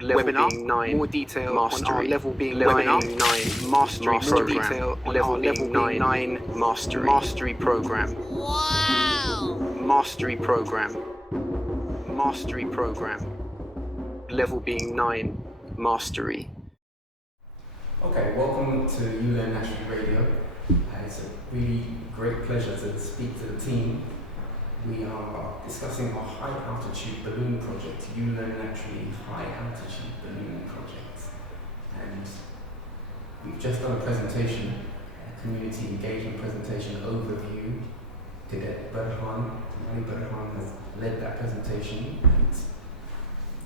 webinar, more detail on our level being webinar, 9 mastery, more detail on our level being 9 mastery program. Wow! Mastery program. Level being 9 mastery. Okay, welcome to You Learn Naturally Radio. It's a really great pleasure to speak to the team. We are discussing our high altitude balloon project, You Learn Naturally High Altitude Balloon Project. And we've just done a presentation, a community engagement presentation overview. Cadet Berhan, has led that presentation, and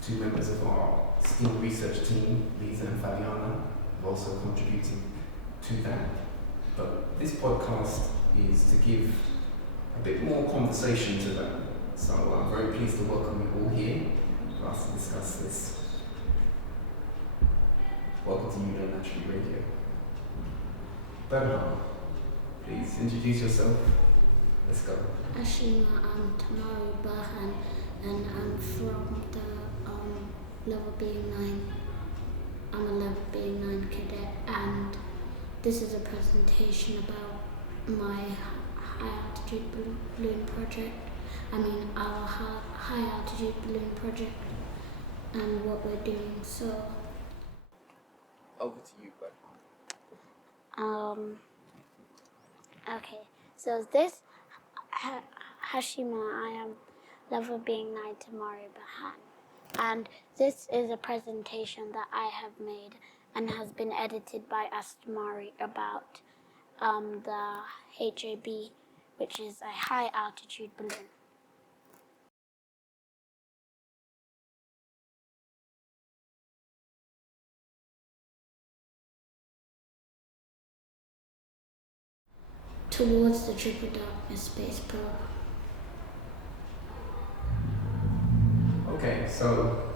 two members of our STEAM research team, Liza and Fabiana, have also contributed to that. But this podcast is to give a bit more conversation to that. So I'm very pleased to welcome you all here for us to discuss this. Welcome to You Learn Naturally Radio. Berhan, please introduce yourself. Let's go. Ashima, I'm Astehmari Berhan, and I'm from the level being 9. I'm a level being 9 cadet, and this is a presentation about my high altitude balloon project. Our high altitude balloon project and what we're doing. So, over to you, Berhan. Okay. So this Hashima, I am level being 9 Astehmari Berhan, and this is a presentation that I have made and has been edited by Astehmari about the HAB, which is a high altitude balloon. Towards the triple darkness space probe. Okay, so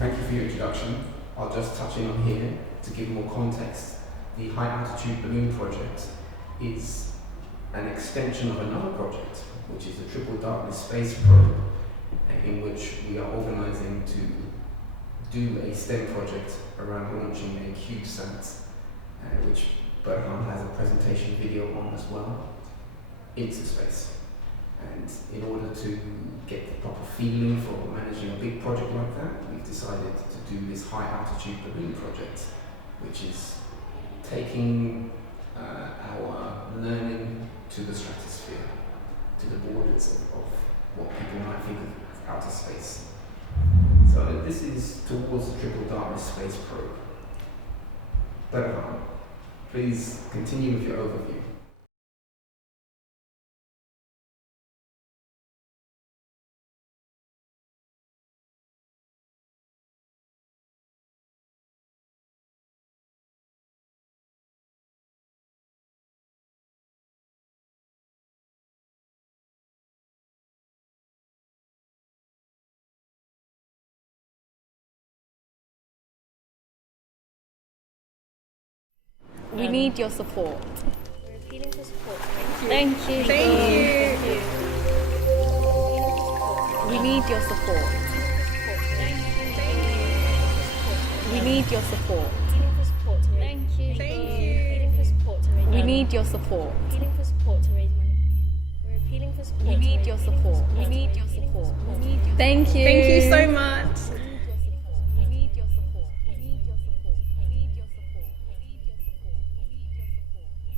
thank you for your introduction. I'll just touch in on here to give more context. The High Altitude Balloon Project is an extension of another project, which is the Triple Darkness Space Probe, in which we are organizing to do a STEM project around launching a CubeSat, which Berhan has a presentation video on as well, into space. And in order to get the proper feeling for managing a big project like that, we've decided to do this high altitude balloon project, which is taking our learning to the stratosphere, to the borders of what people might think of as outer space. So this is towards the Triple Darkness Space Probe. Berhan, please continue with your overview. We need your support. We're appealing for support. Thank you. Thank you. We need your support. We need your support. Thank you. We need your support. Appealing for support to raise money. We're appealing for support. We need your support. We need your support. We need your Thank you. Thank you so much. We need your support. We need your support. We need your support. We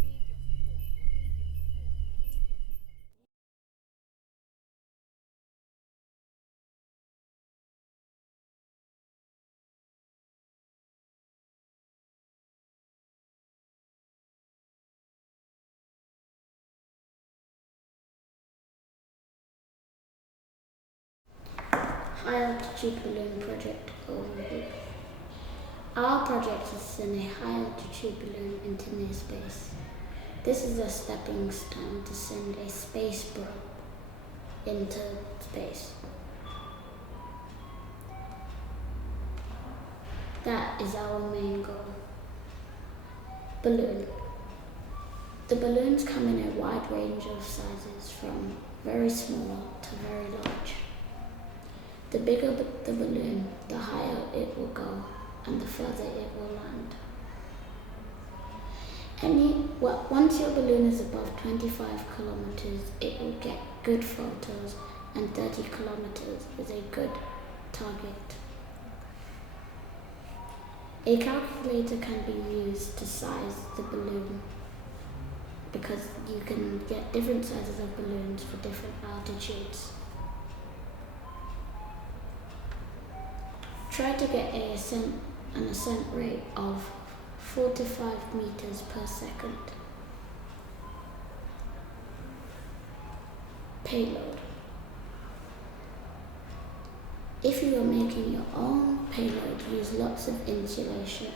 need your support. We need your support. We need your High altitude balloon project overview. Our project is to send a high altitude balloon into near space. This is a stepping stone to send a space probe into space. That is our main goal. Balloon. The balloons come in a wide range of sizes from very small to very large. The bigger the balloon, the higher it will go and the further it will land. Once your balloon is above 25 kilometers, it will get good photos, and 30 kilometers is a good target. A calculator can be used to size the balloon because you can get different sizes of balloons for different altitudes. Try to get an ascent rate of 4 to 5 meters per second. Payload. If you are making your own payload, use lots of insulation.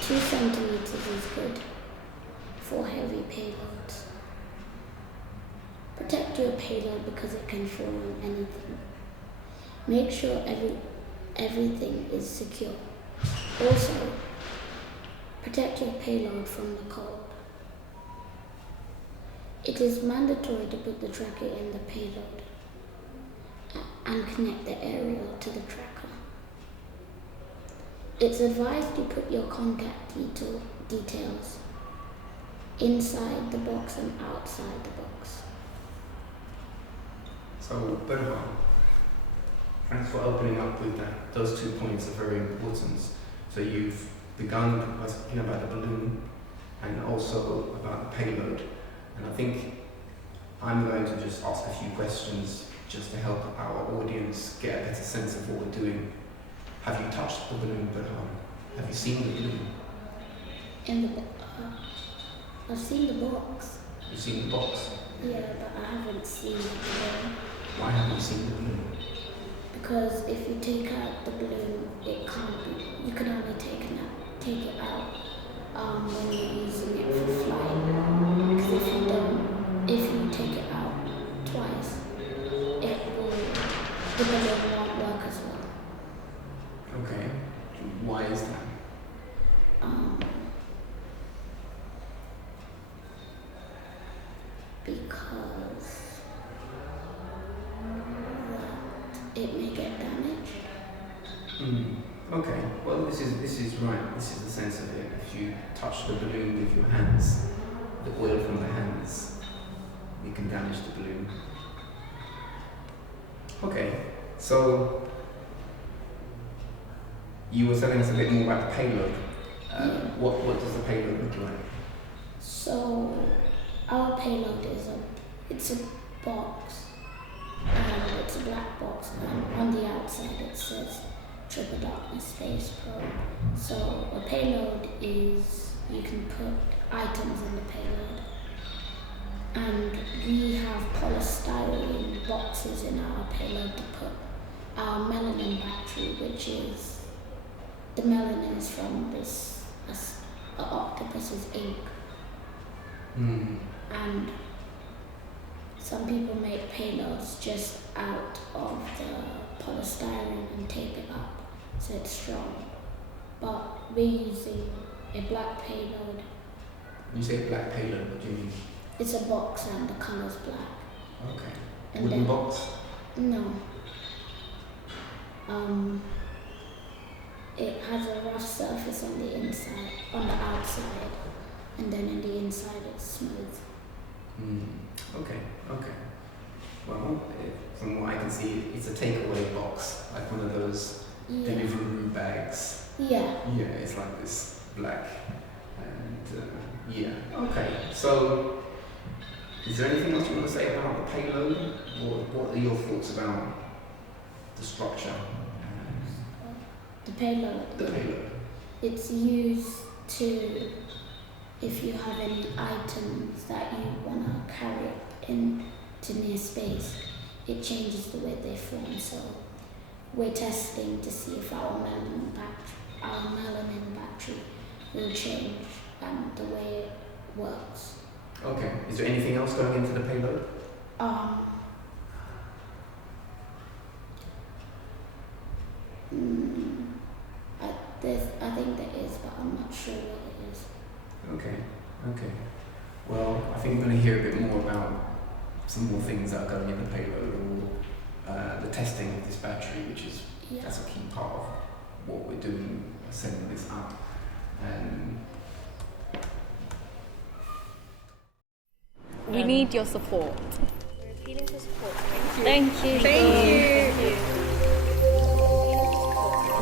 2 centimeters is good for heavy payloads. Protect your payload because it can fall on anything. Make sure everything is secure. Also, protect your payload from the cold. It is mandatory to put the tracker in the payload and connect the aerial to the tracker. It's advised you put your contact details inside the box and outside the box. So, Berhan, thanks for opening up with that. Those 2 points are very important. So you've begun by speaking about the balloon and also about the payload. And I think I'm going to just ask a few questions just to help our audience get a better sense of what we're doing. Have you touched the balloon, Berhan? Have you seen the balloon? I've seen the box. You've seen the box? Yeah, but I haven't seen the balloon. Why haven't you seen the balloon? Because if you take out the balloon, it can't be. You can only take it out when you're using it for flight. Because if you take it out twice, the balloon won't work as well. Okay. Why is that? Because it may get damaged. Okay. Well, this is right. This is the sense of it. If you touch the balloon with your hands, the oil from the hands, you can damage the balloon. Okay. So you were telling us a bit more about the payload. What does the payload look like? So our payload it's a box, and it's a black box, and on the outside it says Triple Darkness Space Probe. So a payload is, you can put items in the payload, and we have polystyrene boxes in our payload to put our melanin battery, which is, the melanin is from this octopus's ink. And some people make payloads just out of the polystyrene and tape it up so it's strong. But we're using a black payload. When you say black payload, what do you mean? It's a box and the color's black. Okay. And Wooden box? No. It has a rough surface on the inside, on the outside, and then in the inside it's smooth. Okay. Well, from what I can see, it's a takeaway box, like one of those Deliveroo bags. Yeah. Yeah, it's like this black, and Okay. So, is there anything else you want to say about the payload, or what are your thoughts about the structure? The payload. The payload. It's used to, if you have any items that you want to carry into near space, it changes the way they form. So we're testing to see if our melanin battery will change the way it works. Okay. Is there anything else going into the payload? I think there is, but I'm not sure what it is. Okay. Well, I think we're going to hear a bit more about some more things that are going in the payload, or the testing of this battery, which is Yeah. that's a key part of what we're doing, setting this up. We need your support. We're appealing for support. Thank you. Thank you.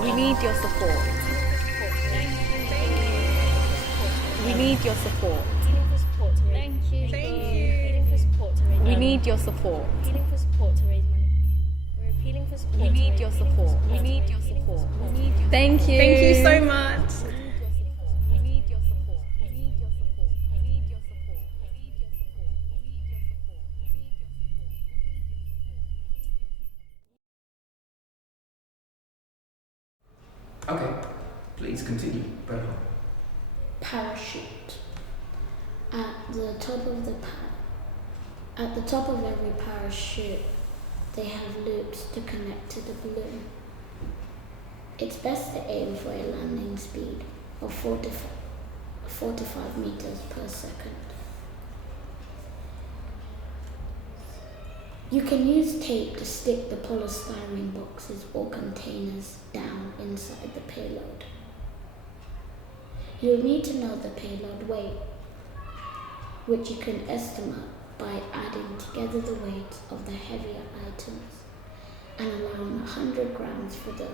We need your support. We need your support. Appealing for support to raise. Thank you. Appealing for support to raise. We need your support. Appealing for support to raise money. We're appealing for support. We to need raise- your appealing for support. We to need raise- your appealing for support. to We raise. need your Thank you. Thank you so much. We need your support. We need your support. We need your support. We need your support. We need your support. We need your support. We need your support. Okay, please continue, Berhan. Parachute. At the top of every parachute, they have loops to connect to the balloon. It's best to aim for a landing speed of 4 to 5 meters per second. You can use tape to stick the polystyrene boxes or containers down inside the payload. You'll need to know the payload weight, which you can estimate by adding together the weights of the heavier items and allowing 100 grams for the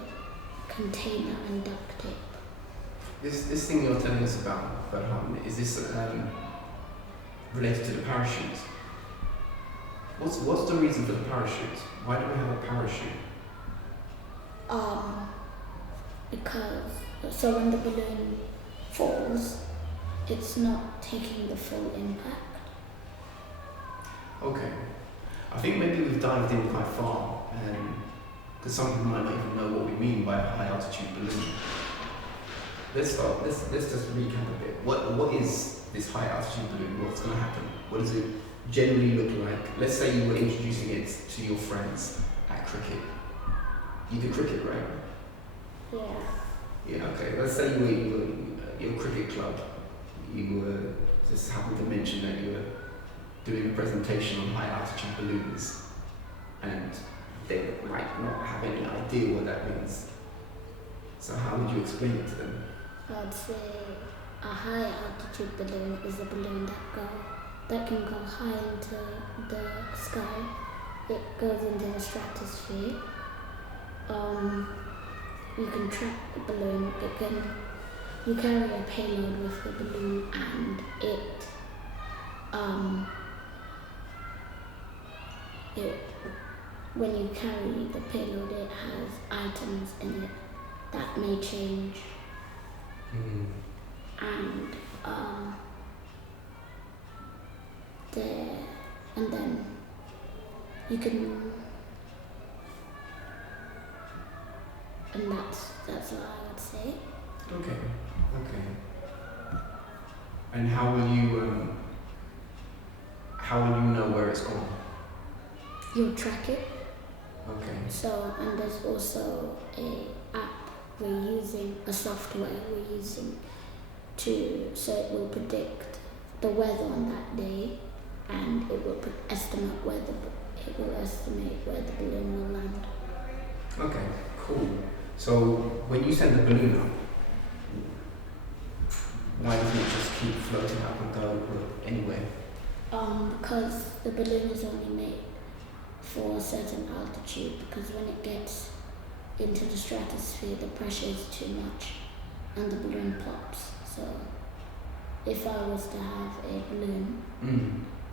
container and duct tape. This thing you're telling us about, Berhan, is this related to the parachutes? What's the reason for the parachutes? Why do we have a parachute? Because when the balloon falls, it's not taking the full impact. Okay. I think maybe we've dived in quite far, because some people might not even know what we mean by a high altitude balloon. Let's just recap a bit. What is this high altitude balloon? What's going to happen? What does it generally look like? Let's say you were introducing it to your friends at cricket. You do cricket, right? Yeah. Yeah, okay. Let's say you were your cricket club. You were just happened to mention that you were doing a presentation on high altitude balloons, and they might not have any idea what that means. So how would you explain it to them? I'd say a high altitude balloon is a balloon that can go high into the sky. It goes into the stratosphere. You can track the balloon. You carry a payload with the balloon, and when you carry the payload, it has items in it that may change. And then you can, and that's what I would say. Okay. And how will you know where it's gone? You'll track it. Okay. So, and there's also a app we're using, a software we're using so it will predict the weather on that day, and it will estimate where the balloon will land. Okay, cool. So when you send the balloon up, why doesn't it just keep floating up and go anywhere? Because the balloon is only made for a certain altitude, because when it gets into the stratosphere, the pressure is too much and the balloon pops. So if I was to have a balloon,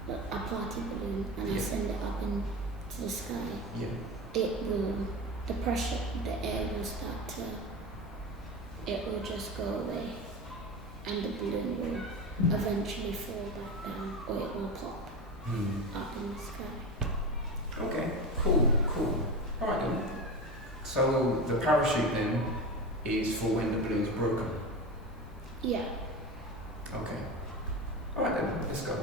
a party balloon, and I send it up into the sky, the pressure, the air will start to, it will just go away, and the balloon will eventually fall back down, or it will pop up in the sky. Okay, cool. Alright then. So the parachute then is for when the balloon's broken? Yeah. Okay. Alright then, let's go.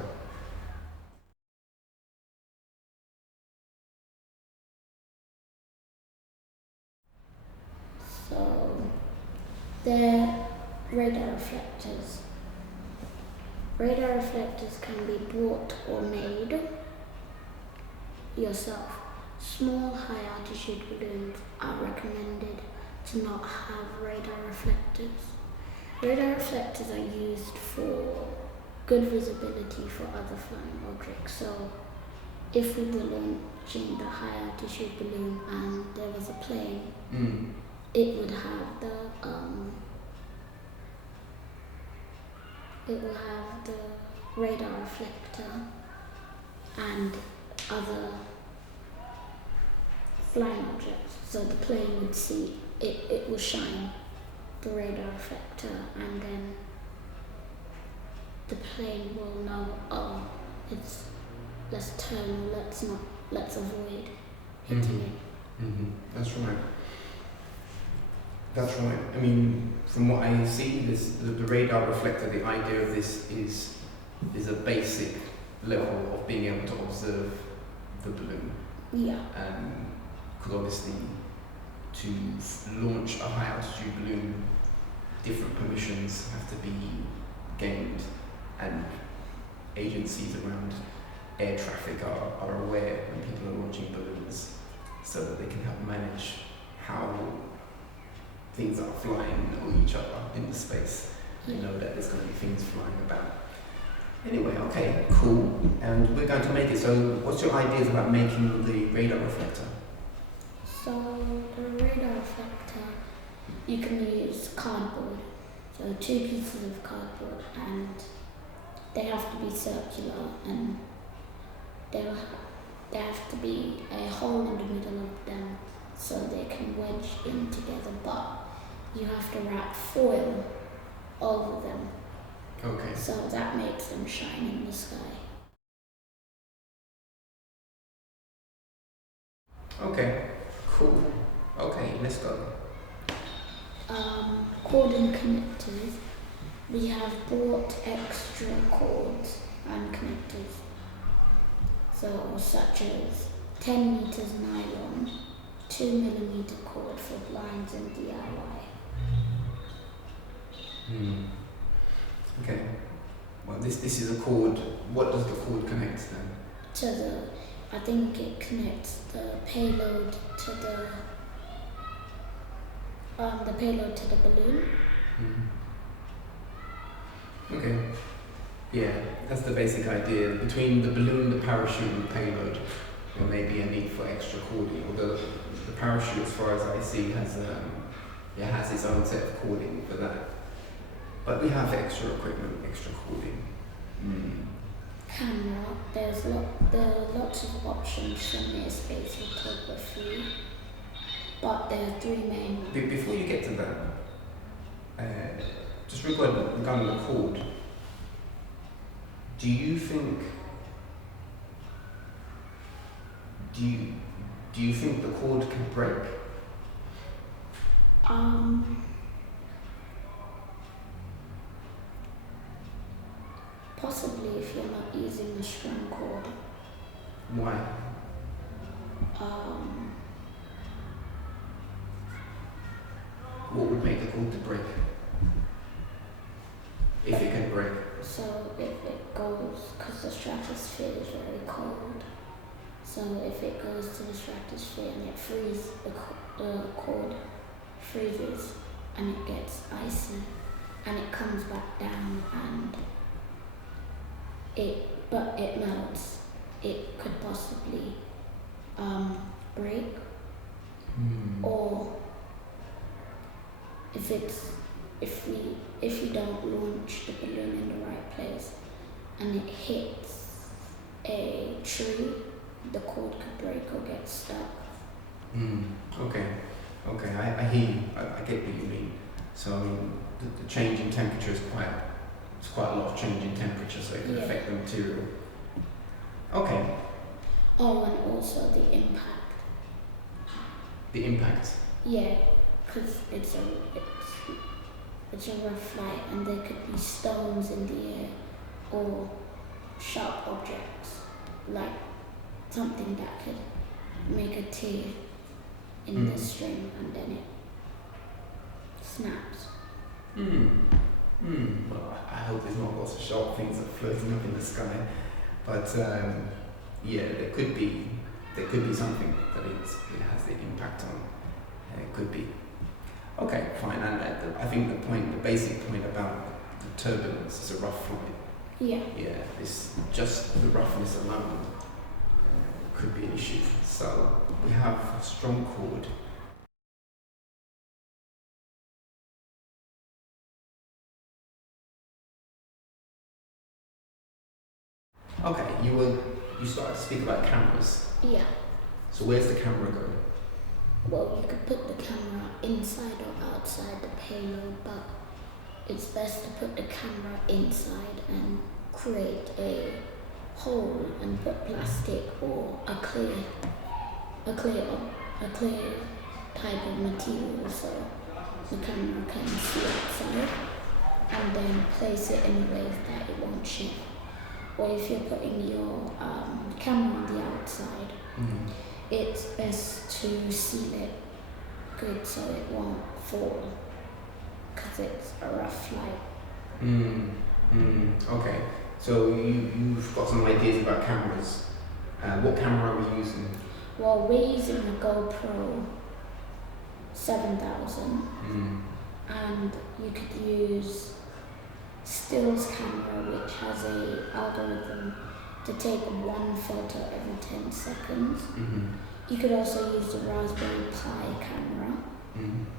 So they're radar reflectors. Radar reflectors can be bought or made yourself. Small high altitude balloons are recommended to not have radar reflectors. Radar reflectors are used for good visibility for other flying objects. So if we were launching the high altitude balloon and there was a plane, it would have the radar reflector and other flying objects. So the plane would see it will shine the radar reflector, and then the plane will know, oh, let's turn, let's avoid hitting it. That's right. That's right. I mean, from what I see, the radar reflector, the idea of this is a basic level of being able to observe the balloon. Yeah. Because obviously, to launch a high altitude balloon, different permissions have to be gained, and agencies around air traffic are aware when people are launching balloons, so that they can help manage how things are flying or each other in the space. They know that there's going to be things flying about. Anyway, okay, cool. And we're going to make it. So what's your ideas about making the radar reflector? So the radar reflector, you can use cardboard. So 2 pieces of cardboard, and they have to be circular, and there have to be a hole in the middle of them so they can wedge in together, but you have to wrap foil over them. Okay. So that makes them shine in the sky. Okay, cool. Okay, let's go. Cord and connectors. We have bought extra cords and connectors. So such as 10 meters nylon, 2mm cord for blinds and DIY. Okay. Well, this is a cord. What does the cord connect then? I think it connects the payload to the balloon. Okay. Yeah, that's the basic idea. Between the balloon, the parachute, and the payload, there may be a need for extra cording. Although the parachute, as far as I see, has its own set of cording for that. But we have extra equipment, extra cording. Camera. There are lots of options for near space photography, but there are 3 main. Before you get to that, just regarding the cord, do you think the cord can break? Possibly if you're not using a strong cord. Why? What would make the cord to break? If it can break. So if it goes, because the stratosphere is very cold, so if it goes to the stratosphere and it freezes, the cord freezes and it gets icy and it comes back down and it melts, it could possibly break. Or if you don't launch the balloon in the right place and it hits a tree, the cord could break or get stuck. Okay, I hear you. I get what you mean. So I mean, the change in temperature is quite a lot of change in temperature, so it can affect the material. Okay. Oh, and also the impact. The impact. Yeah, because it's a rough flight, and there could be stones in the air or sharp objects, like something that could make a tear in the string, and then it snaps. Well, I hope there's not lots of sharp things that are floating up in the sky, but yeah, there could be there could be something that it has the impact on. It could be. Okay, fine. And I think the basic point about the turbulence is a rough flight. Yeah. Yeah, it's just the roughness alone could be an issue. So we have a strong chord. Okay, you started to speak about cameras. Yeah. So where's the camera go? Well, you could put the camera inside or outside the payload, but it's best to put the camera inside and create a hole and put plastic or a clear type of material so the camera can see outside, and then place it in ways that it won't shift. Or if you're putting your camera on the outside, it's best to seal it good so it won't fall, because it's a rough flight. Okay, so you've got some ideas about cameras. What camera are we using? Well, we're using a GoPro 7000, and you could use stills camera, which has a algorithm to take one photo every 10 seconds. You could also use the Raspberry Pi camera.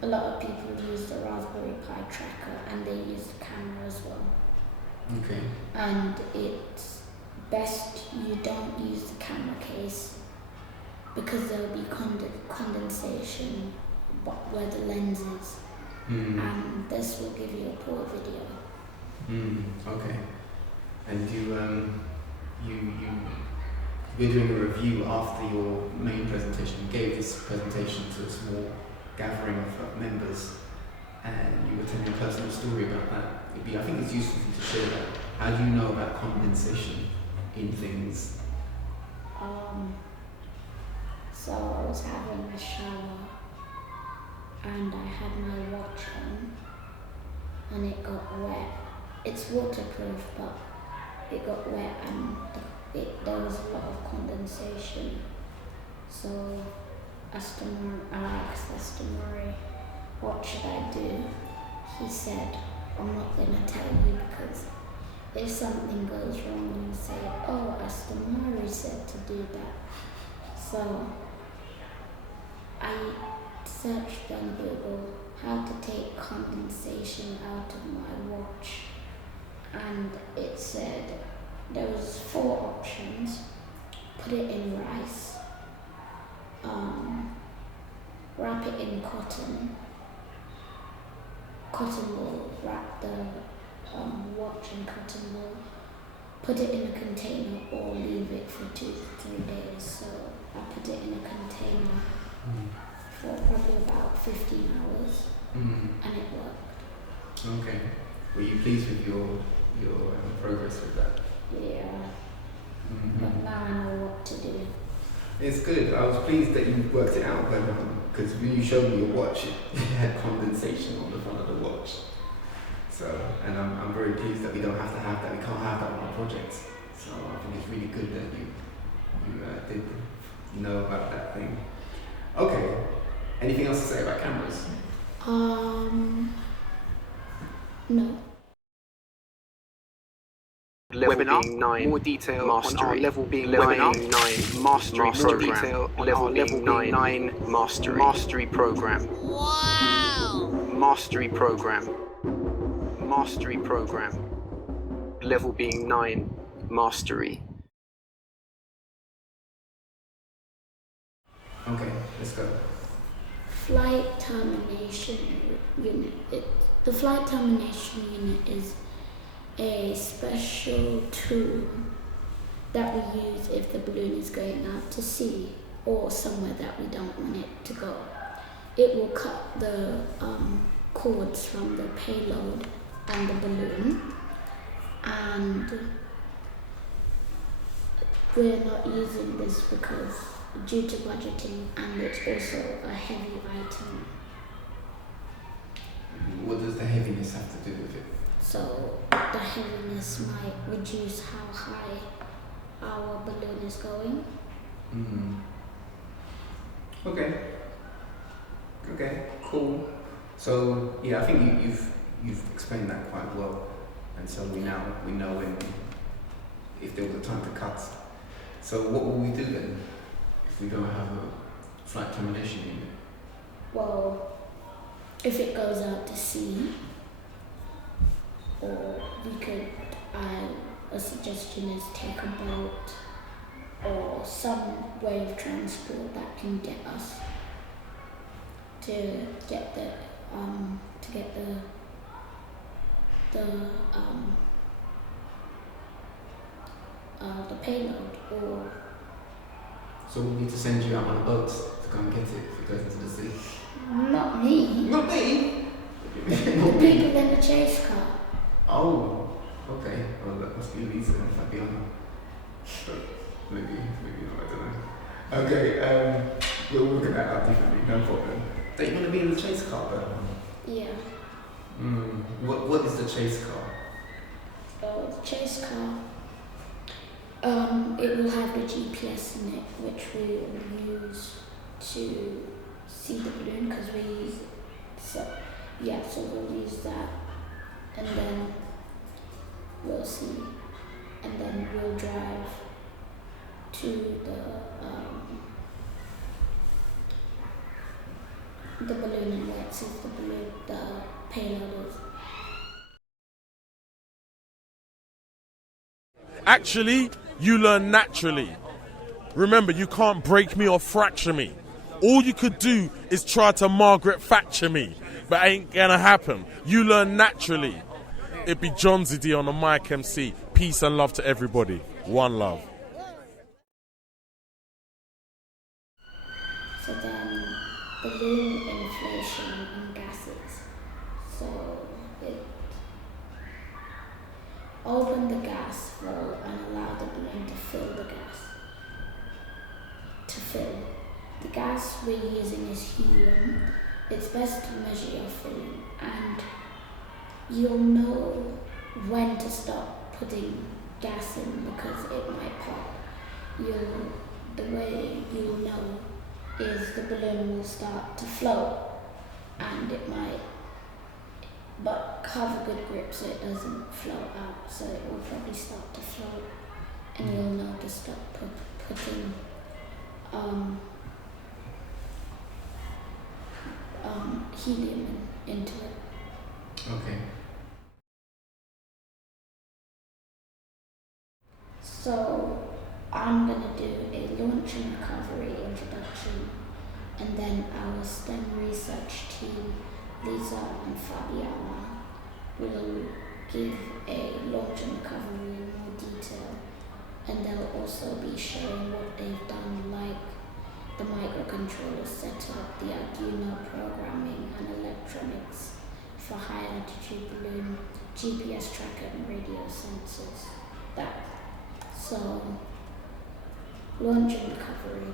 A lot of people use the Raspberry Pi tracker, and they use the camera as well. Okay. And it's best you don't use the camera case, because there will be condensation where the lens is, and this will give you a poor video. Okay. And we're doing a review after your main presentation. You gave this presentation to a small gathering of members, and you were telling a personal story about that. I think it's useful for you to share that. How do you know about condensation in things? So I was having a shower and I had my watch on and it got wet. It's waterproof, but it got wet and there was a lot of condensation. So I asked Astehmari, what should I do? He said, I'm not going to tell you, because if something goes wrong, you say, oh, Astehmari said to do that. So I searched on Google how to take condensation out of my watch, and it said there was 4 options. Put it in rice, wrap it in cotton wool, wrap the watch in cotton wool, put it in a container, or leave it for 2 to 3 days. So I put it in a container for probably about 15 hours, and it worked. Okay. Were you pleased with your progress with that? Yeah. But now I know what to do. It's good. I was pleased that you worked it out, because when you showed me your watch, it had condensation on the front of the watch. So, and I'm very pleased that we don't have to have that. We can't have that on our projects. So I think it's really good that you did know about that thing. Okay. Anything else to say about cameras? No. Level being 9, more detail mastery. On our level being level 9 mastery program. Detail on level 9 mastery program. Wow! Mastery program. Level being 9 mastery. Okay, let's go. Flight termination unit. The flight termination unit is a special tool that we use if the balloon is going out to sea or somewhere that we don't want it to go. It will cut the cords from the payload and the balloon, and we're not using this because due to budgeting, and it's also a heavy item. What does the heaviness have to do with it? So the heaviness might reduce how high our balloon is going. Okay, cool. So yeah, I think you've explained that quite well, and so we know when, if there was a time to cut. So what will we do then if we don't have a flight termination unit? Well, if it goes out to sea, or we could, a suggestion is take a boat or some way of transport that can get us to get the payload. Or So we need to send you out on a boat to go and get it if it goes into the sea. not me. Not me. The people in the chase car. Oh, okay. Well, that must be Liza and Fabiana. Maybe not, I don't know. Okay, we'll work it out differently, no problem. Don't you want to be in the chase car, though? Yeah. What is the chase car? The chase car. It will have the GPS in it, which we will use to see the balloon, because so we'll use that, and then we'll see, and then we'll drive to the balloon and where it says the payload is. Actually, you learn naturally. Remember, you can't break me or fracture me. All you could do is try to Margaret Thatcher me, but ain't gonna happen. You learn naturally. It be John Zidi on the mic MC. Peace and love to everybody. One love. So then, balloon inflation and gases. So it open the gas flow and allow the balloon to fill the gas. The gas we're using is helium. It's best to measure your filling, and you'll know when to stop putting gas in because it might pop. The way you'll know is the balloon will start to float, and it might, but have a good grip so it doesn't float out, so it will probably start to float, and you'll know to stop putting helium into it. Okay. So I'm going to do a launch and recovery introduction, and then our STEM research team, Liza and Fabiana, will give a launch and recovery in more detail, and they'll also be showing what they've done, like the microcontroller setup, the Arduino programming and electronics for high altitude balloon, GPS tracker and radio sensors. So, launch and recovery.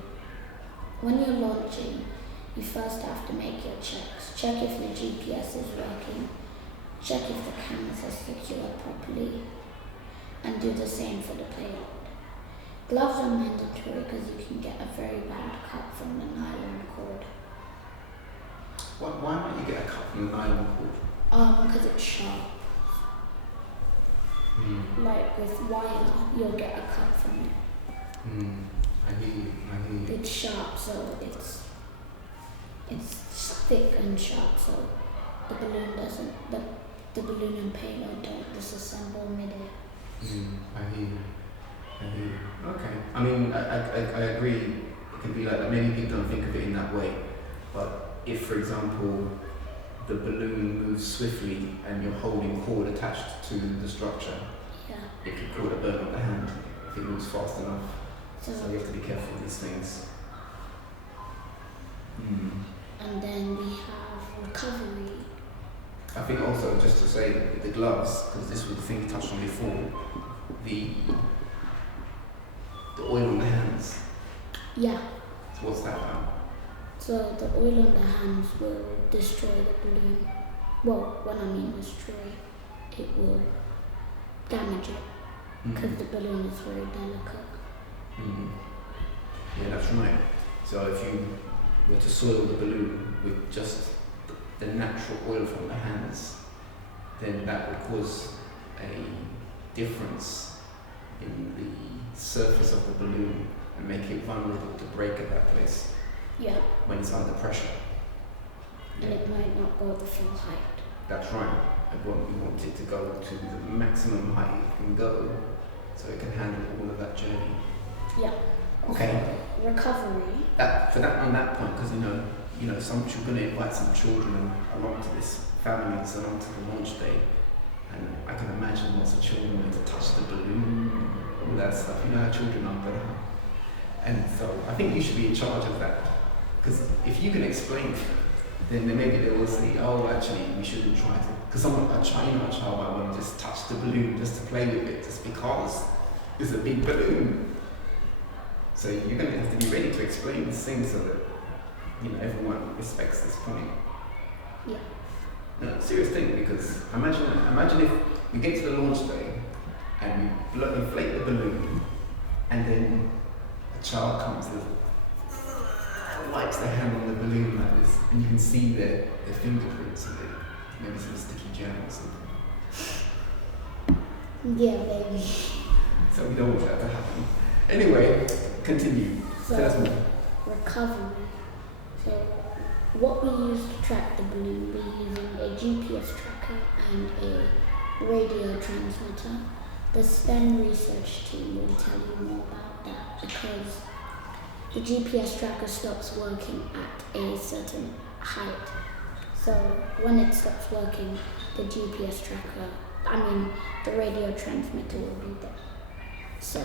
When you're launching, you first have to make your checks. Check if the GPS is working, check if the cameras are secured properly, and do the same for the payload. Gloves are mandatory because you can get a very bad cut from the nylon cord. Why might you get a cut from the nylon cord? Because it's sharp. Like with wire, you'll get a cut from it. I hear you. It's sharp, so it's thick and sharp, so the balloon doesn't, the balloon and payload don't disassemble mid-air. I hear you. Okay. I mean, I agree. It can be like that. Many people don't think of it in that way. But if, for example, the balloon moves swiftly and you're holding cord attached to the structure, it could cause a burn on the hand if it moves fast enough. So you have to be careful with these things. And then we have recovery. I think also, just to say that the gloves, because this was the thing you touched on before, the oil on the hands. Yeah. So what's that about? So the oil on the hands will destroy the balloon. Well, when I mean destroy, it will damage it because the balloon is very delicate. Yeah, that's right. So if you were to soil the balloon with just the natural oil from the hands, then that would cause a difference in the surface of the balloon and make it vulnerable to break at that place when it's under pressure. And it might not go the full height. That's right. We want it to go to the maximum height it can go, so it can handle all of that journey. Yeah. Okay. Recovery. On that point, because you're going to invite some children along to this families along to the launch day, and I can imagine lots of children wanting to touch the balloon, all that stuff. You know how children are, but and so I think you should be in charge of that, because if you can explain it, then maybe they will say, oh, actually, we shouldn't try to, because a child might want to just touch the balloon just to play with it, just because it's a big balloon. So you're going to have to be ready to explain this thing so that everyone respects this point. Yeah. No, serious thing, because imagine if we get to the launch day and we inflate the balloon, and then a child comes and wipes their hand on the balloon like this, and you can see their fingerprints and maybe some sticky jam or something. Yeah, maybe. So we don't want that to happen. Anyway, continue. Tell us more. Recovery. So what we use to track the balloon, we're using a GPS tracker and a radio transmitter. The STEM research team will tell you more about that, because the GPS tracker stops working at a certain height. So when it stops working, the GPS tracker, the radio transmitter will be there. So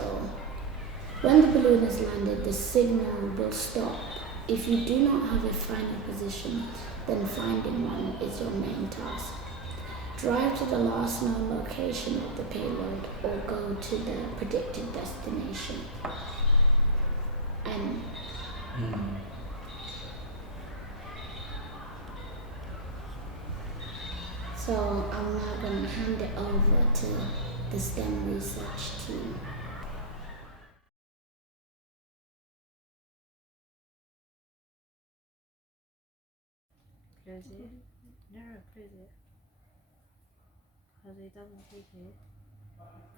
when the balloon is landed, the signal will stop. If you do not have a final position, then finding one is your main task. Drive to the last known location of the payload or go to the predicted destination. And so I'm now going to hand it over to the STEM research team. Close it. No, close it. Because it doesn't take it.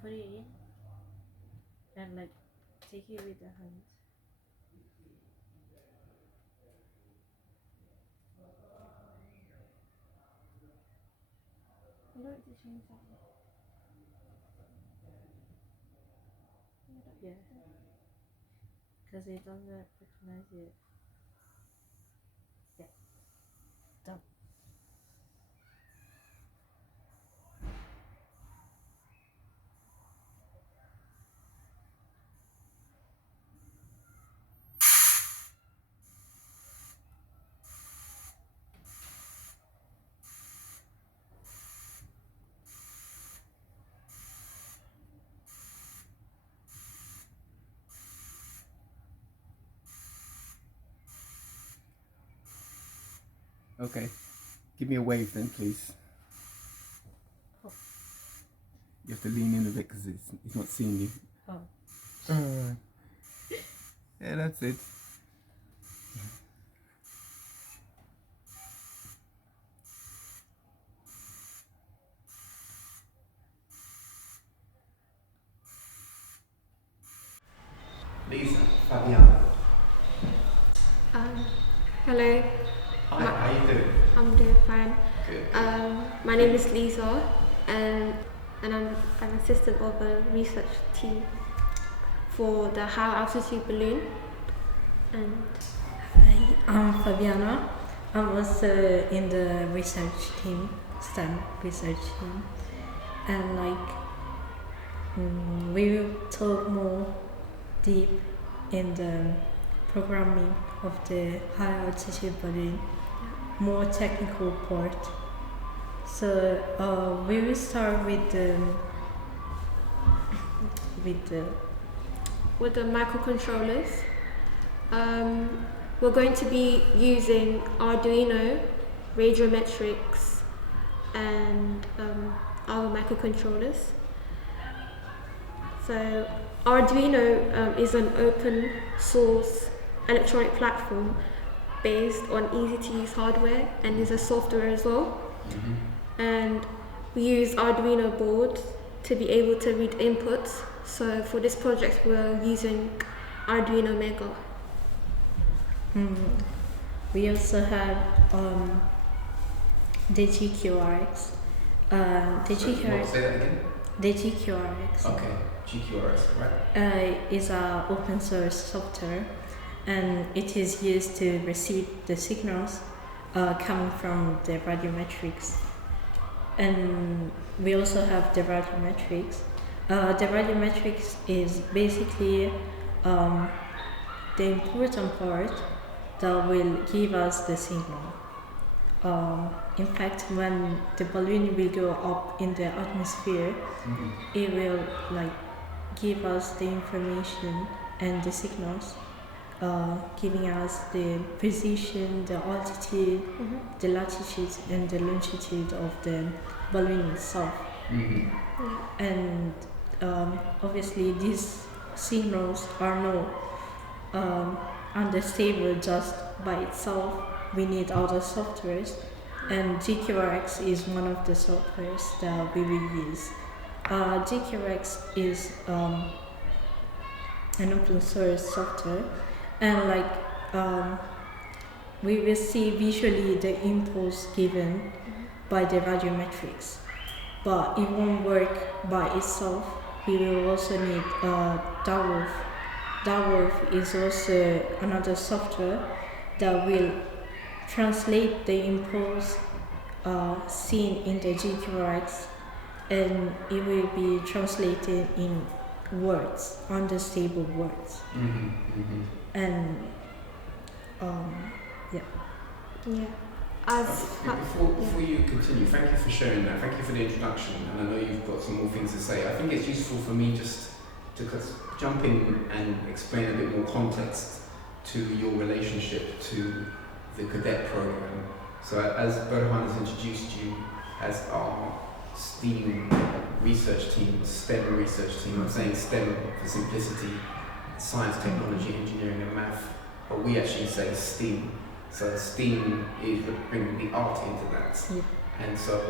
Put it in and take it with the hand. You don't have to change that. Yeah. Because it doesn't recognize it. Yeah. Done. Okay. Give me a wave then, please. Oh. You have to lean in a bit because it's not seeing you. Oh. Yeah, that's it. Liza, Fabiana. Hello. Hi, how you doing? I'm doing fine. Good. My name is Liza, and I'm an assistant of a research team for the high altitude balloon. And Hi, I'm Fabiana. I'm also in the research team, STEM research team. And we will talk more deep in the programming of the high altitude balloon, more technical part. So we will start with the microcontrollers. We're going to be using Arduino, radiometrics, and our microcontrollers. So Arduino is an open source electronic platform based on easy to use hardware and is a software as well. And we use Arduino boards to be able to read inputs. So for this project we're using Arduino Mega. We also have the GQRX. Say that again? The GQRX Okay, GQRX, right? is an open source software, and it is used to receive the signals coming from the radiometrics. And we also have the radiometrics. The radiometrics is basically the important part that will give us the signal. In fact, when the balloon will go up in the atmosphere, it will give us the information and the signals, giving us the position, the altitude, the latitude and the longitude of the balloon itself. And obviously these signals are not understandable just by itself. We need other softwares, and GQRX is one of the softwares that we will use. GQRX is an open source software, and we will see visually the impulse given by the radiometrics, but it won't work by itself. We will also need DAWRF. DAWRF is also another software that will translate the impulse seen in the GQRX, and it will be translated in words, understandable words. And Before you continue, thank you for sharing that. Thank you for the introduction, and I know you've got some more things to say. I think it's useful for me just to jump in and explain a bit more context to your relationship to the cadet program. So as Berhan has introduced you as our STEAM research team, STEM research team, I'm saying STEM for simplicity, science, technology, engineering and math, but we actually say STEAM. So STEAM is bringing the art into that. And so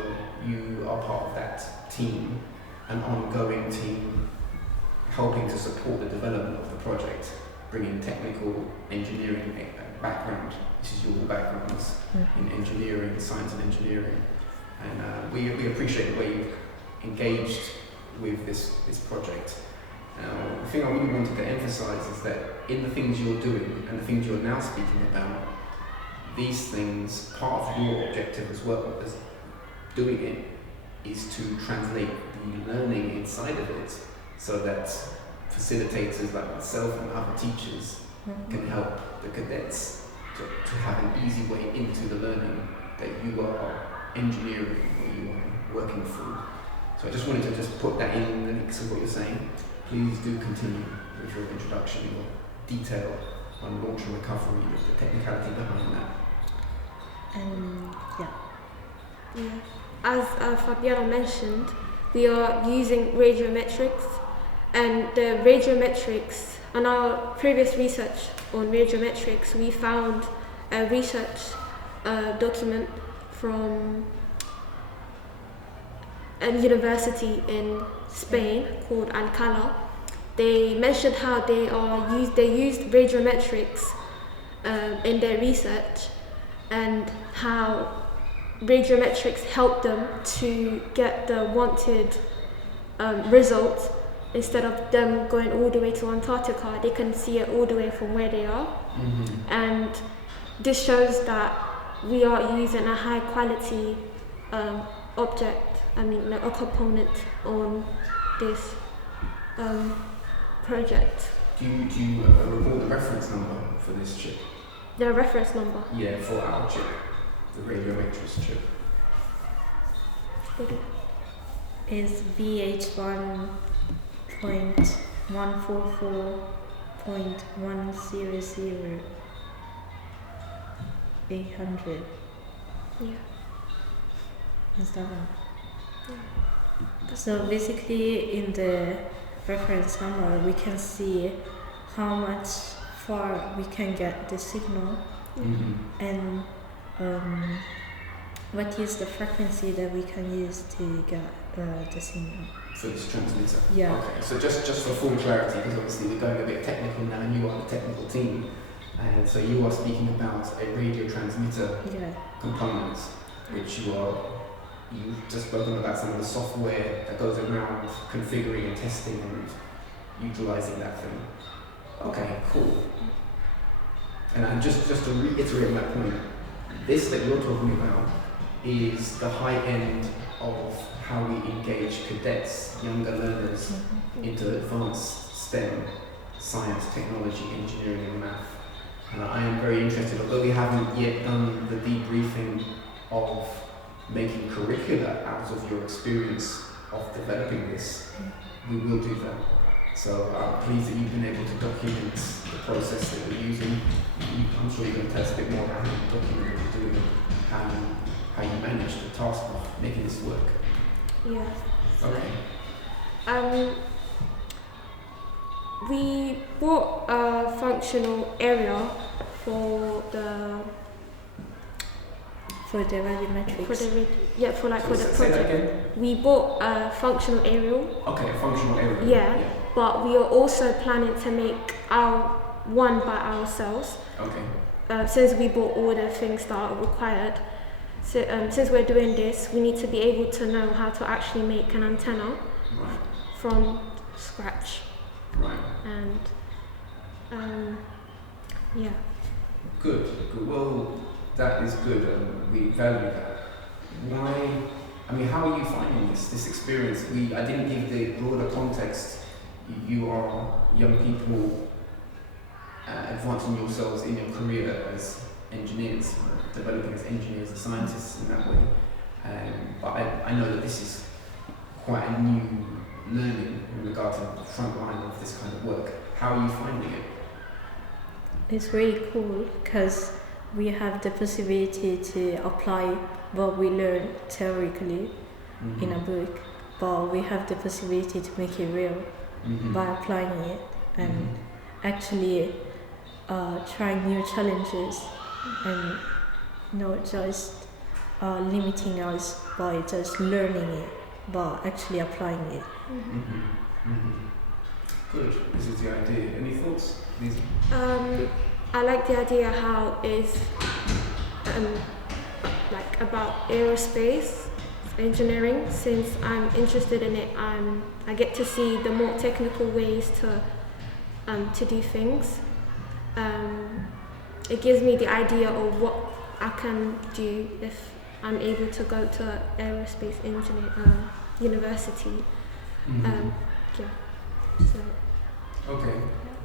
you are part of that team, an ongoing team, helping to support the development of the project, bringing technical engineering background. This is your backgrounds in engineering, science and engineering. And we appreciate the way you've engaged with this project. Now, the thing I really wanted to emphasize is that in the things you're doing and the things you're now speaking about, these things, part of your objective as well as doing it is to translate the learning inside of it so that facilitators like myself and other teachers can help the cadets to have an easy way into the learning that you are engineering or you are working through. So I just wanted to just put that in the mix of what you're saying. Please do continue with your introduction, your detail on launch and recovery, the technicality behind that. As Fabiana mentioned, we are using radiometrics, and the radiometrics, on our previous research on radiometrics, we found a research document from a university in Spain called Alcalá. They mentioned how they used radiometrics in their research, and how radiometrics helped them to get the wanted results. Instead of them going all the way to Antarctica, they can see it all the way from where they are. And this shows that we are using a high quality a component on this project. Do you report the reference number for this chip? The reference number? Yeah, for our chip, the radiometrics chip. Is VH1.144.100,800. Yeah. Is that one? Yeah. So basically in the reference number we can see how much far we can get the signal and what is the frequency that we can use to get the signal. For this transmitter? Yeah. Okay, so just for full clarity, because obviously we're going a bit technical now and you are the technical team, and so you are speaking about a radio transmitter component, which you've just spoken about some of the software that goes around configuring and testing and utilising that thing. Okay, cool. And just to reiterate my point, this that you're talking about is the high end of how we engage cadets, younger learners, into advanced STEM, science, technology, engineering and math. And I am very interested, although we haven't yet done the debriefing of making curricula out of your experience of developing this, we will do that. So I'm pleased that you've been able to document the process that we're using. I'm sure you're going to tell us a bit more about how you document what you're doing and how you manage the task of making this work. Yeah. Okay. We bought a functional area for the radiometrics. For the Say that project. again? We bought a functional aerial. Okay, a functional area. Yeah. But we are also planning to make our one by ourselves. Okay. Since we bought all the things that are required. So, since we're doing this, we need to be able to know how to actually make an antenna from scratch. Right. And yeah. Good. Well, that is good, and we value that. How are you finding this experience? I didn't give the broader context. You are young people advancing yourselves in your career as engineers, developing as engineers and scientists in that way. But I know that this is quite a new learning in regard to the front line of this kind of work. How are you finding it? It's really cool because we have the possibility to apply what we learn theoretically in a book, but we have the possibility to make it real by applying it and actually trying new challenges and not just limiting us by just learning it, but actually applying it. Good. This is the idea. Any thoughts, Liza? I like the idea how it's about aerospace engineering. Since I'm interested in it, I get to see the more technical ways to do things. It gives me the idea of what I can do if I'm able to go to aerospace university. Okay,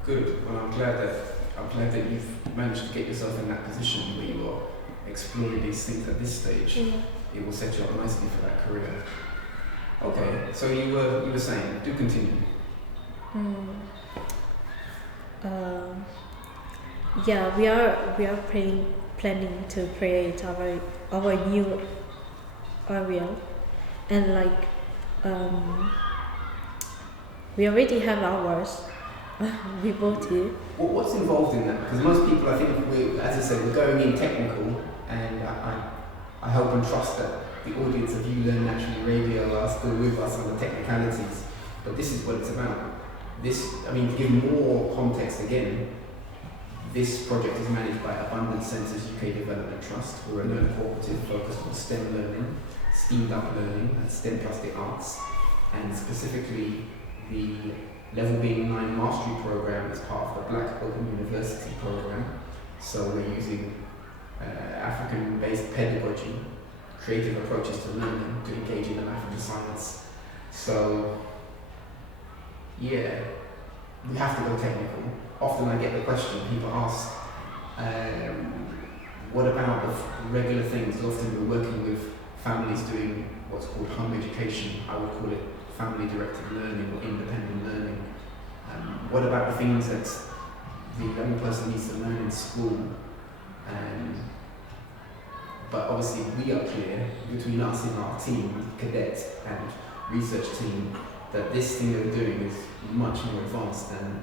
good. Well, I'm glad that you've managed to get yourself in that position where you are exploring these things at this stage. It will set you up nicely for that career. Okay, so you were saying, do continue. We are planning to create our new area, and we already have ours. We bought it. What's involved in that? Because most people, I think, as I said, we're going in technical, and I hope and trust that the audience of You Learn Naturally Radio are still with us on the technicalities. But this is what it's about. To give more context again, this project is managed by Abundance Centres UK Development Trust. We're a learner cooperative focused on STEM learning, STEAMed up learning, and STEM plus the arts, and specifically the LB9 Mastery Program is part of the Black Open University program. So we're using African-based pedagogy, creative approaches to learning to engage in the math and the science. So yeah, we have to go technical. Often I get the question, people ask, what about the regular things? Often we're working with families doing what's called home education. I would call it family-directed learning or independent learning. What about the things that the young person needs to learn in school? But obviously we are clear between us and our team, cadet and research team, that this thing that we're doing is much more advanced than,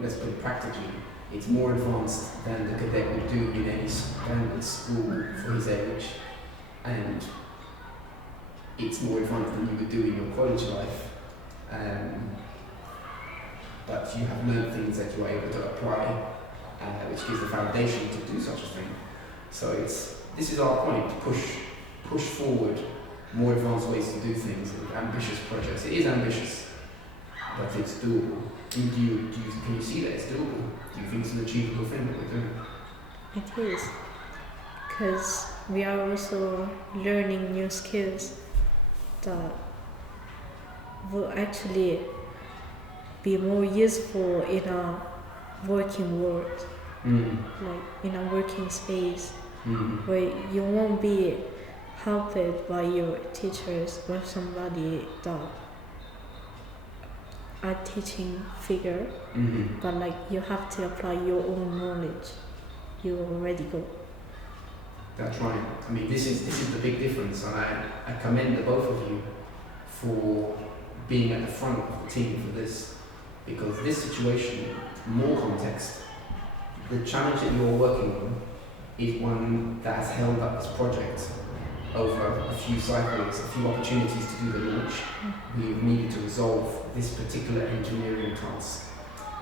let's put it practically, It's more advanced than the cadet would do in any standard school for his age, and it's more advanced than you would do in your college life. But you have learned things that you are able to apply, which gives the foundation to do such a thing. So this is our point: push forward more advanced ways to do things with ambitious projects. It is ambitious, but it's doable. Can you see that it's doable? Do you think it's an achievable thing that we're doing? It is, because we are also learning new skills that will actually be more useful in a working world, like in a working space, where you won't be helped by your teachers or somebody that are teaching figure, but like you have to apply your own knowledge you already got. That's right. I mean, this is the big difference, and I commend the both of you for being at the front of the team for this, because this situation, more context, the challenge that you're working on is one that has held up this project over a few cycles, a few opportunities to do the launch. We've needed to resolve this particular engineering task,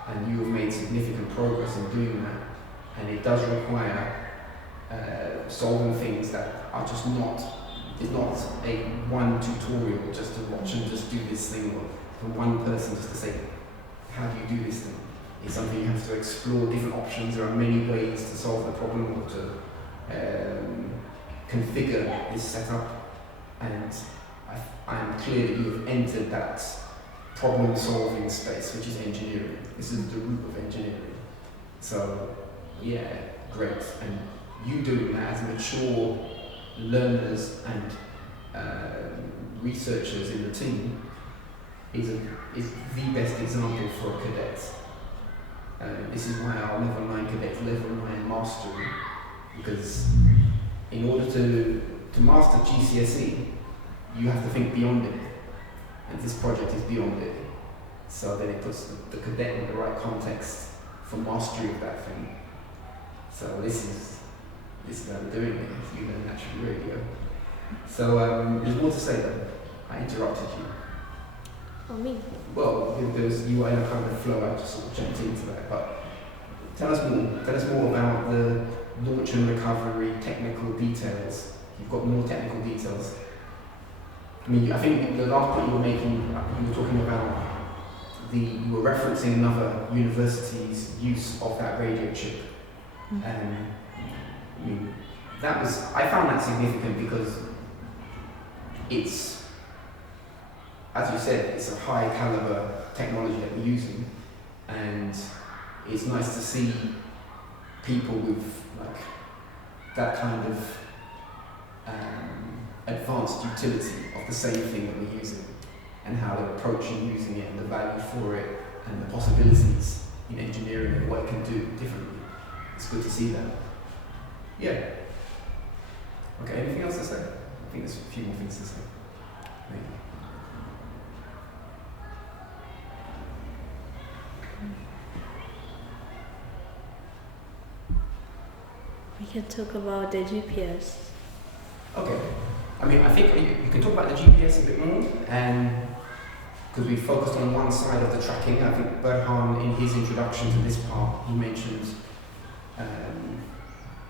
and you have made significant progress in doing that, and it does require solving things that are just not, it's not a one tutorial just to watch and just do this thing, or for one person just to say, how do you do this thing? It's something you have to explore different options. There are many ways to solve the problem or to configure this setup, and I'm clear that you have entered that problem-solving space, which is engineering. This is the root of engineering. So, yeah, great. And you doing that as mature learners and researchers in the team is the best example for a cadet. This is why our level 9 cadets, level 9 mastery, because in order to master GCSE, you have to think beyond it, and this project is beyond it. So then it puts the cadet in the right context for mastery of that thing. So this is how we're doing it. You learn natural radio. So there's more to say though. I interrupted you. Oh, me? Well, you were in a kind of flow. I just sort of jumped into that. But tell us more. Tell us more about the launch and recovery technical details. You've got more technical details. I mean, I think the last point you were making, you were talking about you were referencing another university's use of that radio chip. I mean, I found that significant because it's, as you said, it's a high caliber technology that we're using, and it's nice to see people with like that kind of advanced utility of the same thing that we're using, and how they're approaching using it and the value for it and the possibilities in engineering and what it can do differently. It's good to see that. Yeah. Okay, anything else to say? I think there's a few more things to say. Maybe. We can talk about the GPS. Okay. I mean, I think you can talk about the GPS a bit more, and because we focused on one side of the tracking. I think Berhan, in his introduction to this part, he mentioned,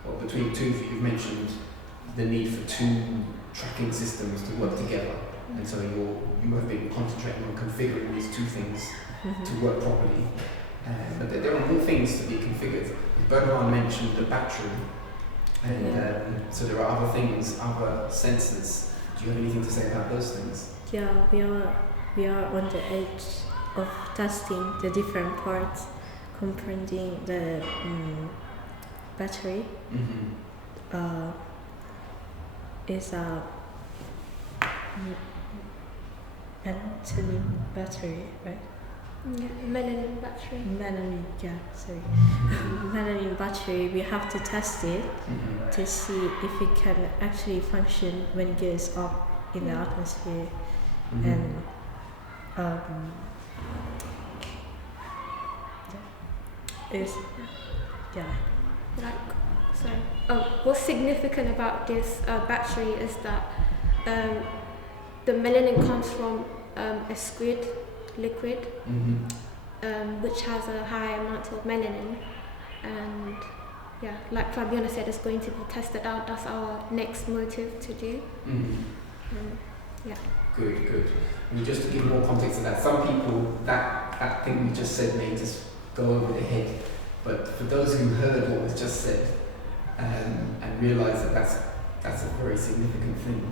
well, between two of you, you've mentioned the need for two tracking systems to work together, and so you have been concentrating on configuring these two things to work properly. But there are more things to be configured. Berhan mentioned the battery, and so there are other things, other sensors. Do you have anything to say about those things? Yeah, we are on the edge of testing the different parts, comprehending the battery. Is a melanin battery, right? Yeah, melanin battery. Melanin battery, we have to test it to see if it can actually function when it goes up in the atmosphere. is, yeah. What's significant about this battery is that the melanin comes from a squid liquid, which has a high amount of melanin, and yeah, like Fabiana said, it's going to be tested out. That's our next motive to do. Yeah. Good. And just to give more context to that, some people, that thing we just said may just go over their head, but for those who heard what was just said and realise that that's a very significant thing,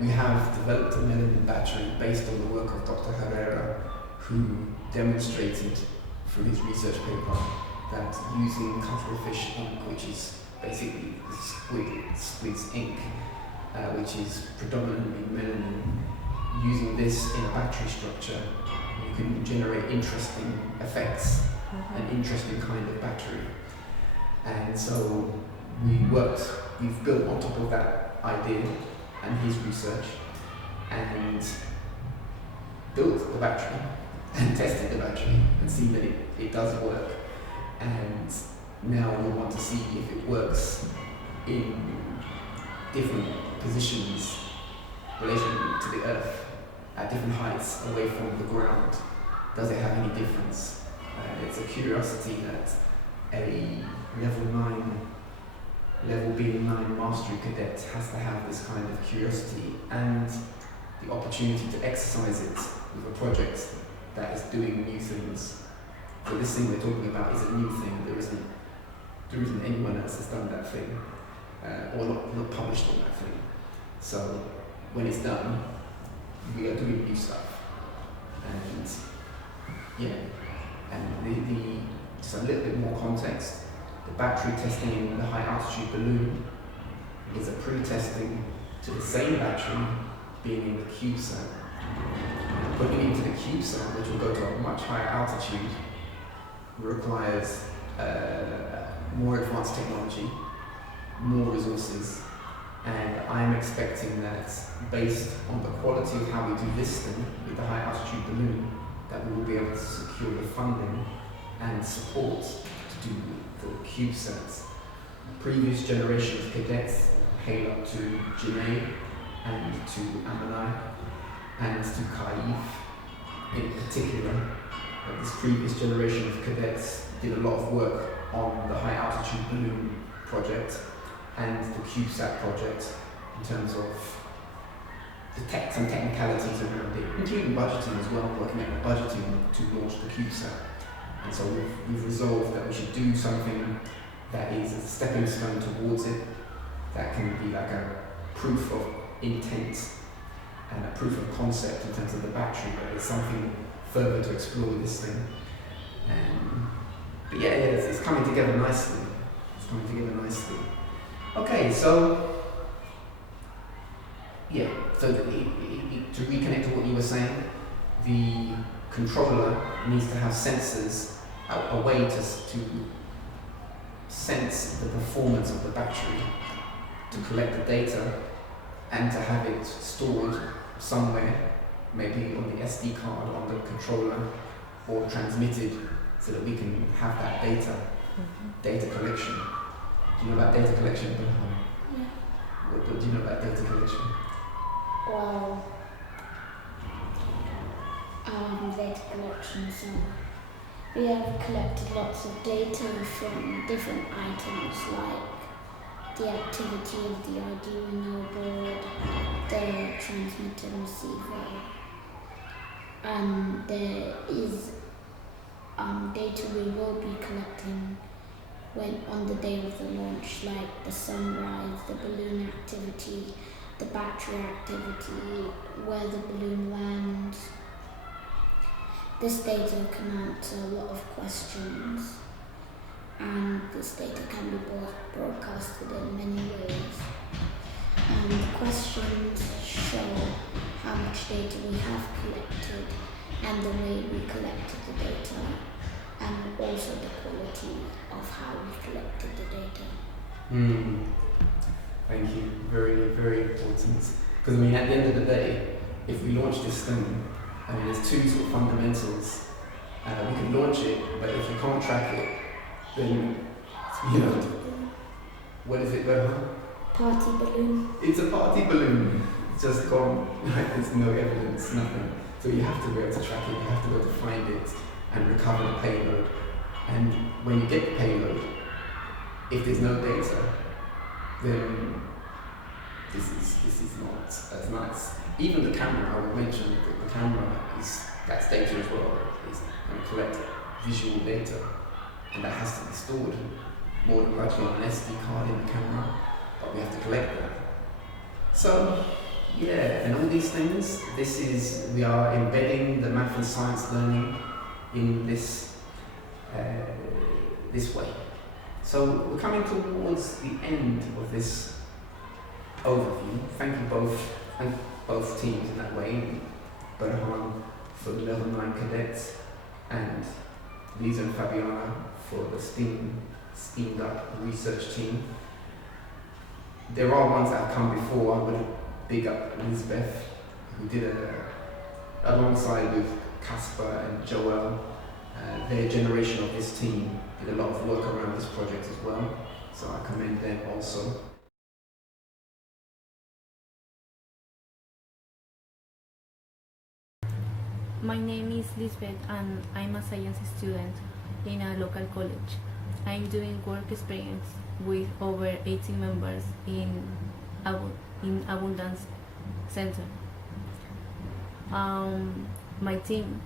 we have developed a melanin battery based on the work of Dr. Herrera, who demonstrated through his research paper that using cuttlefish ink, which is basically squid's ink, which is predominantly melanin, using this in a battery structure, you can generate interesting effects, an interesting kind of battery. And so we've built on top of that idea and his research, and built the battery and tested the battery and seen that it does work. And now we want to see if it works in different positions in relation to the Earth, at different heights away from the ground. Does it have any difference? It's a curiosity that a level being 9 mastery cadet has to have, this kind of curiosity and the opportunity to exercise it with a project that is doing new things. So this thing we're talking about is a new thing. There isn't anyone else that's done that thing, or not published on that thing. So when it's done, we are doing new stuff. And yeah, and just a little bit more context. The battery testing in the high altitude balloon is a pre-testing to the same battery being in the CubeSat. Putting it into the CubeSat, which will go to a much higher altitude, requires more advanced technology, more resources, and I'm expecting that based on the quality of how we do this thing with the high altitude balloon, that we will be able to secure the funding and support to do the CubeSats. Previous generation of cadets, hail up to Janae and to Amanai and to Kaif in particular. This previous generation of cadets did a lot of work on the high altitude balloon project and the CubeSat project in terms of some technicalities around it, including budgeting as well, working at the budgeting to launch the CubeSat. And so we've resolved that we should do something that is a stepping stone towards it, that can be like a proof of intent and a proof of concept in terms of the battery, but it's something further to explore with this thing. But yeah, it's coming together nicely. Okay, so yeah, so to reconnect to what you were saying, the controller needs to have sensors, a way to sense the performance of the battery, to collect the data, and to have it stored somewhere, maybe on the SD card on the controller, or transmitted so that we can have that data, data collection. Do you know about data collection, Berhan? Yeah. What do you know about data collection? Well, data collection, so we have collected lots of data from different items like the activity of the Arduino board, the transmitter and receiver, and there is data we will be collecting on the day of the launch, like the sunrise, the balloon activity, the battery activity, where the balloon lands. This data can answer a lot of questions, and this data can be broadcasted in many ways. And the questions show how much data we have collected and the way we collected the data, and also the quality of how we collected the data. Thank you. Very, very important. Because I mean, at the end of the day, if we launch this thing, I mean, there's two sort of fundamentals We can launch it, but if you can't track it, then, what is it, Berhan? Party balloon. It's a party balloon. It's just gone, there's no evidence, nothing. So you have to be able to track it, you have to be able to find it and recover the payload. And when you get the payload, if there's no data, then this is not as nice. Even the camera, I would mention that the camera that's data as well. It's going to collect visual data, and that has to be stored more than likely on an SD card in the camera, but we have to collect that. So, yeah, and all these things, we are embedding the math and science learning in this way. So we're coming towards the end of this overview. Thank you both teams in that way. Berhan for the level 9 cadets and Liza and Fabiana for the steamed up research team. There are ones that have come before. I would big up Elizabeth, who did alongside with Casper and Joel, their generation of this team did a lot of work around this project as well, so I commend them also. My name is Lisbeth and I'm a science student in a local college. I'm doing work experience with over 80 members in Abundance Center. My team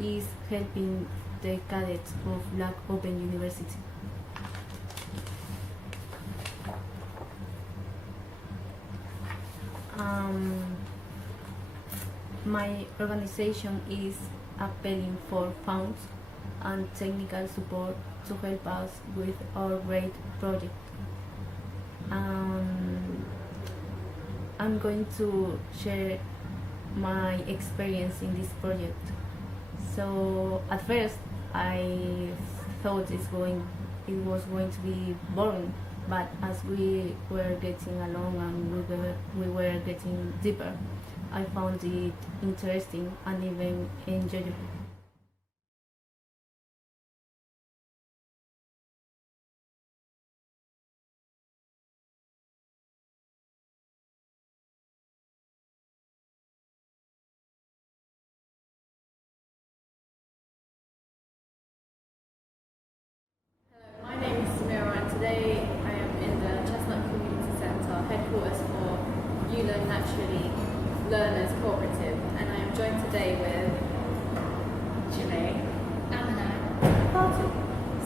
is helping the cadets of Black Open University. My organization is appealing for funds and technical support to help us with our great project. I'm going to share my experience in this project. So at first I thought it was going to be boring, but as we were getting along and we were getting deeper, I found it interesting and even enjoyable. My name is Samira and today I am in the Chestnuts Community Centre, headquarters for You Learn Naturally Learners Cooperative, and I am joined today with Janae. Party.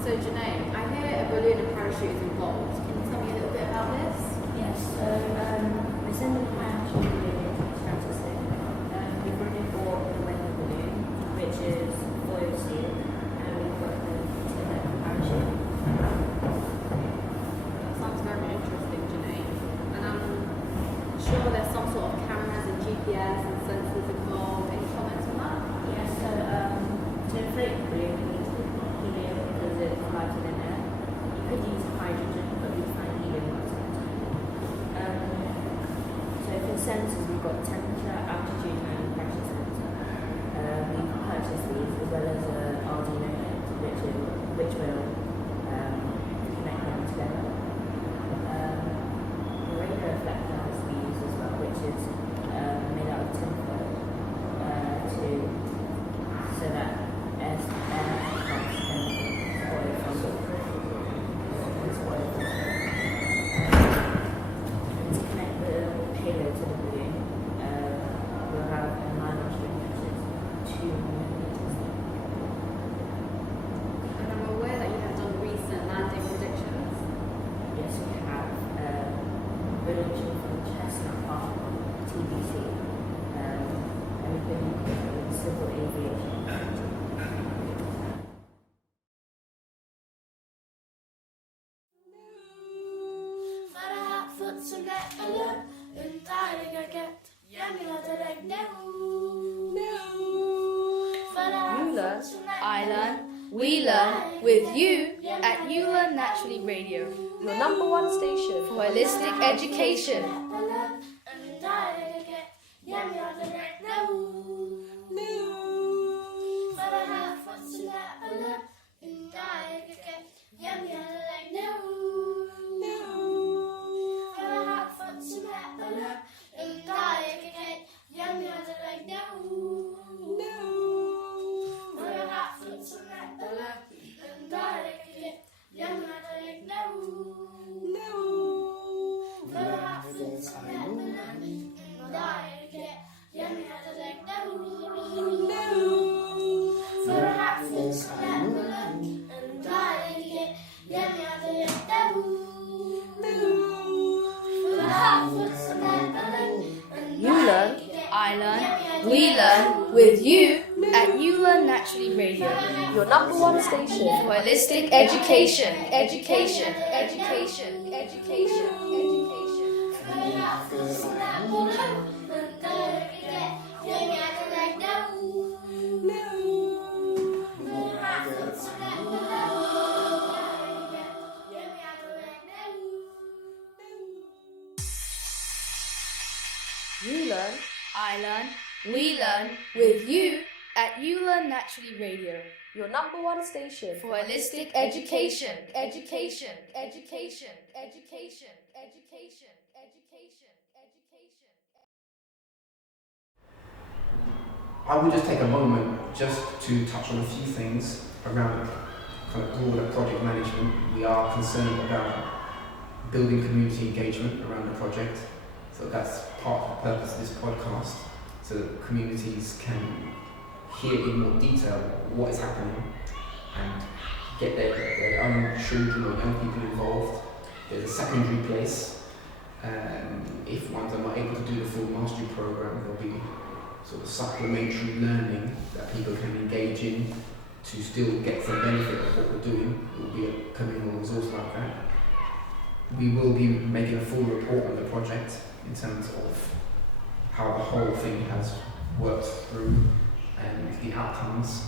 So Janae, I hear a balloon and parachute is involved. Can you tell me a little bit about this? Yes, so we send a parachute balloon into the stratosphere. We've already bought the weather balloon, which is foil sealed, and we've got the parachute. That sounds very interesting, Janae. And I'm sure there's some sort of cameras and GPS and sensors involved. Any comments on that? Yes, so to inflate the balloon, we need to put helium because it's lighter than air. You could use hydrogen, but we find helium works better. So for sensors, we've got temperature, altitude, and pressure sensor. We've purchased these as well as an Arduino kit, which will connect them together. The radio reflector has to be used as well, which is made out of tinfoil so that air pumps can spoil from and to connect the payload to the balloon, we'll have a nylon string which is 2 millimeters. And I'm aware that you have done recent landing predictions. Yes, we have religion from Chestnut Park, TBC, and we've been incorporating civil aviation. You learn, I learn, we learn with you at You Learn Naturally Radio, your #1 station for holistic education. You learn, I learn, we learn with you at You Learn Naturally Radio. Your number one station for holistic education, education, education, education, You learn, I learn, we learn with you at You Learn Naturally Radio. Your number one station for holistic education, education, education, education, education, education, education. I will just take a moment just to touch on a few things around kind of broader project management. We are concerned about building community engagement around the project, so that's part of the purpose of this podcast, so that communities can hear in more detail what is happening and get their own children or young people involved. There's a secondary place. If ones are not able to do the full mastery program, there'll be sort of supplementary learning that people can engage in to still get the benefit of what we're doing. It will be a communal resource like that. We will be making a full report on the project in terms of how the whole thing has worked through and the outcomes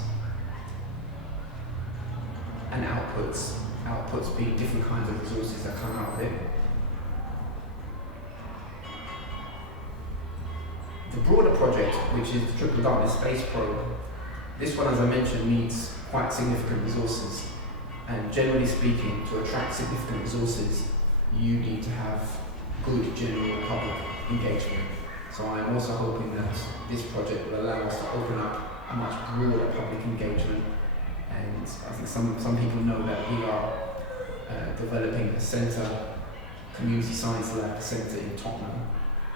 and outputs. Outputs being different kinds of resources that come out of it. The broader project, which is the Triple Darkness Space Probe, this one, as I mentioned, needs quite significant resources. And generally speaking, to attract significant resources, you need to have good general public engagement. So I'm also hoping that this project will allow us to open up a much broader public engagement. And I think some people know that we are developing a centre, community science lab centre in Tottenham,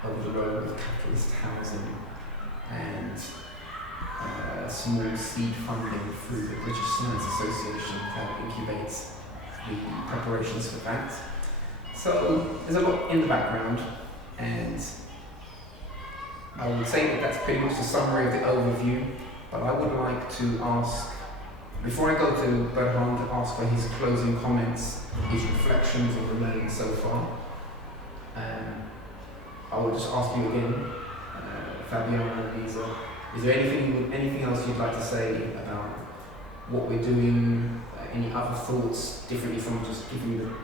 over the road with capitalist housing and small seed funding through the British Science Association that incubates the preparations for that. So there's a lot in the background, and I would say that that's pretty much the summary of the overview, but I would like to ask, before I go to Berhan, to ask for his closing comments, his reflections on the learning so far. I will just ask you again, Fabiana and Liza, is there anything else you'd like to say about what we're doing? Any other thoughts, differently from just giving you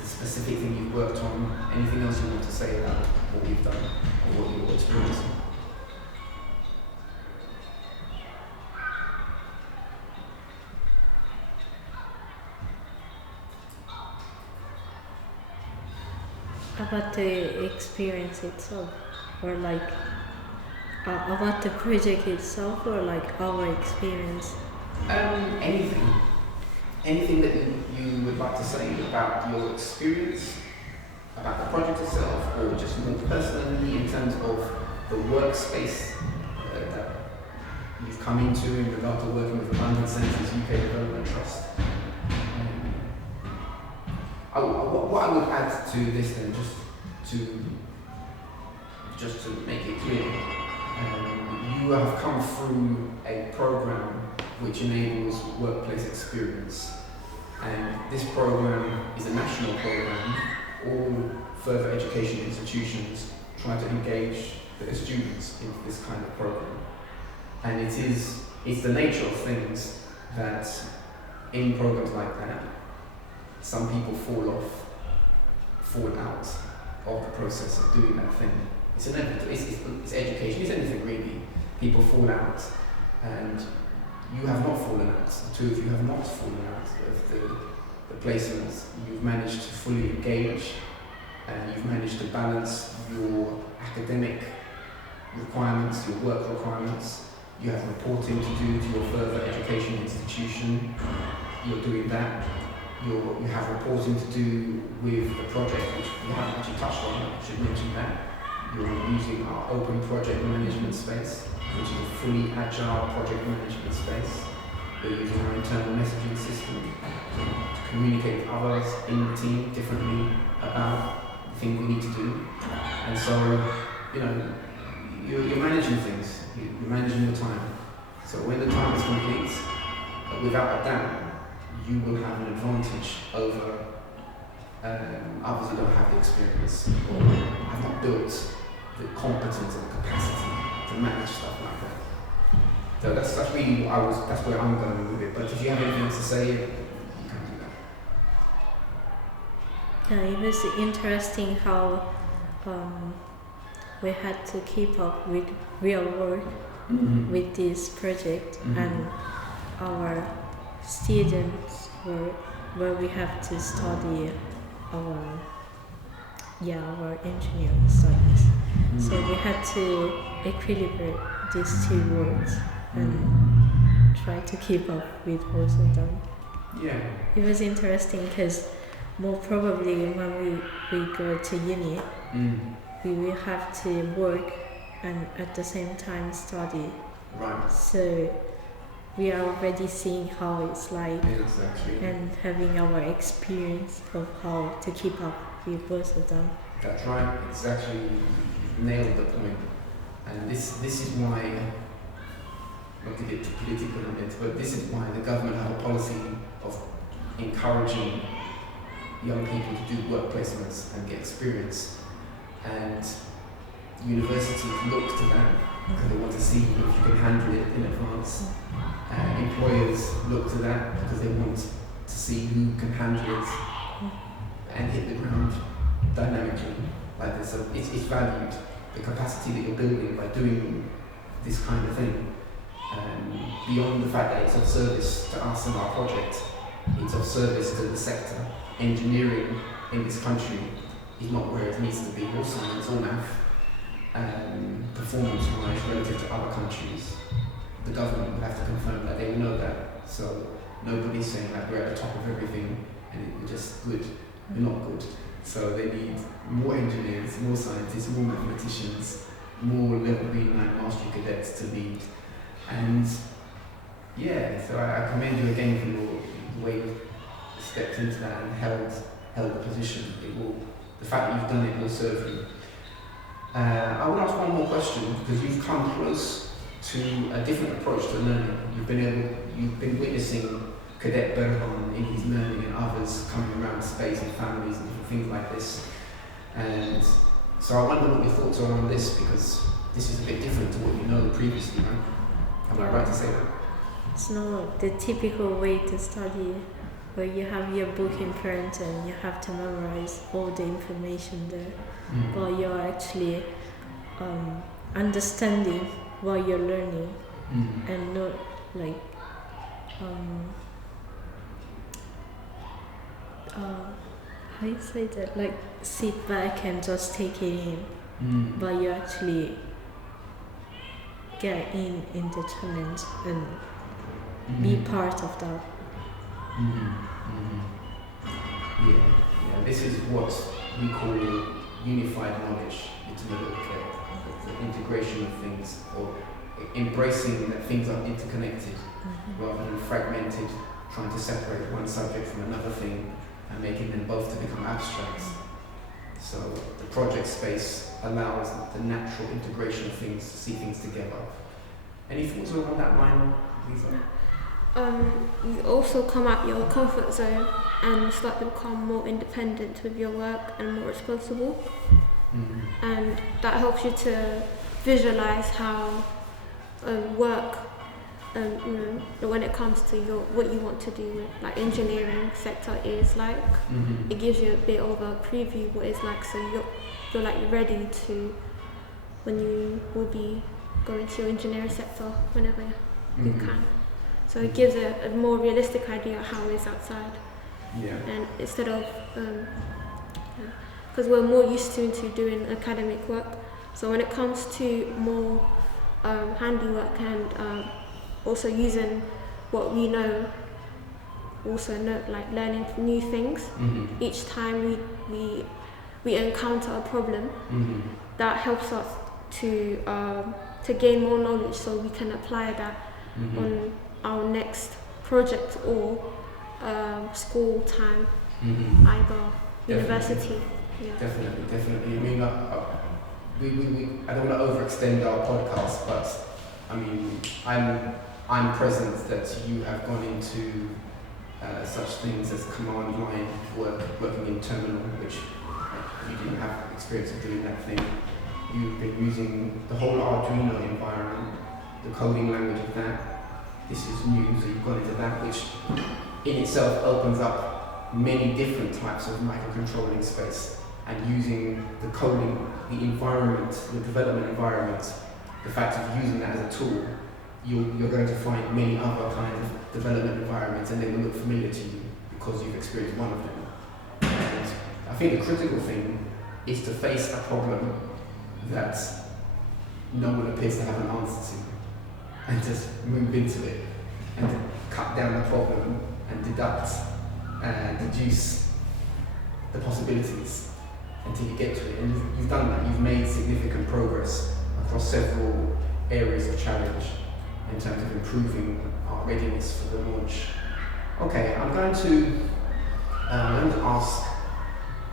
the specific thing you've worked on? Anything else you want to say about what we've done or what you're experiencing? About the experience itself, or like about the project itself, or like our experience? Anything that you would like to say about your experience, about the project itself, or just more personally in terms of the workspace that you've come into in regard to working with Abundant Centres UK Development Trust. What I would add to this then, just to make it clear, you have come through a program which enables workplace experience, and this program is a national program. All further education institutions try to engage their students in this kind of program, and it's the nature of things that in programs like that, some people fall out of the process of doing that thing. It's inevitable. It's education. It's anything really. People fall out, and you have not fallen out. The two of you have not fallen out of the placements. You've managed to fully engage, and you've managed to balance your academic requirements, your work requirements. You have reporting to do to your further education institution. You're doing that. You have reporting to do with the project, which we haven't actually touched on. I should mention that. You're using our open project management space, which is a fully agile project management space. We're using our internal messaging system to communicate with others in the team differently about the thing we need to do. And so you know, you're managing things, you're managing your time. So when the time is complete, without a doubt, you will have an advantage over others who don't have the experience or have not built the competence and capacity to manage stuff like that. So that's really that's where I'm going with it. But if you have anything else to say, you can do that. Yeah, it was interesting how we had to keep up with real work with this project, and our students where we have to study our engineering studies. So we had to equilibrate these two worlds and try to keep up with both of them. Yeah. It was interesting because more probably when we go to uni, we will have to work and at the same time study. Right. So we are already seeing how it's like, and having our experience of how to keep up with both of them. That's right, exactly. You nailed the point. And this is why, not to get too political on it, but this is why the government have a policy of encouraging young people to do work placements and get experience. And universities look to that because they want to see if you can handle it in advance. Employers look to that because they want to see who can handle it and hit the ground dynamically like this. So it's valued, the capacity that you're building by doing this kind of thing. Beyond the fact that it's of service to us and our project, it's of service to the sector. Engineering in this country is not where it needs to be, or science or math, performance-wise relative to other countries. The government will have to confirm that, they will know that. So nobody's saying that we're at the top of everything and we're just good. We're not good. So they need more engineers, more scientists, more mathematicians, more level B9 mastery cadets to lead. And yeah, so I commend you again for the way you stepped into that and held the position. The fact that you've done it will serve you. I would ask one more question, because you've come close to a different approach to learning. You've been witnessing Cadet Berhan in his learning and others coming around space and families and different things like this. And so I wonder what your thoughts are on this, because this is a bit different to what you know previously, right? Am I right to say that? It's not the typical way to study, where you have your book in front and you have to memorize all the information there, but you're actually understanding what you're learning and not like how do you say that, like sit back and just take it in, but you actually get in the challenge and be part of that. Yeah, this is what we call unified knowledge. It's the integration of things, or embracing that things are interconnected rather than fragmented, trying to separate one subject from another thing and making them both to become abstracts. So the project space allows the natural integration of things, to see things together. Any thoughts around that line, Liza? You also come out your comfort zone and start to become more independent with your work and more responsible. And that helps you to visualize how work, when it comes to what you want to do with like engineering sector is like. It gives you a bit of a preview what it's like, so you're like ready to when you will be going to your engineering sector whenever you can. So it gives a more realistic idea of how it is outside. Yeah. And instead of, because we're more used to doing academic work, so when it comes to more handiwork and also using what we know, like learning new things. Each time we encounter a problem, that helps us to gain more knowledge, so we can apply that on our next project or school time, either university. Definitely. I mean, I don't want to overextend our podcast, but I mean, I'm present that you have gone into such things as command line working in terminal, which you didn't have experience of doing that thing. You've been using the whole Arduino environment, the coding language of that. This is new, so you've gone into that, which in itself opens up many different types of microcontrolling space. And using the coding, the environment, the development environment, the fact of using that as a tool, you're going to find many other kinds of development environments, and they will look familiar to you because you've experienced one of them. And I think the critical thing is to face a problem that no one appears to have an answer to, and just move into it, and to cut down the problem and deduct and deduce the possibilities until you get to it. And you've done that. You've made significant progress across several areas of challenge in terms of improving our readiness for the launch. Okay, I'm going to ask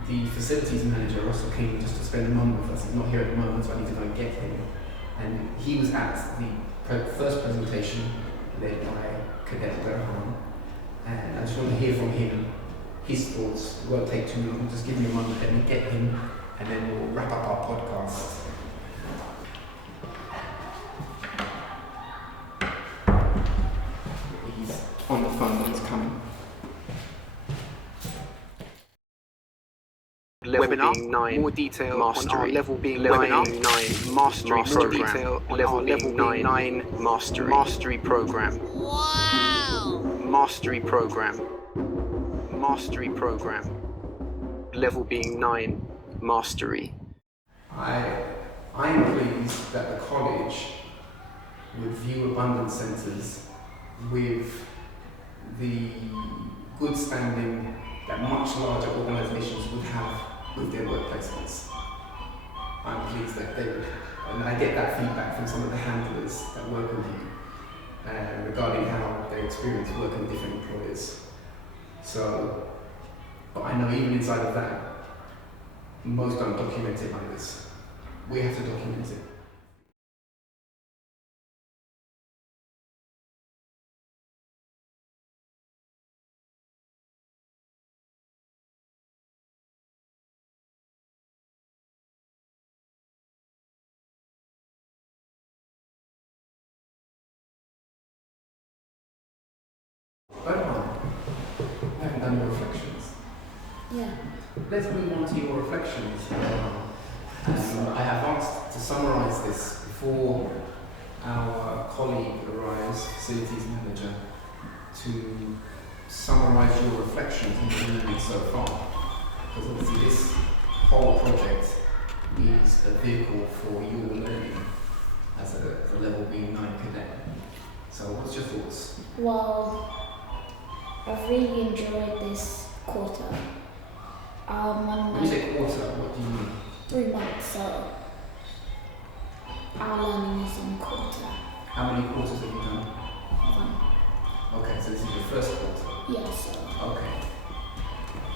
the facilities manager, Russell King, just to spend a moment with us. He's not here at the moment, so I need to go and get him. And he was at the first presentation led by Cadet Berhan, and I just want to hear from him his thoughts. It won't take too long, just give me a moment, let me get him, and then we'll wrap up our podcast. He's on the phone, he's coming. Level being 9, more detail mastery. On our level being level 9 mastery program. Level being 9 mastery program. Wow! Mastery program. Mastery program. Level being 9 mastery. I'm pleased that the college would view abundance centres with the good standing that much larger organisations would have with their workplaces. I'm pleased that they would, and I get that feedback from some of the handlers that work with you regarding how they experience working with different employers. So, but I know even inside of that, most don't document it like this. We have to document it. Berhan, I haven't done your reflections. Yeah. Let's move on to your reflections. I have asked to summarise this before our colleague arrives, facilities manager, to summarise your reflections on the learning so far. Because obviously this whole project is a vehicle for your learning as a level being 9 cadet. So what's your thoughts? Well, I've really enjoyed this quarter. When you say quarter, what do you mean? 3 months, so our learning is in quarter. How many quarters have you done? 1. Okay, so this is your first quarter? Yes, so Okay.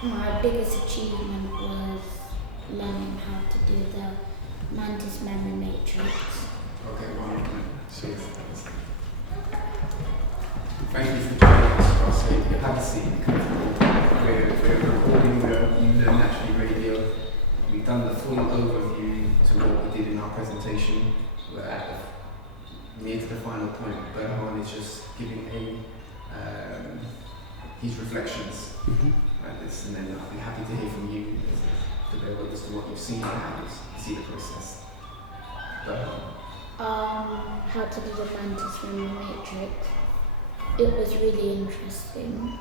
my biggest achievement was learning how to do the Mantis memory matrix. Okay, 1 minute. Cheers. Thank you for joining us, Russell. Have a seat. We're recording You Learn Naturally Radio. We've done the full overview to what we did in our presentation. We're at near to the final point. Berhan is just giving his reflections like this, and then I'll be happy to hear from you as to what you've seen and how you see the process. Berhan. How to do the Mantis memory matrix. It was really interesting.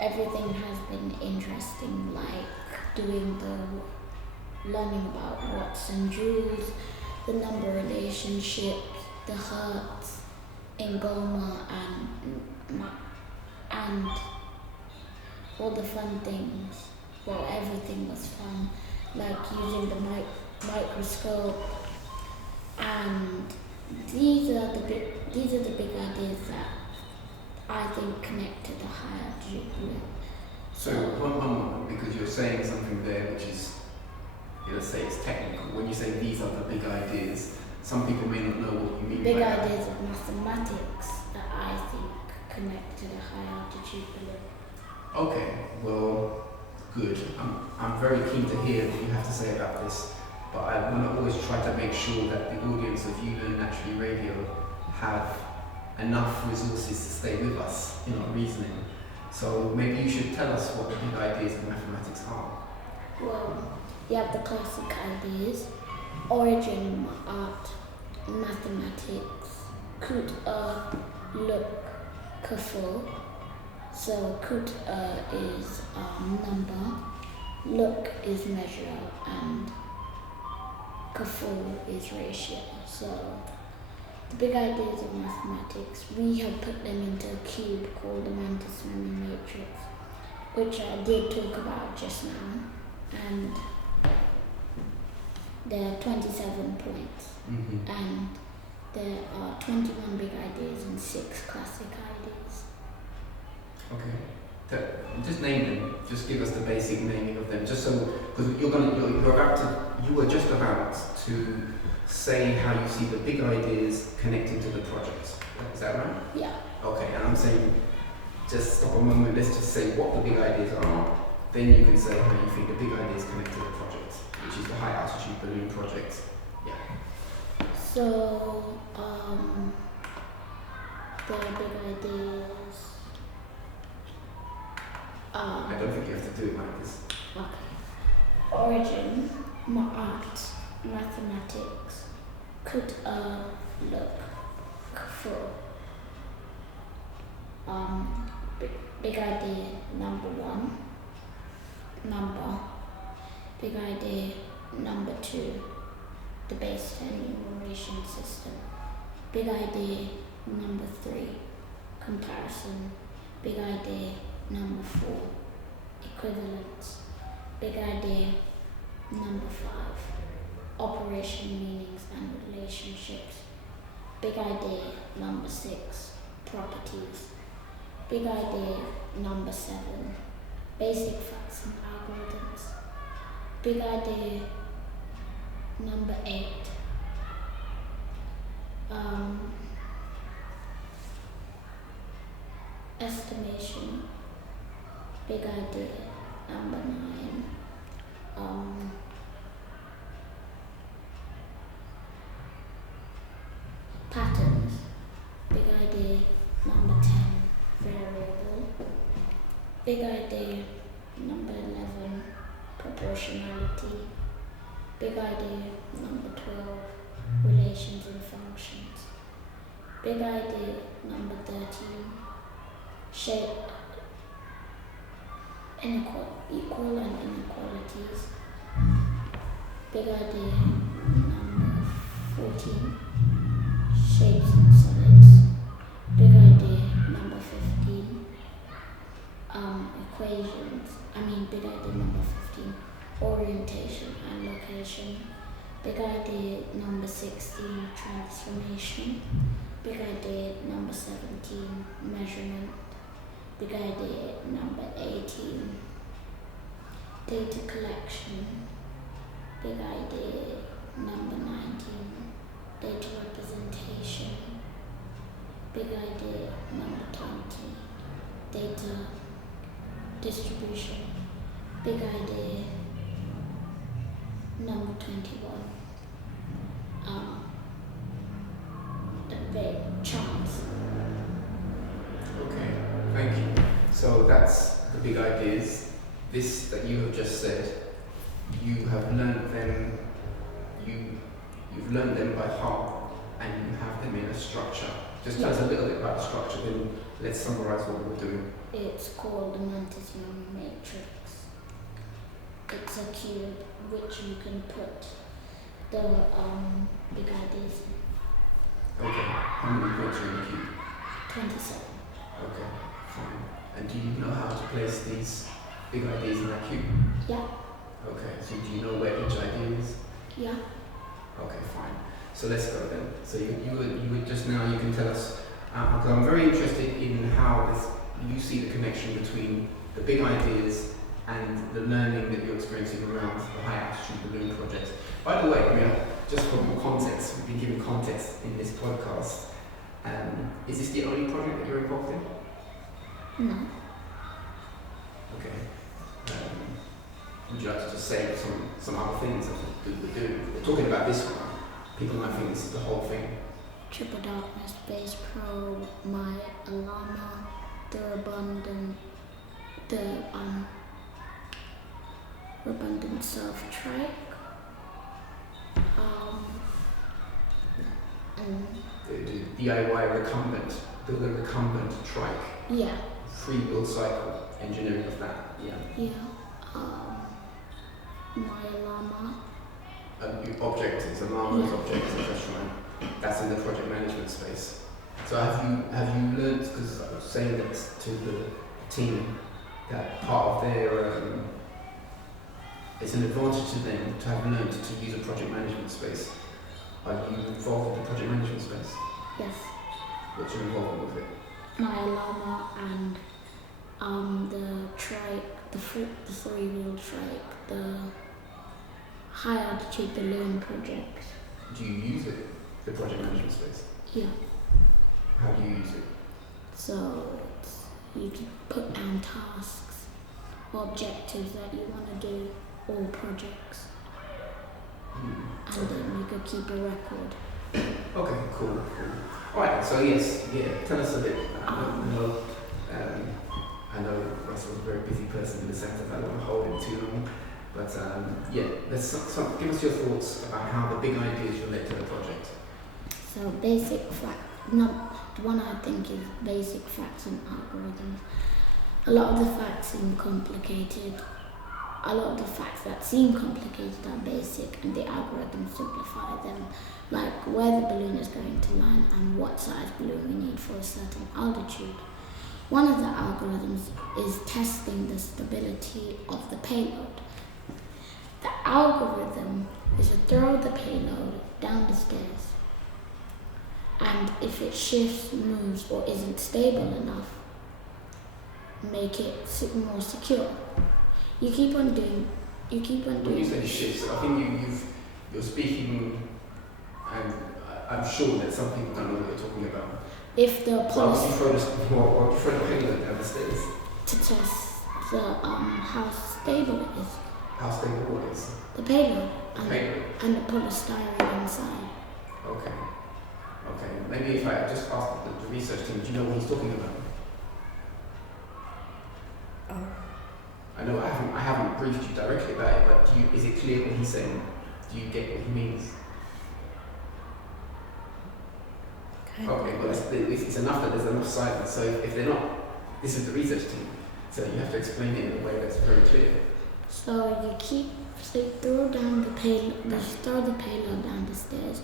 Everything has been interesting, like doing learning about watts and joules, the number relationships, the hertz, Ngoma, and all the fun things. Well, everything was fun, like using the microscope, and these are the big ideas that I think connect to the hierarchy. So one moment, because you're saying something there which is let's say it's technical. When you say these are the big ideas, some people may not know what you mean Big by that. ideas of mathematics that I think connect to the high altitude balloon. Okay, well, good. I'm very keen to hear what you have to say about this, but I want to always try to make sure that the audience of You Learn Naturally Radio have enough resources to stay with us in our reasoning. So maybe you should tell us what the big ideas of mathematics are. Well, you have the classic ideas, origin, art, mathematics, kut, look, kaful. So kut is number, look is measure, and kaful is ratio. So the big ideas of mathematics, we have put them into a cube called the Astehmari matrix, which I did talk about just now, and there are 27 points, and there are 21 big ideas and 6 classic ideas. Okay. Just name them. Just give us the basic naming of them, just so, because you were just about to say how you see the big ideas connecting to the projects. Is that right? Yeah. Okay, and I'm saying, just stop a moment, let's just say what the big ideas are, then you can say how you think the big ideas connect to the project, which is the high altitude balloon project. Yeah. So, the big ideas. I don't think you have to do it like this. Okay. Origin, art, mathematics, kut, look, kaful. Big idea number 1, number. Big idea number 2, the base 10 enumeration system. Big idea number 3, comparison. Big idea number 4, equivalence. Big idea number 5, operation meanings and relationships. Big idea number 6, properties. Big idea number 7, basic facts and algorithms. Big idea number 8, estimation. Big idea number 9, patterns. Big idea number 10, variable. Big idea number 11, proportionality. Big idea number 12, relations and functions. Big idea number 13, shape, equal and inequalities. Big idea number 14, shapes and solids. Big idea number 15, equations. Big idea number 15, orientation and location. Big idea number 16, transformation. Big idea number 17, measurement. Big idea number 18, data collection. Big idea number 19, data representation. Big idea number 20, data distribution. Big idea number 21, the chance. Okay, thank you. So that's the big ideas. This that you have just said, you have learned them, you've learned them by heart, and you have them in a structure. Just tell us a little bit about the structure, then let's summarize what we're doing. It's called the Astehmari matrix. It's a cube which you can put the big ideas in. Okay, how many points are in the cube? 27. Okay, fine. And do you know how to place these big ideas in that cube? Yeah. Okay, so do you know where each idea is? Yeah. Okay, fine. So let's go then. So you would just now, you can tell us, because I'm very interested in how you see the connection between the big ideas and the learning that you're experiencing around the high altitude balloon project. By the way, just for more context, we've been given context in this podcast. Is this the only project that you're involved in? No. Okay. Would you like to just say some other things that we're doing? We're talking about this one. People might think this is the whole thing. Triple Darkness, Base Pro, My Alama, the Redundant Self Trike, and The DIY recumbent, build a recumbent trike. yeah. Free build cycle, engineering of that, yeah. Yeah. My Alama. Objectives, Alama's objectives, that's right. That's in the project management space. So have you learned, because I was saying that to the team, that part of their, it's an advantage to them to have learned to use a project management space. Are you involved with the project management space? Yes. What's your involvement with it? My Alama and the trike, the three-wheel trike, the high altitude balloon project. Do you use it, the project management space? Yeah. How do you use it? So you can put down tasks or objectives that you want to do, all projects, and then you could keep a record. Okay, cool. Alright, so yes, tell us a bit. I know Russell's a very busy person in the centre, I don't want to hold him too long. But give us your thoughts about how the big ideas relate to the project. So basic fact, the one I think is basic facts and algorithms. A lot of the facts seem complicated. A lot of the facts that seem complicated are basic, and the algorithms simplify them, like where the balloon is going to land and what size balloon we need for a certain altitude. One of the algorithms is testing the stability of the payload. The algorithm is to throw the payload down the stairs, and if it shifts, moves, or isn't stable enough, make it more secure. You keep on doing. When you say shifts, I think you're speaking, and I'm sure that some people don't know what you're talking about. If the policy. Why would you throw the payload down the stairs? To test how stable it is. How stable it is? The payload. Payload. And the polystyrene inside. Okay. Maybe if I just ask the research team, do you know what he's talking about? I know I haven't briefed you directly about it, but is it clear what he's saying? Do you get what he means? Okay, well it's enough that there's enough silence. So if they're not, this is the research team, so you have to explain it in a way that's very clear. So you throw the payload down the stairs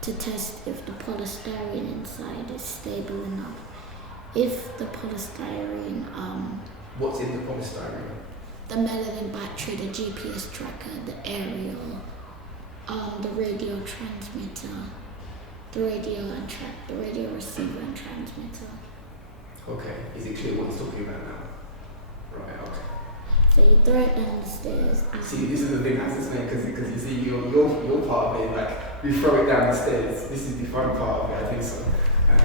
to test if the polystyrene inside is stable enough. If the polystyrene what's in the polystyrene? The melanin battery, the GPS tracker, the aerial, the radio transmitter, the radio receiver and transmitter. Okay, is it clear what he's talking about now? Right, okay. So you throw it down the stairs. See, this is the thing, isn't it? Because you see, your part of it, like, we throw it down the stairs. This is the fun part of it, I think so.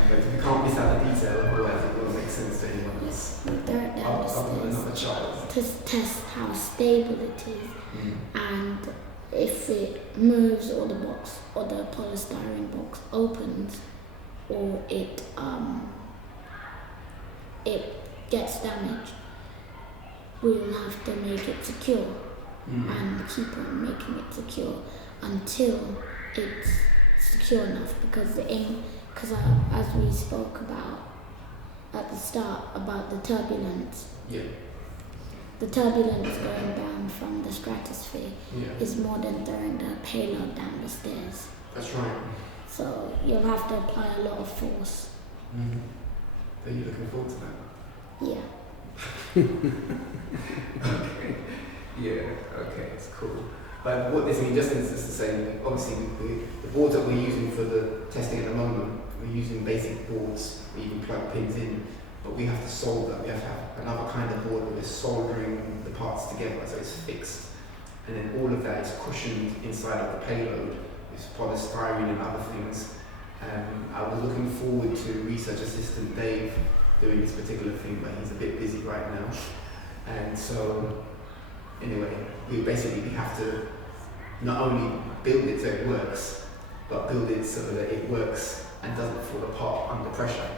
But you can't miss out the detail, otherwise it won't make sense to anyone else. You throw it down the stairs another child. to test how stable it is, and if it moves or the polystyrene box opens, or it gets damaged, we will have to make it secure and keep on making it secure until it's secure enough, because as we spoke about at the start about the turbulence, the turbulence going down from the stratosphere is more than throwing the payload down the stairs. That's right. So you'll have to apply a lot of force. Are you looking forward to that? Yeah. Okay. Yeah, okay, it's cool. But what this means, just to say, obviously the boards that we're using for the testing at the moment, we're using basic boards where you can plug pins in, but we have to solve that. We have to have another kind of board where we're soldering the parts together so it's fixed. And then all of that is cushioned inside of the payload with polystyrene and other things. I was looking forward to research assistant Dave doing this particular thing, but he's a bit busy right now. And so, anyway, we have to not only build it so it works, but build it so that it works and doesn't fall apart under pressure.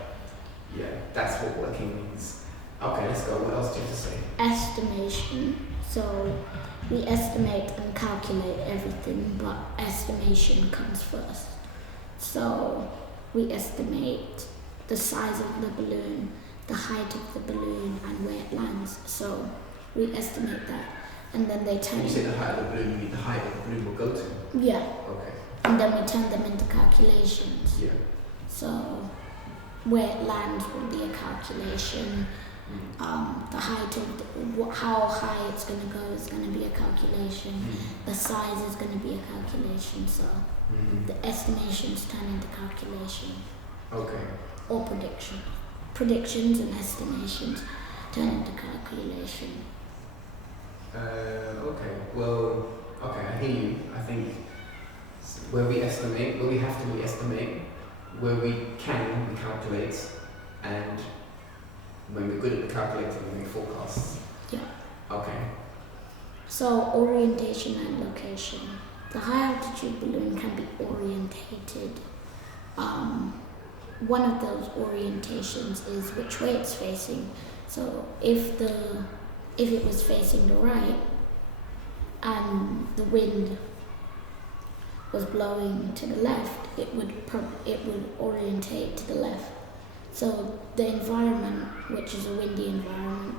Yeah, that's what working means. Okay, let's go. What else do you have to say? Estimation. So we estimate and calculate everything, but estimation comes first. So we estimate the size of the balloon, the height of the balloon, and where it lands. So we estimate that, and then they turn. When you say the height of the balloon, you mean the height of the balloon will go to? Yeah. Okay. And then we turn them into calculations. Yeah. So where it lands will be a calculation. The height of how high it's going to go is going to be a calculation. The size is going to be a calculation. So the estimations turn into calculation. Okay. Or prediction. Predictions and estimations turn into calculation. Okay. Well, okay, I hear you. I think where we estimate, where we have to, we estimate. Where we can, we calculate. And when we're good at the calculating, we make forecasts. Yeah. Okay. So orientation and location. The high altitude balloon can be orientated. One of those orientations is which way it's facing. So if it was facing the right and the wind was blowing to the left, it would orientate to the left. So the environment, which is a windy environment,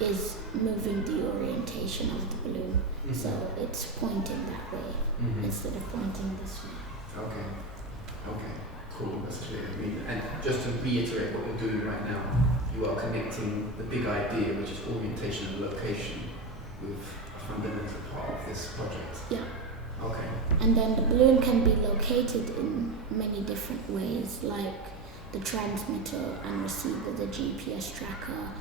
is moving the orientation of the balloon. So it's pointing that way instead of pointing this way. Okay. Okay. Cool. That's clear. I mean, and just to reiterate what you're doing right now, you are connecting the big idea, which is orientation and location, with a fundamental part of this project. Yeah. Okay. And then the balloon can be located in many different ways, like the transmitter and receiver, the GPS tracker,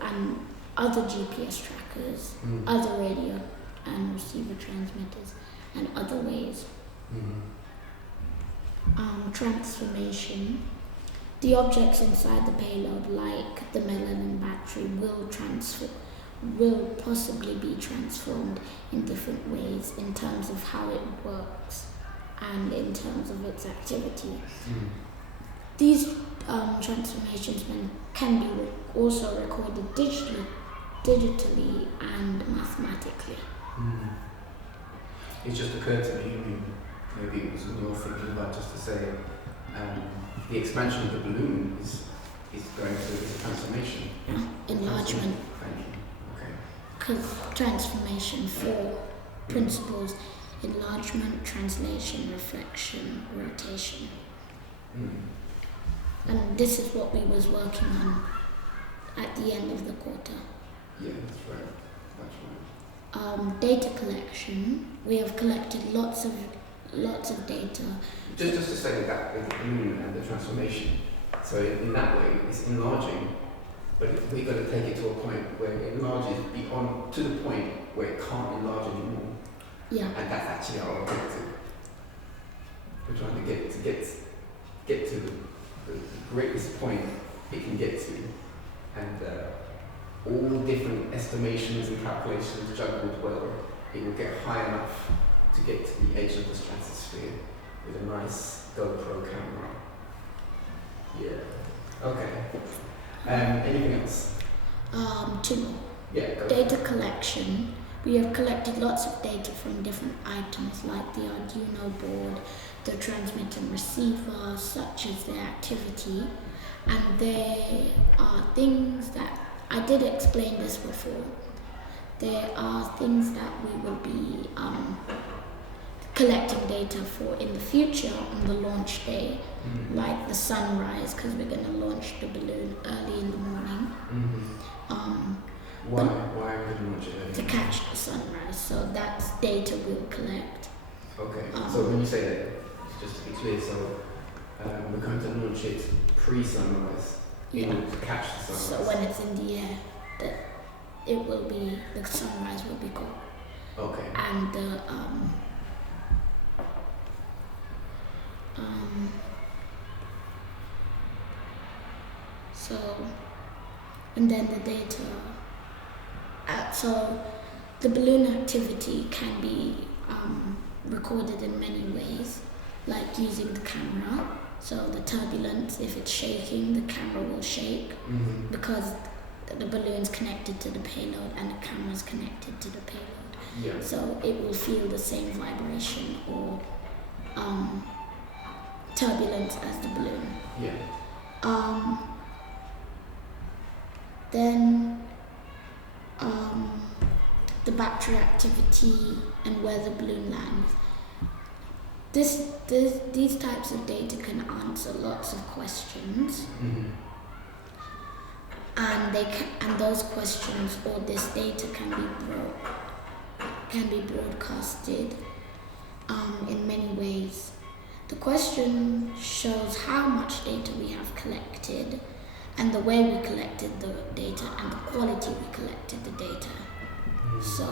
and other GPS trackers, other radio and receiver transmitters, and other ways. Transformation. The objects inside the payload, like the melanin battery, will possibly be transformed in different ways in terms of how it works and in terms of its activity. These transformations can be also recorded digitally and mathematically. It just occurred to me, I mean, maybe it was when you were thinking about just to say the expansion of the balloon is going through this transformation. Enlargement. Thank you. Okay. Because transformation, 4 principles: enlargement, translation, reflection, rotation. And this is what we was working on at the end of the quarter. Yeah, that's right. That's right. Data collection. We have collected lots of data. Just to say that with the balloon and the transformation. So in that way, it's enlarging, but we've got to take it to a point where it enlarges beyond to the point where it can't enlarge anymore. Yeah. And that's actually our objective. We're trying to get to the greatest point it can get to, and all different estimations and calculations juggled well, it will get high enough to get to the edge of the stratosphere with a nice GoPro camera. Yeah. Okay. Anything else? 2 more. Yeah. Go Data collection. We have collected lots of data from different items like the Arduino board, the transmitter and receiver, such as their activity, and there are things that I did explain this before. There are things that we will be collecting data for in the future on the launch day, like the sunrise, because we're going to launch the balloon early in the morning. Why are we going to launch it early? To catch the sunrise, so that's data we'll collect. Okay, so when you say that, just to be clear, so we're going to launch it pre-sunrise. in order to catch the sunrise. So when it's in the air, the sunrise will be gone. Okay. And and then the data. So the balloon activity can be recorded in many ways, like using the camera. So the turbulence, if it's shaking, the camera will shake because the balloon's connected to the payload and the camera's connected to the payload. Yeah. So it will feel the same vibration or turbulence as the balloon. Yeah. Then the battery activity and where the balloon lands. These types of data can answer lots of questions, and those questions or this data can be broadcasted in many ways. The question shows how much data we have collected, and the way we collected the data, and the quality we collected the data. So,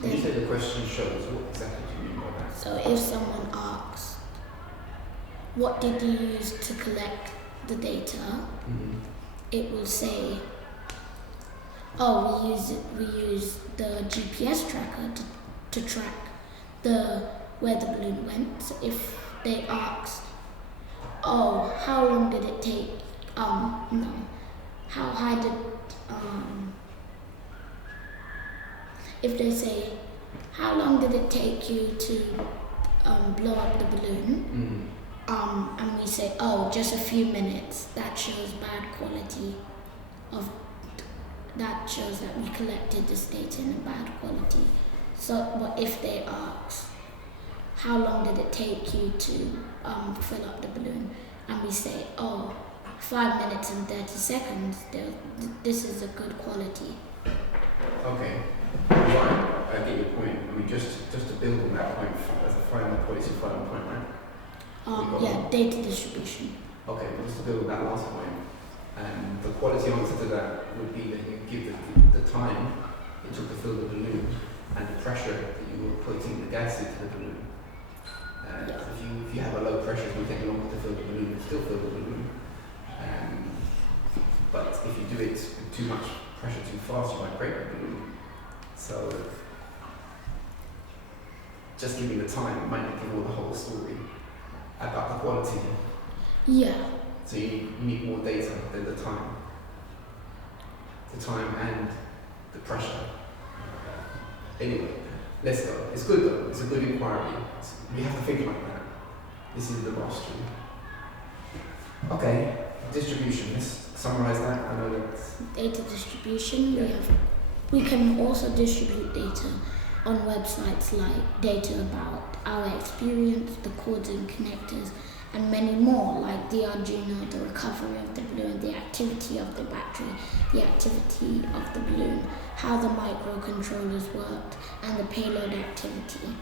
when you say the question shows, what exactly do you mean by that? So if someone asks, what did you use to collect the data? It will say, oh, we use the GPS tracker to track where the balloon went. So if they asked, oh, how long did it take? How high did if they say, how long did it take you to blow up the balloon? And we say, oh, just a few minutes. That shows bad quality that shows that we collected this data in a bad quality. So, but if they ask, how long did it take you to fill up the balloon? And we say, oh, 5 minutes and 30 seconds, this is a good quality. Okay, right, I get your point. I mean, just to build on that point as a final point, it's a final point, right? Data distribution. Okay, well, just to build on that last point, the quality answer to that would be that you give the time it took to fill the balloon and the pressure that you were putting the gas into the balloon. If you have a low pressure, it will take longer to fill the balloon, and still fill the balloon. But if you do it with too much pressure too fast, you might break the balloon. So just giving the time might not give all the whole story about the quality. Yeah. So you need more data than the time. The time and the pressure. Anyway, let's go. It's good though. It's a good inquiry. We have to think like that. This is the mastery. Okay, distribution. Let's summarize that. I know that's data distribution. We can also distribute data on websites like data about our experience, the cords and connectors, and many more, like the Arduino, the recovery of the balloon, the activity of the battery, the activity of the balloon, how the microcontrollers worked, and the payload activity.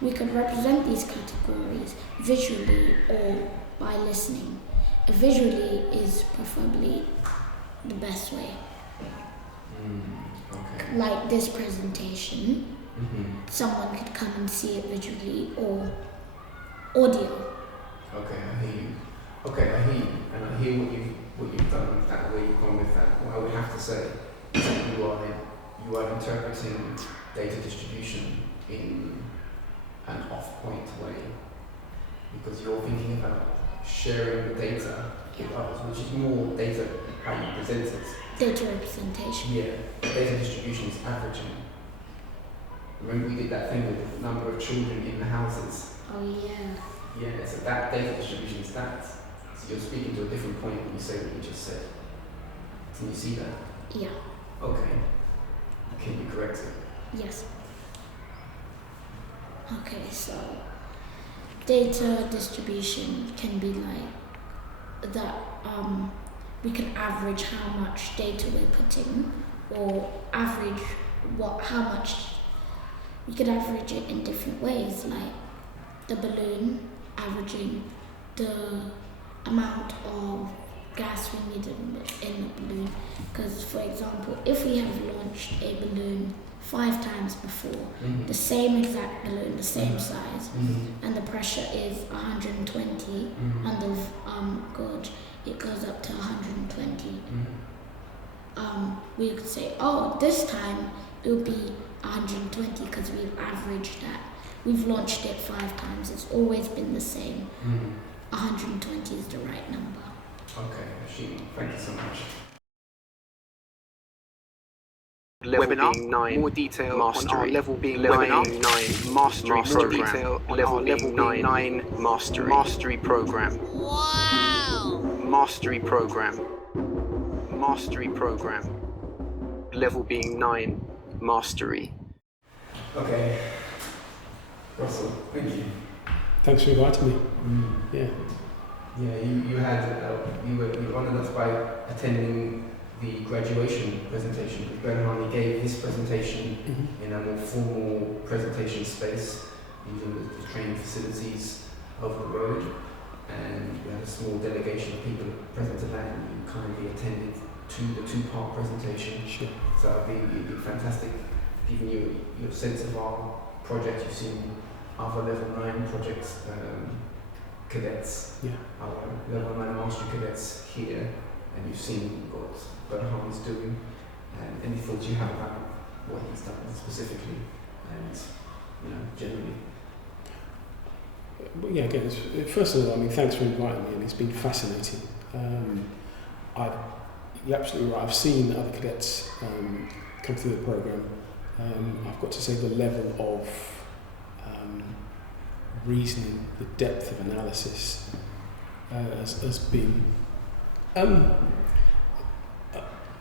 We could represent these categories visually or by listening. Visually is preferably the best way. Okay. Like this presentation, someone could come and see it visually or audio. Okay, I hear you. Okay, I hear you, and I hear what you've done with that, where you've gone with that. What I would have to say is that you are interpreting data distribution in an off-point way, because you're thinking about sharing the data with others, which is more data how you present it. Data representation. Yeah, data distribution is averaging. Remember we did that thing with the number of children in the houses? Oh yeah. Yeah, so that data distribution is that. So you're speaking to a different point when you say what you just said. Can you see that? Yeah. Okay. Can you correct it? Yes. Okay, so data distribution can be like that. We can average how much data we're putting, or average how much. We could average it in different ways, like the balloon averaging the amount of gas we need in the balloon. Because, for example, if we have launched a balloon 5 times before, the same exact balloon, the same size, and the pressure is 120 on the gauge, it goes up to 120. We could say, oh, this time it will be 120 because we've averaged that. We've launched it 5 times. It's always been the same. 120 is the right number. Okay, thank you so much. Webinar 9, more detail mastery. On our level being webinar 9 mastery program. Detail on level level 9 mastery program. Wow! Mastery program. Level being 9 mastery. Okay, Russell, thank you. Thanks for inviting me. Yeah. Yeah, you honored us by attending the graduation presentation. Berhan gave this presentation in a more formal presentation space, using the training facilities of the road, and we had a small delegation of people present to that, and you kindly attended to the 2-part presentation. Sure. So it'd be fantastic giving you a sense of our project. You've seen other level 9 projects, cadets, our level 9 mastery cadets here, and you've seen what Berhan is doing, and any thoughts you have about what he's done specifically, and generally. Well, yeah, again, first of all, I mean, thanks for inviting me, and it's been fascinating. You're absolutely right. I've seen other cadets come through the program. I've got to say the level of reasoning, the depth of analysis has been, I'm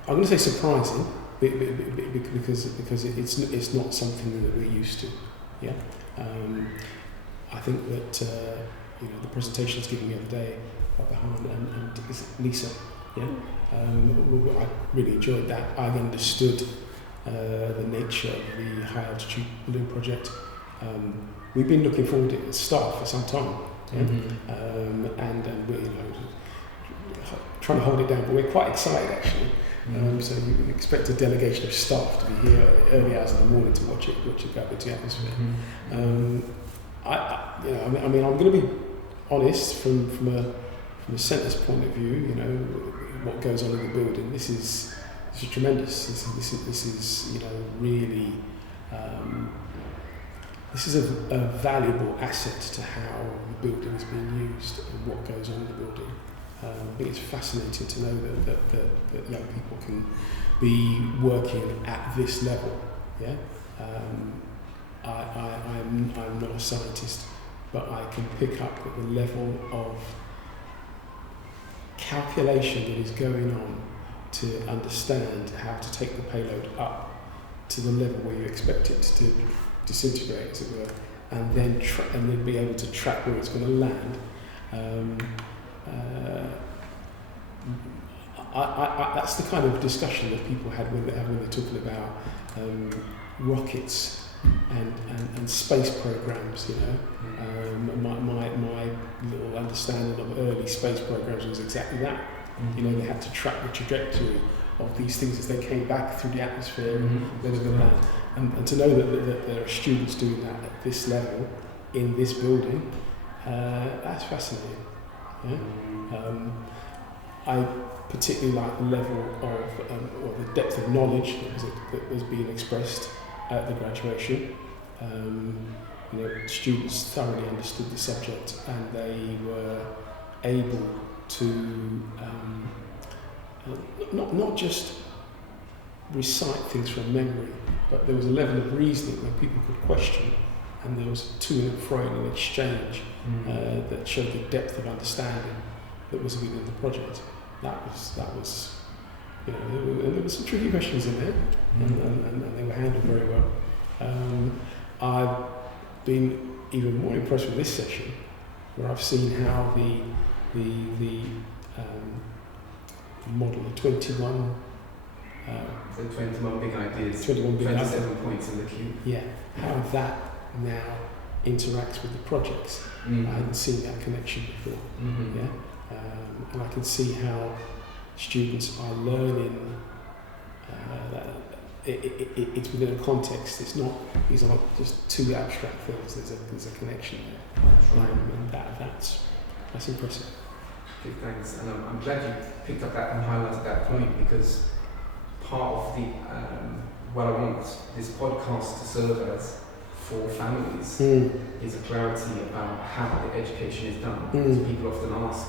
going to say surprising, because it's not something that we're used to. Yeah, I think that the presentations given the other day by Berhan and is it Liza? Yeah, I really enjoyed that. I've understood the nature of the high altitude balloon project. We've been looking forward to it as staff for some time, and we're trying to hold it down, but we're quite excited actually. So you would expect a delegation of staff to be here early hours of the morning to watch it go with the atmosphere. I mean, I'm going to be honest from a centre's point of view. What goes on in the building. This is tremendous. This is really. This is a valuable asset to how the building is being used and what goes on in the building. I think it's fascinating to know that young people can be working at this level. Yeah, I'm not a scientist, but I can pick up at the level of calculation that is going on to understand how to take the payload up to the level where you expect it to disintegrate, as it were, and then be able to track where it's going to land. That's the kind of discussion that people had when they're talking about rockets and space programs. My little understanding of early space programs was exactly that. They had to track the trajectory of these things as they came back through the atmosphere and then they land. And to know that there are students doing that at this level in this building, that's fascinating. Yeah? I particularly like the level of, or the depth of knowledge that was being expressed at the graduation. Students thoroughly understood the subject and they were able to not just recite things from memory, but there was a level of reasoning where people could question, and there was to and fro in an exchange that showed the depth of understanding that was within the project. That was, and there were some tricky questions in there, and they were handled very well. I've been even more impressed with this session, where I've seen how the model, the 21. The 21 big ideas, 27 points in the cube. Yeah, how that now interacts with the projects. I hadn't seen that connection before. Yeah, and I can see how students are learning. It's within a context. These are not just two abstract things. There's a connection there, and that's impressive. Okay, thanks. And I'm glad you picked up that and highlighted that point, because part of the what I want this podcast to serve as for families is a clarity about how the education is done. Because people often ask,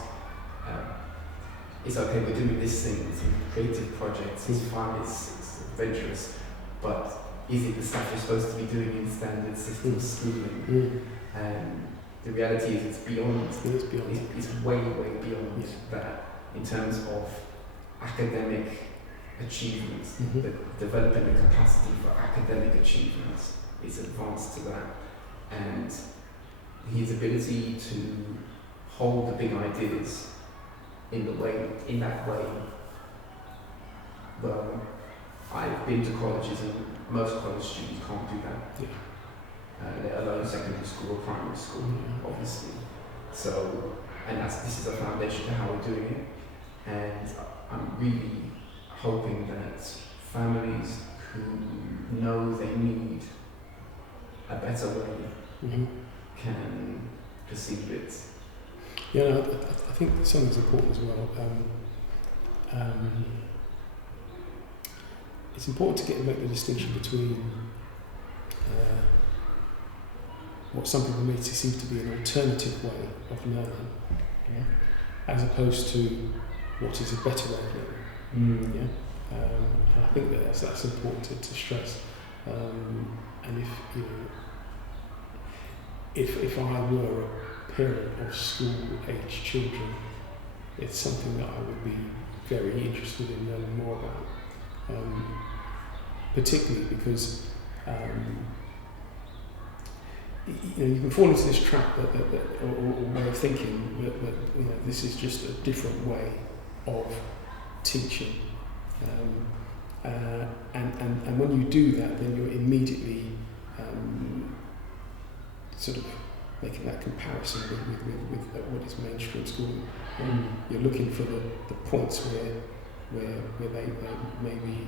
it's okay, we're doing this thing, it's a creative project, it's fun, it's adventurous, but is it the stuff you're supposed to be doing in standard system schooling? And the reality is it's beyond. It's way, way beyond that in terms of academic achievements, developing the capacity for academic achievements. It's advanced to that, and his ability to hold the big ideas in that way. Well, I've been to colleges, and most college students can't do that. Let alone secondary school or primary school, obviously. So, and this is a foundation to how we're doing it. And I'm really hoping that families who know they need a better way can perceive it. Yeah, no, I think something's important as well. It's important to make the distinction between what some people may perceive to be an alternative way of learning, as opposed to what is a better way of learning. And I think that's important to stress. And if I were a parent of school-age children, it's something that I would be very interested in learning more about, particularly because you can fall into this trap or way of thinking that this is just a different way of teaching, and when you do that, then you're immediately sort of making that comparison with what is mainstream schooling. You're looking for the points where they maybe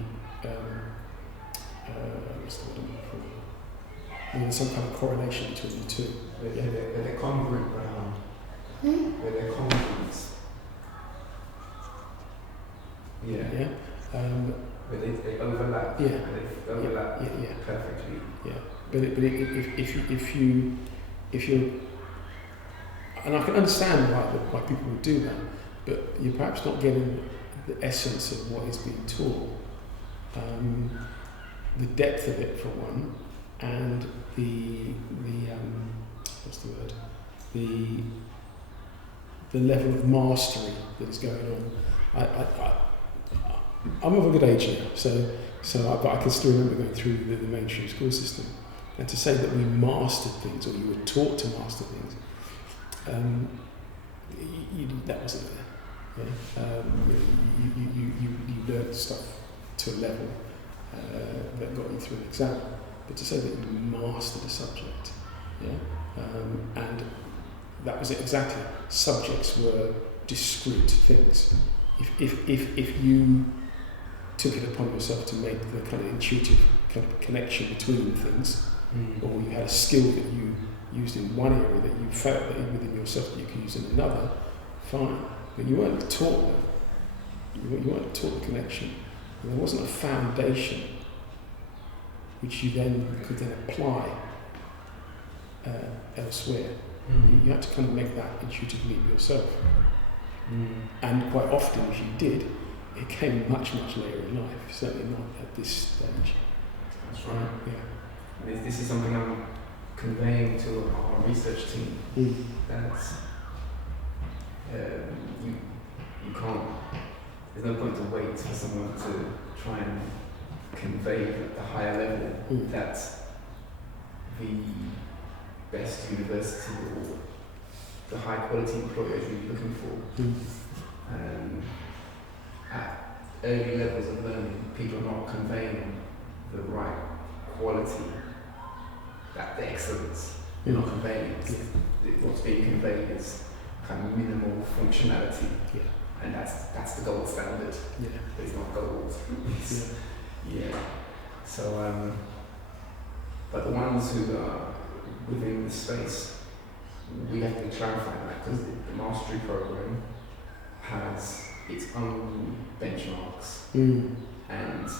what's the word I'm looking for? There's some kind of correlation between the two. They're congruent, where they're congruent. Where they overlap. They overlap perfectly. But if you, and I can understand why people would do that, but you're perhaps not getting the essence of what is being taught, the depth of it for one, and the what's the word? The level of mastery that is going on. I'm of a good age now, but I can still remember going through the mainstream school system, and to say that we mastered things, or you were taught to master things, that wasn't there. You learned stuff to a level that got you through an exam, but to say that you mastered a subject, and that was it exactly. Subjects were discrete things. If you took it upon yourself to make the kind of intuitive kind of connection between things, or you had a skill that you used in one area that you felt that within yourself that you could use in another, fine. But you weren't taught that. You weren't taught the connection. And there wasn't a foundation which you could then apply elsewhere. You had to kind of make that intuitive leap yourself. And quite often, if you did, it came much, much later in life, certainly not at this stage. That's right. This is something I'm conveying to our research team, that you can't, there's no point to wait for someone to try and convey at the higher level that the best university or the high quality employer is really looking for. At early levels of learning, people are not conveying the right quality, the excellence. They're not conveying it. What's being conveyed is kind of minimal functionality. And that's the gold standard. But it's not gold. So, but the ones who are within the space, we have to clarify that, because the mastery program has its own benchmarks, and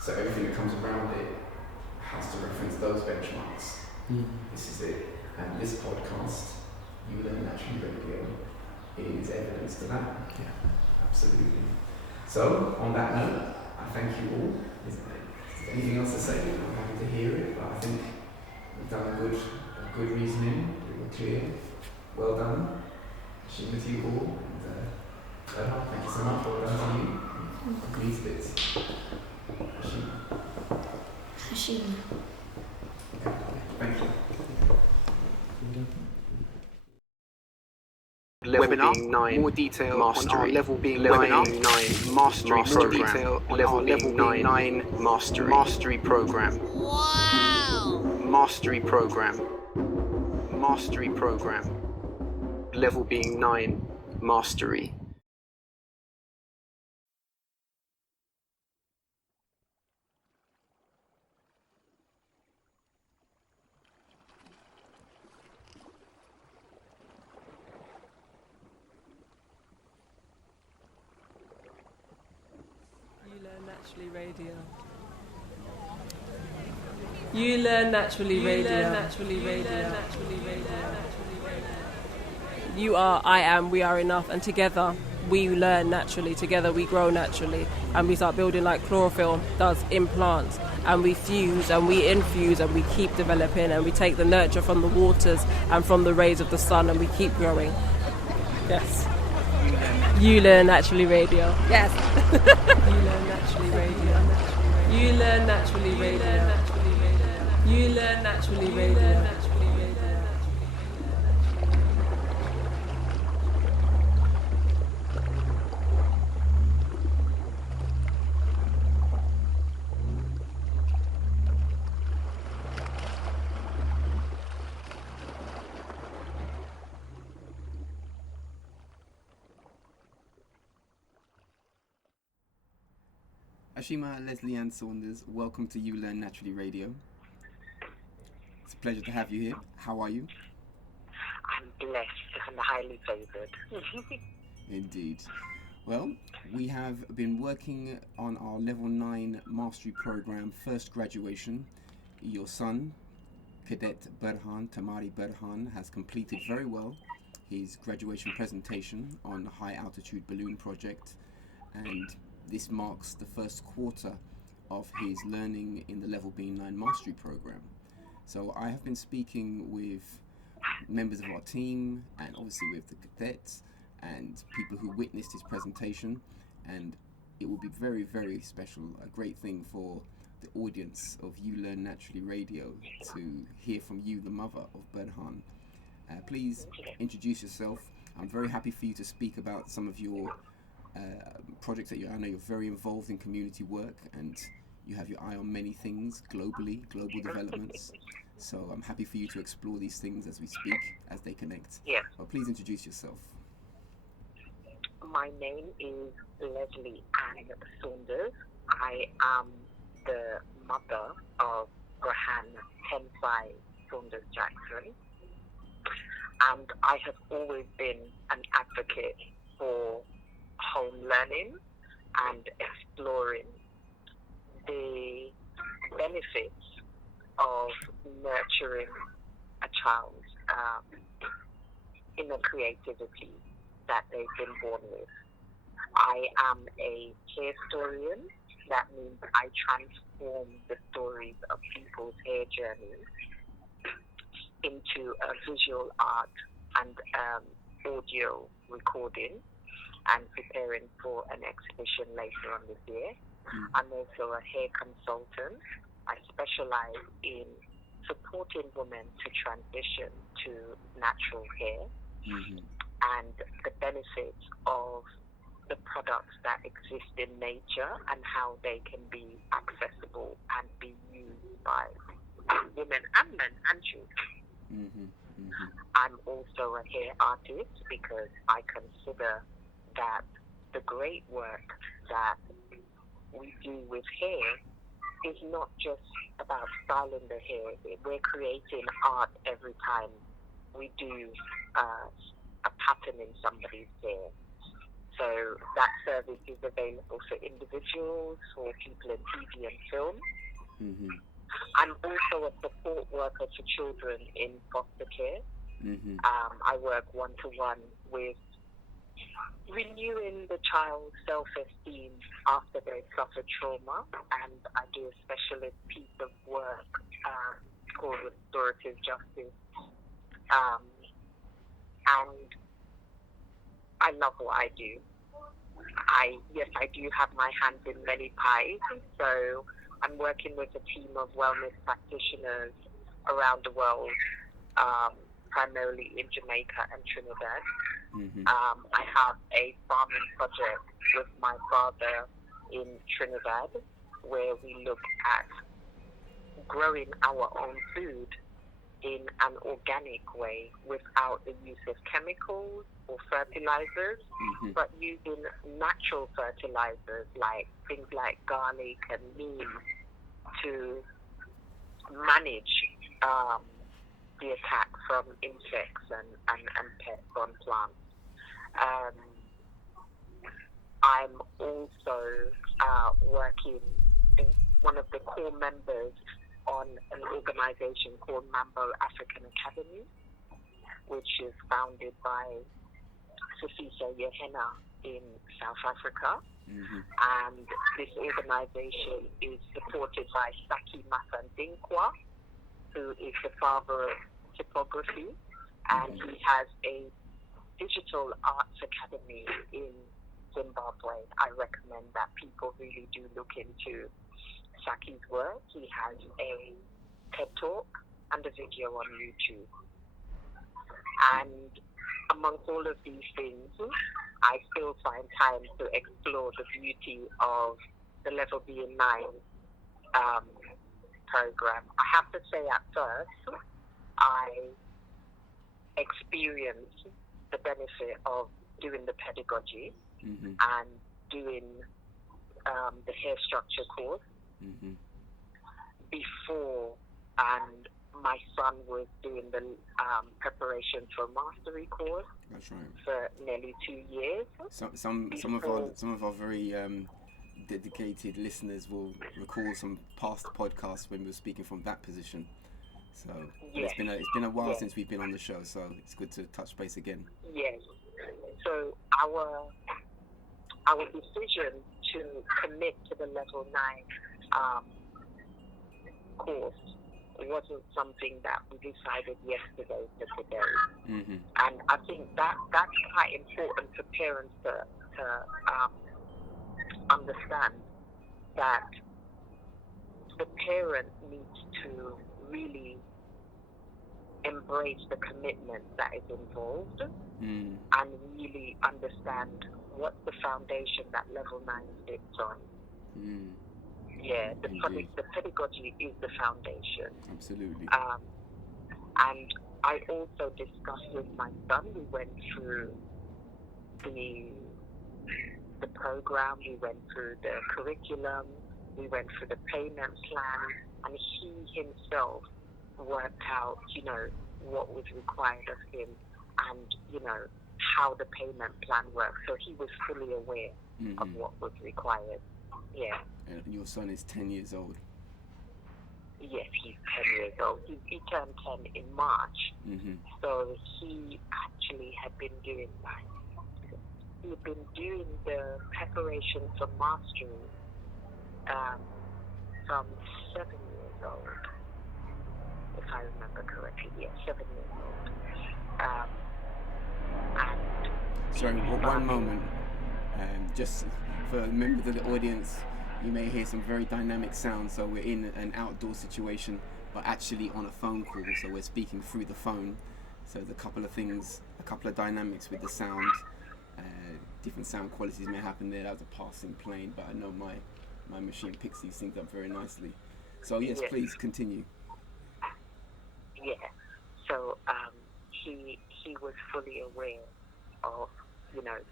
so everything that comes around it has to reference those benchmarks. This is it. And this podcast, You Learn Naturally Radio, is evidence to that. Absolutely. So, on that note, I thank you all. Is there anything else to say? I'm happy to hear it, but I think we've done a good reasoning. We were clear. Well done. Shima to you all. And, thank you so much. Well done to you. These bits. Hashima. Thank you. Level being 9, more detail mastery. On our level being level 9 mastery program. Detail on level being 9 mastery program. Wow! Mastery program. Level being 9 mastery. Radio. You Learn Naturally Radio. You are, I am, we are enough, and together we learn naturally, together we grow naturally, and we start building like chlorophyll does in plants, and we fuse and we infuse and we keep developing, and we take the nurture from the waters and from the rays of the sun, and we keep growing. Yes. You Learn Naturally Radio. Yes. You Learn Naturally Radio. You Learn Naturally Radio. You Learn Naturally Radio. Ashima, Leslie Ann Saunders, welcome to You Learn Naturally Radio. It's a pleasure to have you here. How are you? I'm blessed and highly favoured. Indeed. Well, we have been working on our Level 9 Mastery Programme first graduation. Your son, Cadet Berhan, Astehmari Berhan, has completed very well his graduation presentation on the High Altitude Balloon Project, and this marks the first quarter of his learning in the Level B9 Mastery Program. So I have been speaking with members of our team, and obviously with the cadets and people who witnessed his presentation, and it will be very, very special, a great thing for the audience of You Learn Naturally Radio to hear from you, the mother of Berhan. Please introduce yourself. I'm very happy for you to speak about some of your projects that I know you're very involved in community work, and you have your eye on many things globally, global developments. So I'm happy for you to explore these things as we speak, as they connect. Yes. Well, please introduce yourself. My name is Leslie Ann Saunders. I am the mother of Berhan Tensai Saunders Jackson, and I have always been an advocate for home learning and exploring the benefits of nurturing a child in the creativity that they've been born with. I am a hair historian. That means I transform the stories of people's hair journeys into a visual art and audio recording, and preparing for an exhibition later on this year. I'm also a hair consultant. I specialize in supporting women to transition to natural hair and the benefits of the products that exist in nature and how they can be accessible and be used by women and men and children. I'm also a hair artist because I consider that the great work that we do with hair is not just about styling the hair. We're creating art every time we do a pattern in somebody's hair. So that service is available for individuals, for people in TV and film. I'm also a support worker for children in foster care. I work one-to-one with renewing the child's self-esteem after they've suffered trauma, and I do a specialist piece of work called restorative justice. And I love what I do. I do have my hands in many pies, so I'm working with a team of wellness practitioners around the world, primarily in Jamaica and Trinidad. I have a farming project with my father in Trinidad where we look at growing our own food in an organic way without the use of chemicals or fertilizers, but using natural fertilizers like things like garlic and neem to manage the attack from insects and pests on plants. I'm also working in one of the core members on an organization called Mambo African Academy, which is founded by Safisa Yehena in South Africa. And this organization is supported by Saki Masandinkwa, who is the father of typography, and he has a digital arts academy in Zimbabwe. I recommend that people really do look into Saki's work. He has a TED Talk and a video on YouTube. And amongst all of these things, I still find time to explore the beauty of the Level B9 program. I have to say at first, I experienced the benefit of doing the pedagogy and doing the hair structure course before, and my son was doing the preparation for mastery course. That's right. For nearly 2 years. Some of our very dedicated listeners will recall some past podcasts when we were speaking from that position. So yes. It's been a while since we've been on the show, so it's good to touch base again. Yes. So our decision to commit to the Level 9 course wasn't something that we decided yesterday for today. And I think that's quite important for parents to understand, that the parent needs to really embrace the commitment that is involved and really understand what's the foundation that Level 9 sits on. Yeah, the pedagogy is the foundation. Absolutely. And I also discussed with my son, we went through the program, we went through the curriculum, we went through the payment plan, and he himself worked out, what was required of him and, how the payment plan works. So he was fully aware of what was required. Yeah. And your son is 10 years old? Yes, he's 10 years old. He turned 10 in March. So he actually had been doing the preparation for mastery from 7 years old, if I remember correctly. Yeah, 7 years old. Sorry, one moment. Just for members of the audience, you may hear some very dynamic sounds. So we're in an outdoor situation, but actually on a phone call. So we're speaking through the phone. So there's a couple of dynamics with the sound. Different sound qualities may happen there. That was a passing plane, but I know my machine picks these things up very nicely. So yes, please continue. Yeah. So was fully aware of,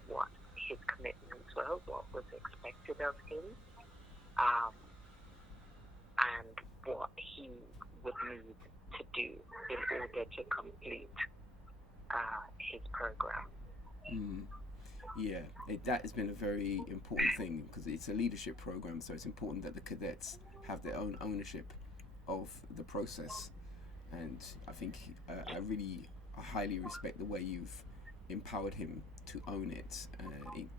what his commitments were, what was expected of him, and what he would need to do in order to complete his program. Yeah, that has been a very important thing because it's a leadership program, so it's important that the cadets have their own ownership of the process. And I think I highly respect the way you've empowered him to own it,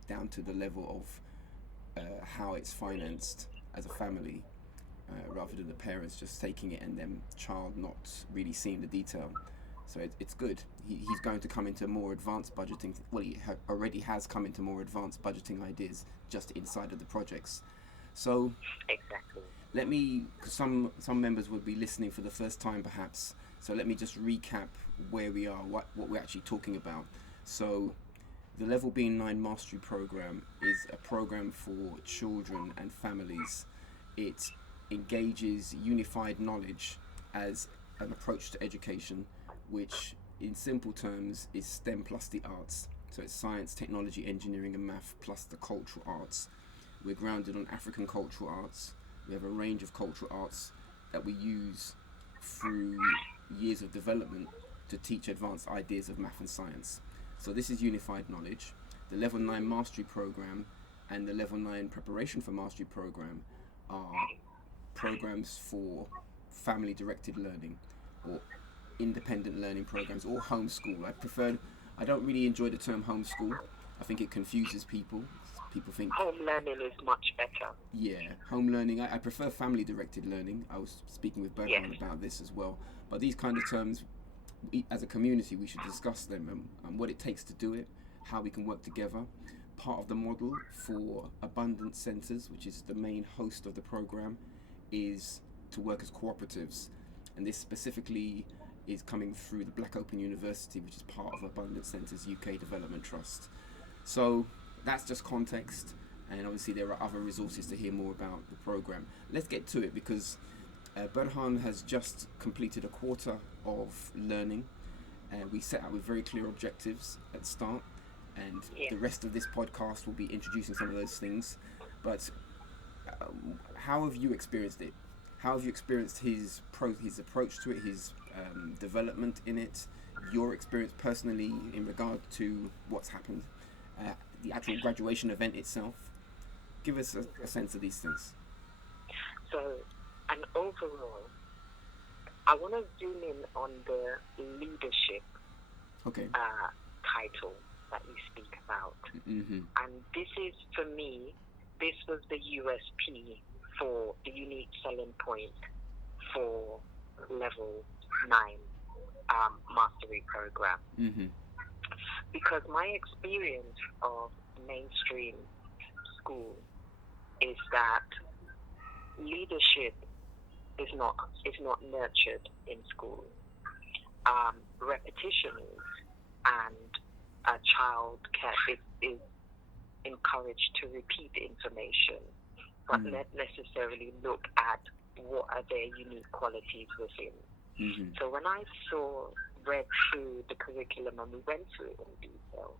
down to the level of how it's financed as a family, rather than the parents just taking it and them child not really seeing the detail. So it's good. He's going to come into more advanced budgeting. Well, he already has come into more advanced budgeting ideas just inside of the projects. So exactly. Let me, some members would be listening for the first time perhaps. So let me just recap where we are, what we're actually talking about. So the Level B9 Mastery Program is a program for children and families. It engages unified knowledge as an approach to education, which in simple terms is STEM plus the arts. So it's science, technology, engineering and math plus the cultural arts. We're grounded on African cultural arts. We have a range of cultural arts that we use through years of development to teach advanced ideas of math and science. So this is Unified Knowledge. The Level 9 Mastery Program and the Level 9 Preparation for Mastery Program are programs for family-directed learning or independent learning programs or homeschool. I don't really enjoy the term homeschool. I think it confuses people. People think home learning is much better. Yeah, home learning. I prefer family-directed learning. I was speaking with Berhan about this as well. But these kind of terms, as a community, we should discuss them and what it takes to do it, how we can work together. Part of the model for abundance centres, which is the main host of the program, is to work as cooperatives. And this specifically is coming through the Black Open University, which is part of Abundance Centres UK Development Trust. So that's just context, and obviously there are other resources to hear more about the program. Let's get to it because Berhan has just completed a quarter of learning. We set out with very clear objectives at the start, and the rest of this podcast will be introducing some of those things. But how have you experienced it? How have you experienced his approach to it, his development in it, your experience personally in regard to what's happened, the actual graduation event itself? Give us a sense of these things. So, and overall, I want to zoom in on the leadership title that you speak about. Mm-hmm. And this is, for me, this was the USP for the unique selling point for Level 9 Mastery Program. Mm-hmm. Because my experience of mainstream school is that leadership is not nurtured in school. Repetition is, and a child is encouraged to repeat information, but not necessarily look at what are their unique qualities within. Mm-hmm. So when I read through the curriculum and we went through it in detail,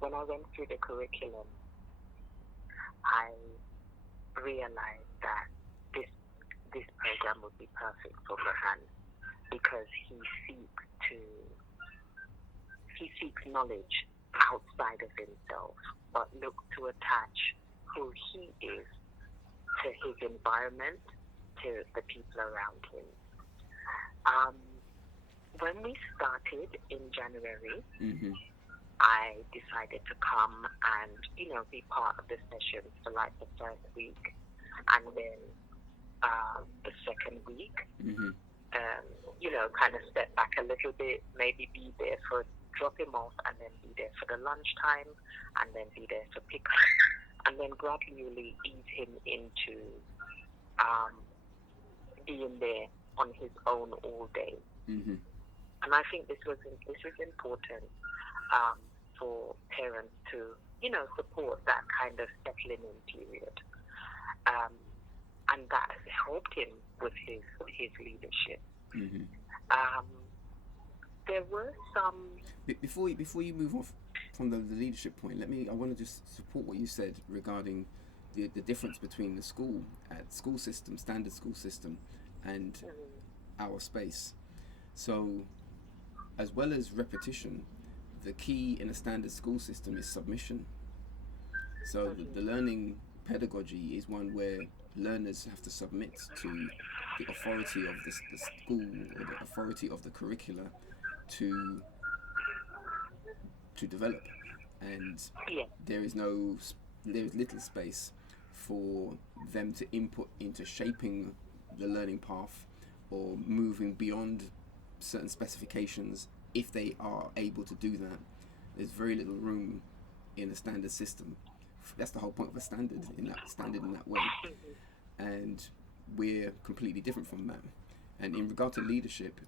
when I went through the curriculum, I realized that this program would be perfect for Berhan because he seeks knowledge outside of himself, but look to attach who he is to his environment, to the people around him. When we started in January, mm-hmm. I decided to come and, be part of the session for like the first week, and then the second week, mm-hmm. Kind of step back a little bit, maybe be there for drop him off, and then be there for the lunchtime, and then be there for pick up, and then gradually ease him into being there on his own all day. Mm-hmm. And I think this is important for parents to, support that kind of settling in period. And that has helped him with his leadership. There were some. Before you move off from the leadership point, I want to just support what you said regarding the difference between the school system, standard school system, and our space. So, as well as repetition, the key in a standard school system is submission. So the learning pedagogy is one where learners have to submit to the authority of the school or the authority of the curricula to develop, and there is little space for them to input into shaping the learning path or moving beyond certain specifications. If they are able to do that, there's very little room in a standard system. That's the whole point of a standard in that way, and we're completely different from that. And in regard to leadership,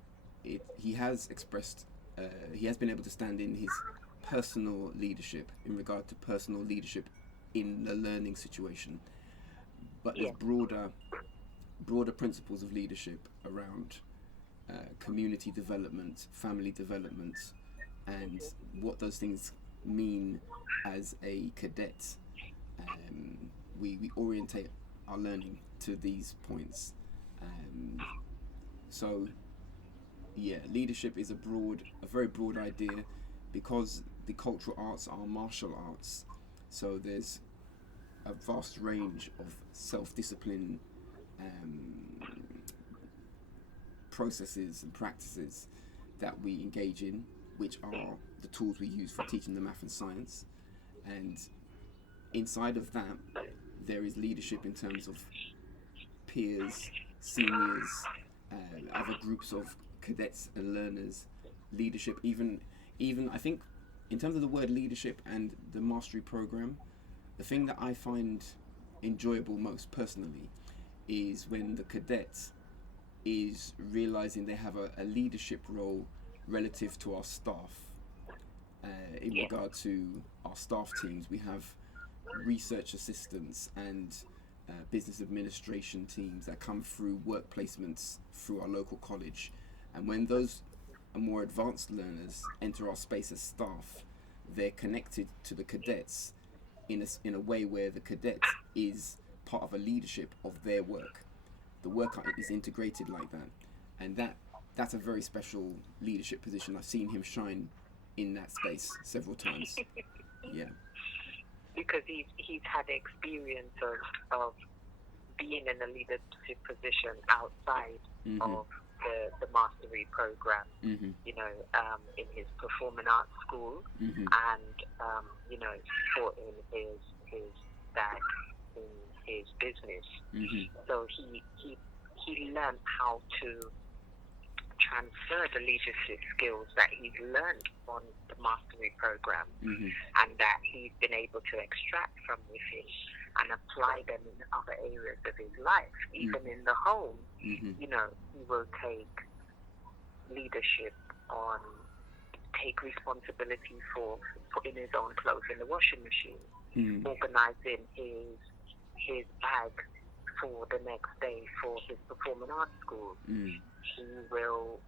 he has been able to stand in his personal leadership in regard to personal leadership in the learning situation, but there's broader principles of leadership around community development, family development, and what those things mean as a cadet. We orientate our learning to these points. So leadership is a very broad idea, because the cultural arts are martial arts. So there's a vast range of self-discipline processes and practices that we engage in, which are the tools we use for teaching the math and science. And inside of that, there is leadership in terms of peers, seniors, other groups of cadets and learners. Leadership, even I think, in terms of the word leadership and the mastery program, the thing that I find enjoyable most personally is when the cadet is realizing they have a leadership role relative to our staff. In regard to our staff teams, we have research assistants and business administration teams that come through work placements through our local college. And when those more advanced learners enter our space as staff, they're connected to the cadets in a way where the cadet is part of a leadership of their work. The work is integrated like that, and that's a very special leadership position. I've seen him shine in that space several times. Yeah. Because he's had experience of being in a leadership position outside of the mastery program, in his performing arts school, and supporting his dad in his business. So he learned how to transfer the leadership skills that he's learned on the mastery program, and that he's been able to extract from within and apply them in other areas of his life. Even in the home, he will take leadership on, take responsibility for putting his own clothes in the washing machine, organizing his bag for the next day for his performing arts school. He will,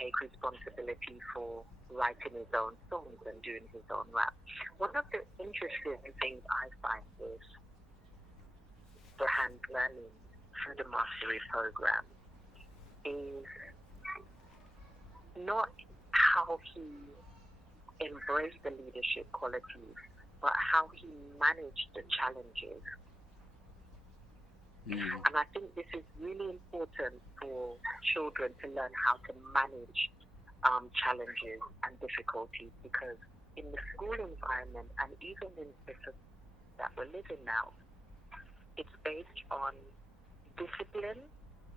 take responsibility for writing his own songs and doing his own rap. One of the interesting things I find is Berhan learning through the mastery program is not how he embraced the leadership qualities, but how he managed the challenges. And I think this is really important for children to learn how to manage challenges and difficulties, because in the school environment, and even in the society that we're living now, it's based on discipline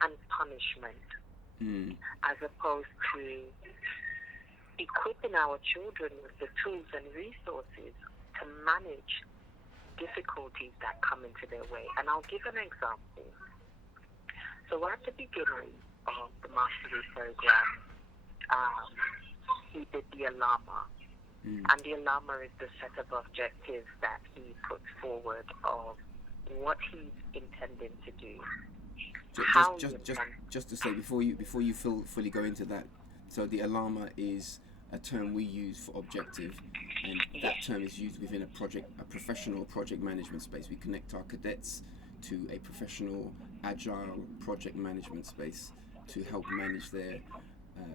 and punishment, as opposed to equipping our children with the tools and resources to manage difficulties that come into their way. And I'll give an example. So at the beginning of the mastery program, he did the Alama. And the Alama is the set of objectives that he puts forward of what he's intending to do Just to say before you fully go into that, so the ALAMA is a term we use for objective, and that term is used within a professional project management space. We connect our cadets to a professional, agile project management space to help manage their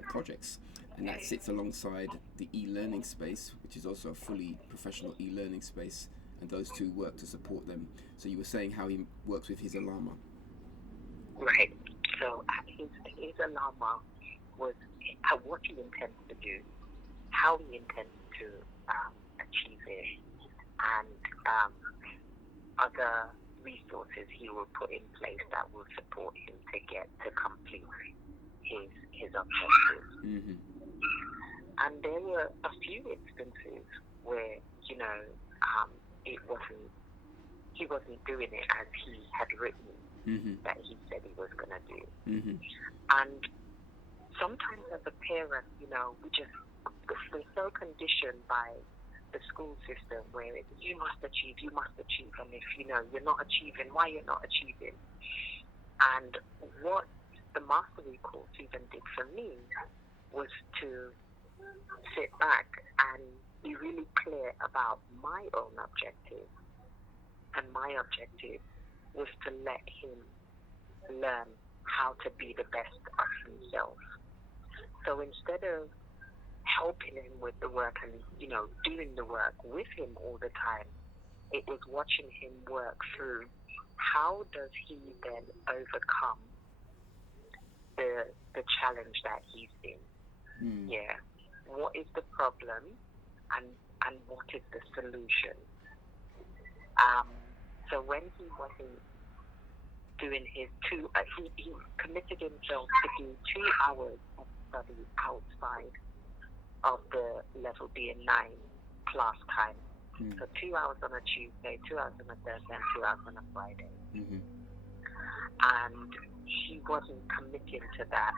projects, and that sits alongside the e-learning space, which is also a fully professional e-learning space, and those two work to support them. So you were saying how he works with his ALAMA. Right. So his ALAMA was what he intends to do, how he intends to achieve it, and other resources he will put in place that will support him to complete his objectives. Mm-hmm. And there were a few instances where he wasn't doing it as he had written that he said he was going to do. Mm-hmm. And sometimes as a parent, we're so conditioned by the school system where you must achieve, and if you're not achieving, why you're not achieving? And what the mastery course even did for me was to sit back and be really clear about my own objective. And my objective was to let him learn how to be the best of himself. So instead of helping him with the work and, doing the work with him all the time, it was watching him work through how does he then overcome the challenge that he's in. Yeah. What is the problem and what is the solution? So when he wasn't doing his he committed himself to do 2 hours of study outside of the level B9 class time. So 2 hours on a Tuesday, 2 hours on a Thursday, and 2 hours on a Friday. Mm-hmm. And he wasn't committing to that.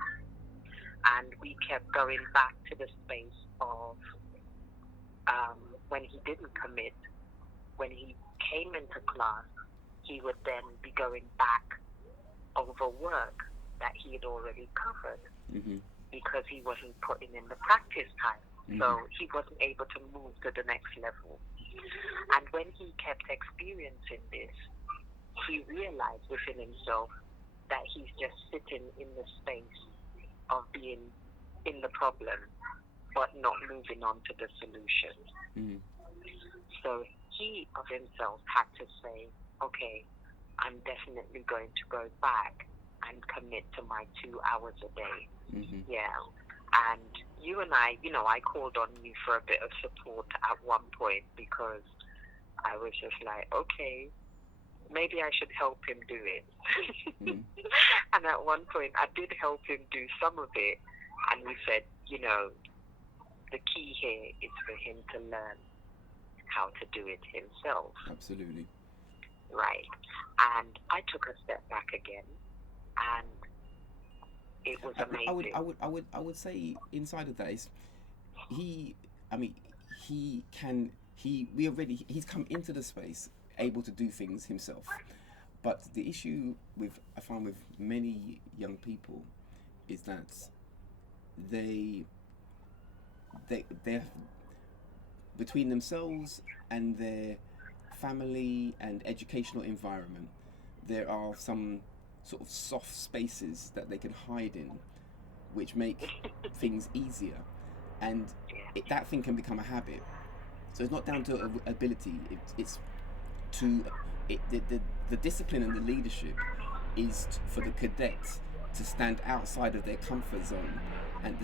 And we kept going back to the space of when he didn't commit, when he came into class, he would then be going back over work that he had already covered because he wasn't putting in the practice time. So he wasn't able to move to the next level. And when he kept experiencing this, he realized within himself that he's just sitting in the space of being in the problem, but not moving on to the solution. So he of himself had to say, okay, I'm definitely going to go back and commit to my 2 hours a day. Yeah. And you and I called on you for a bit of support at one point because I was just like, okay, maybe I should help him do it. And at one point I did help him do some of it, and we said, the key here is for him to learn how to do it himself. Absolutely. Right. And I took a step back again, and it was amazing. I would say inside of that is he's come into the space able to do things himself. But the issue I find with many young people is that they're between themselves and their family and educational environment, there are some sort of soft spaces that they can hide in, which make things easier, and that thing can become a habit. So it's not down to ability. The discipline and the leadership is for the cadets to stand outside of their comfort zone, and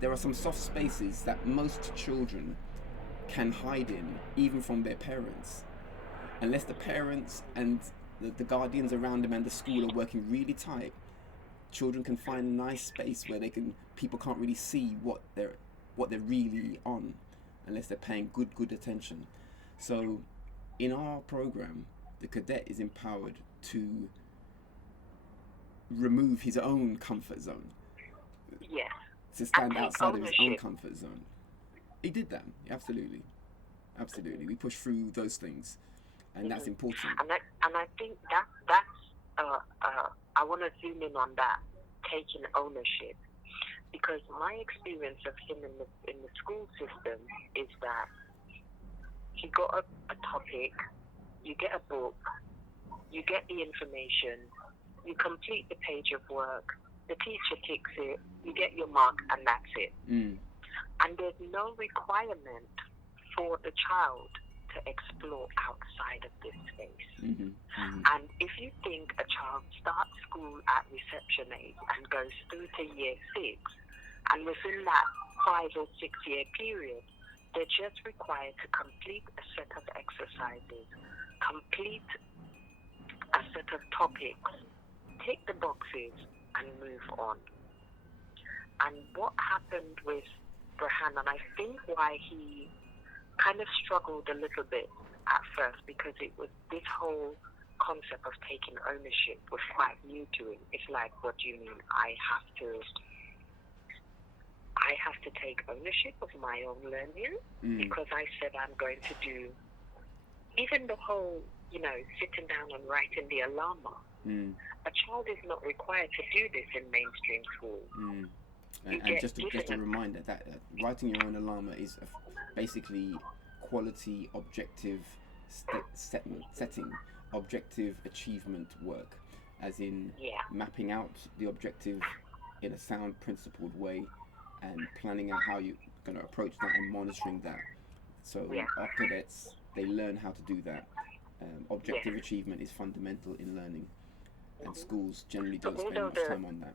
there are some soft spaces that most children can hide in, even from their parents, unless the parents and the guardians around them and the school are working really tight. Children can find a nice space where people can't really see what they're really on, unless they're paying good attention. So in our program, the cadet is empowered to remove his own comfort zone. Yes. To stand outside of his own comfort zone. He did that, absolutely. We push through those things, and that's important. And I think that's I want to zoom in on that, taking ownership, because my experience of him in the school system is that he got a topic, you get a book, you get the information, you complete the page of work, the teacher ticks it, you get your mark, and that's it. And there's no requirement for the child to explore outside of this space. And if you think a child starts school at reception age and goes through to year 6, and within that 5 or 6 year period, they're just required to complete a set of exercises, complete a set of topics, tick the boxes, and move on. And what happened with Berhan, and I think why he kind of struggled a little bit at first, because it was this whole concept of taking ownership was quite new to him. It's like, what do you mean? I have to take ownership of my own learning because I said I'm going to do even the whole, sitting down and writing the alarma. A child is not required to do this in mainstream school. And just a reminder that writing your own alarma is basically quality, objective setting, objective achievement work, as in mapping out the objective in a sound, principled way, and planning out how you're going to approach that and monitoring that. So our cadets, they learn how to do that. Objective achievement is fundamental in learning, and schools generally don't spend much time on that.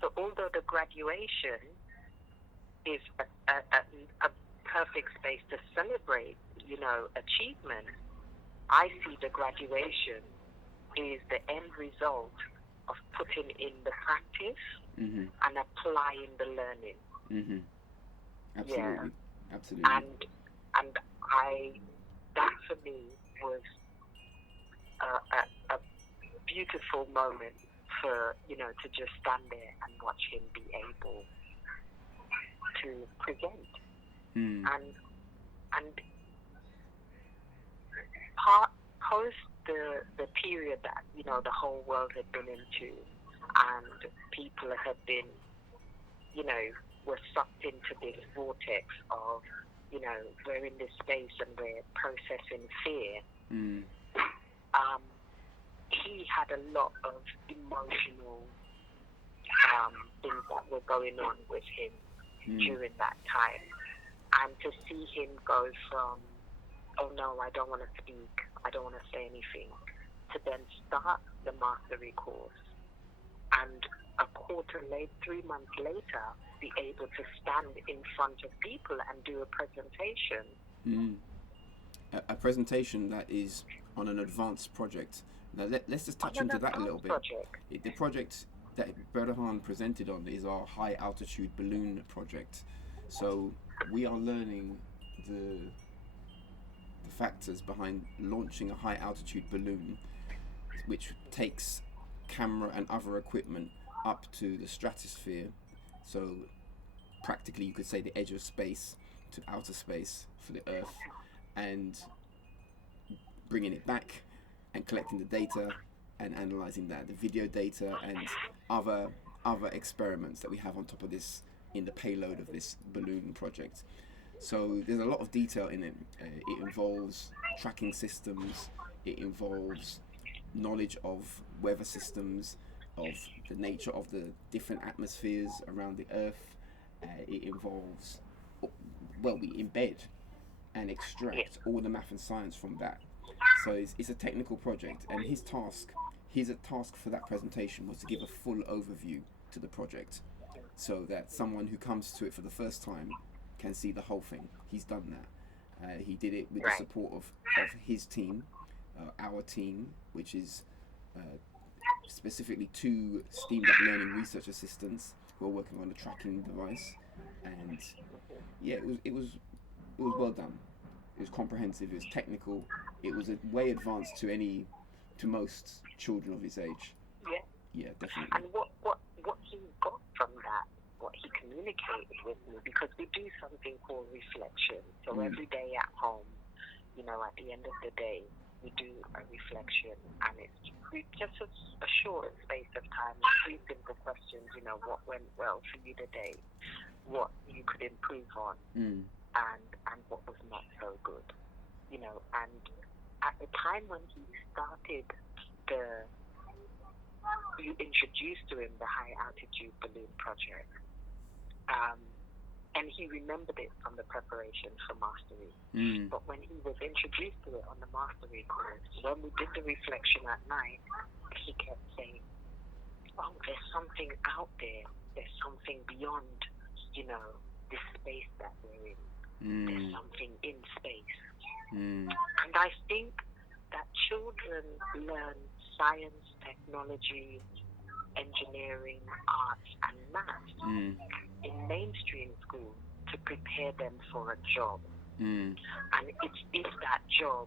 So although the graduation is a perfect space to celebrate, achievement, I see the graduation is the end result of putting in the practice and applying the learning. Absolutely. Absolutely. And that for me was a beautiful moment for, to just stand there and watch him be able to present. And post the period that, the whole world had been into, and people had been, were sucked into this vortex of, we're in this space and we're processing fear. He had a lot of emotional things that were going on with him during that time. And to see him go from, oh no, I don't want to speak, I don't want to say anything, to then start the mastery course, and 3 months later, be able to stand in front of people and do a presentation. A presentation that is on an advanced project. Now let's just touch into that a little bit. The project that Berhan presented on is our high altitude balloon project. So we are learning the factors behind launching a high altitude balloon, which takes camera and other equipment up to the stratosphere. So practically you could say the edge of space to outer space for the Earth, and bringing it back and collecting the data and analysing that, the video data and other experiments that we have on top of this in the payload of this balloon project. So there's a lot of detail in it. It involves tracking systems, it involves knowledge of weather systems, of the nature of the different atmospheres around the Earth. It involves, we embed and extract all the math and science from that. So it's a technical project, and his task for that presentation was to give a full overview to the project, so that someone who comes to it for the first time can see the whole thing. He's done that. He did it with the support of his team, our team, which is specifically 2 steamed up learning research assistants who are working on the tracking device. And it was well done. It was comprehensive, it was technical, it was way advanced to most children of his age. Yeah, definitely. And what he got from that, what he communicated with me, because we do something called reflection. So every day at home, at the end of the day, we do a reflection, and it's just a short space of time, 3 simple questions, what went well for you today, what you could improve on, and what was not so good, and at the time when he started you introduced to him the high altitude balloon project, and he remembered it from the preparation for mastery. But when he was introduced to it on the mastery course, when we did the reflection at night, he kept saying, oh, there's something out there, there's something beyond, this space that we're in. There's something in space. And I think that children learn science, technology, engineering, arts, and maths in mainstream school to prepare them for a job. And it's if that job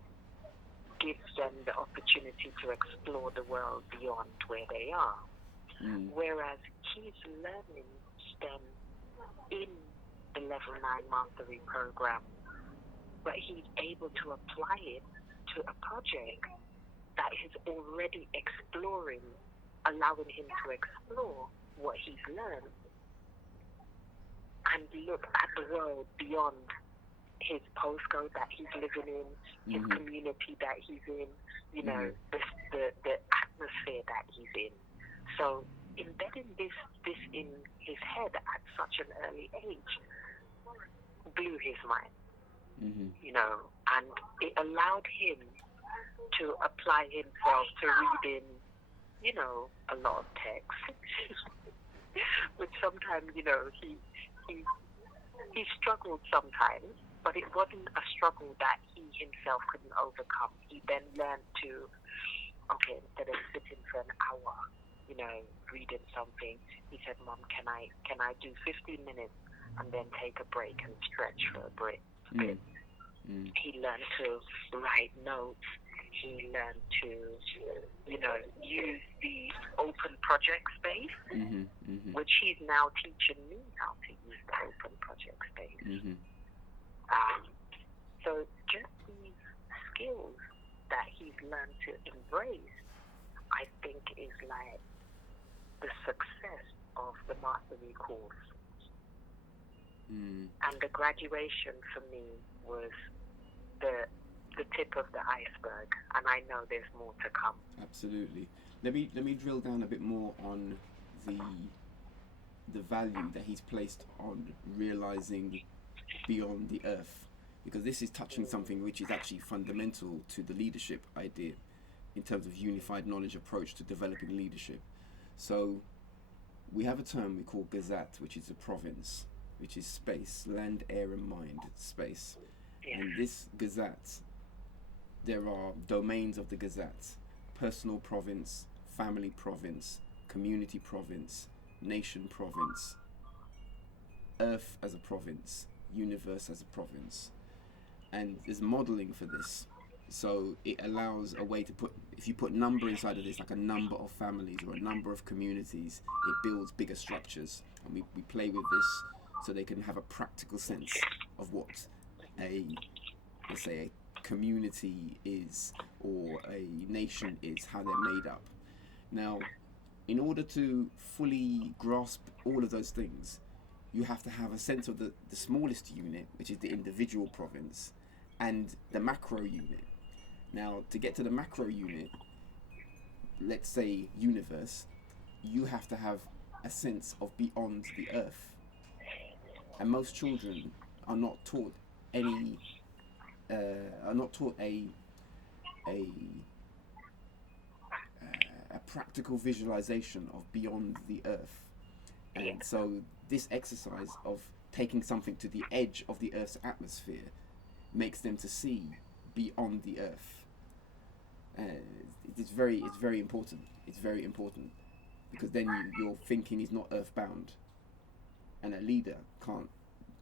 gives them the opportunity to explore the world beyond where they are. Whereas he's learning STEM in the Level 9 Mastery program, but he's able to apply it to a project that is already allowing him to explore what he's learned and look at the world beyond his postcode that he's living in, his community that he's in, the atmosphere that he's in. So embedding this in his head at such an early age blew his mind, and it allowed him to apply himself to reading, a lot of text. But sometimes, he struggled sometimes, but it wasn't a struggle that he himself couldn't overcome. He then learned to, instead of sitting for an hour, reading something, he said, Mom, can I do 15 minutes and then take a break and stretch for a bit? He learned to write notes. He learned to, use the open project space, which he's now teaching me how to use the open project space. So just these skills that he's learned to embrace, I think is like the success of the mastery course. And the graduation for me was the tip of the iceberg, and I know there's more to come. Absolutely. Let me drill down a bit more on the value that he's placed on realizing beyond the earth, because this is touching something which is actually fundamental to the leadership idea in terms of unified knowledge approach to developing leadership. So we have a term we call Gazette, which is a province, which is space, land, air and mind, space. And this Gazette, there are domains of the Gazette: personal province, family province, community province, nation province, earth as a province, universe as a province. And there's modeling for this. So it allows a way to put, if you put number inside of this, like a number of families or a number of communities, it builds bigger structures. And we play with this so they can have a practical sense of what let's say a community is or a nation is, how they're made up. Now, in order to fully grasp all of those things, you have to have a sense of the smallest unit, which is the individual province, and the macro unit. Now, to get to the macro unit, let's say universe, you have to have a sense of beyond the earth. And most children are not taught a practical visualization of beyond the earth. And so this exercise of taking something to the edge of the earth's atmosphere makes them to see beyond the earth. It's very important. It's very important, because then your thinking is not earthbound, and a leader can't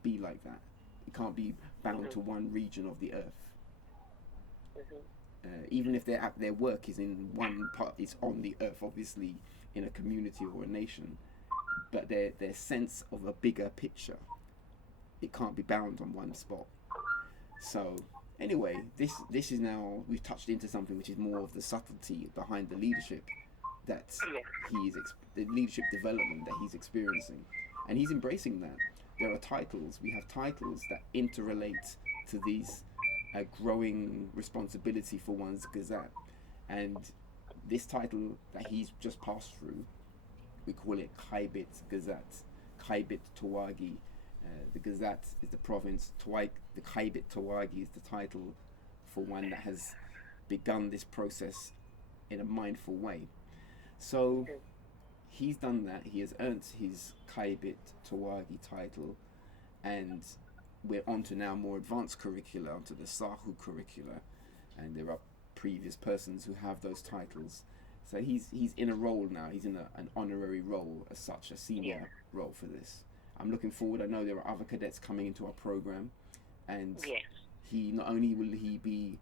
be like that. It can't be bound to one region of the earth. Even if their work is in one part, it's on the earth, obviously in a community or a nation, but their sense of a bigger picture, it can't be bound on one spot. So Anyway, this is now, we've touched into something which is more of the subtlety behind the leadership that the leadership development that he's experiencing, and he's embracing that. There are titles. We have titles that interrelate to these growing responsibility for one's gazette, and this title that he's just passed through, we call it Khaibit Gazette, Khaibit Tehwagi. The Gazette is the province. The Khaibit Tehwagi is the title for one that has begun this process in a mindful way. So he's done that. He has earned his Khaibit Tehwagi title, and we're on to now more advanced curricula, onto the Sahu curricula, and there are previous persons who have those titles. So he's in a role now. He's in an honorary role as such, a senior role for this. I'm looking forward. I know there are other cadets coming into our program, and he not only will he be,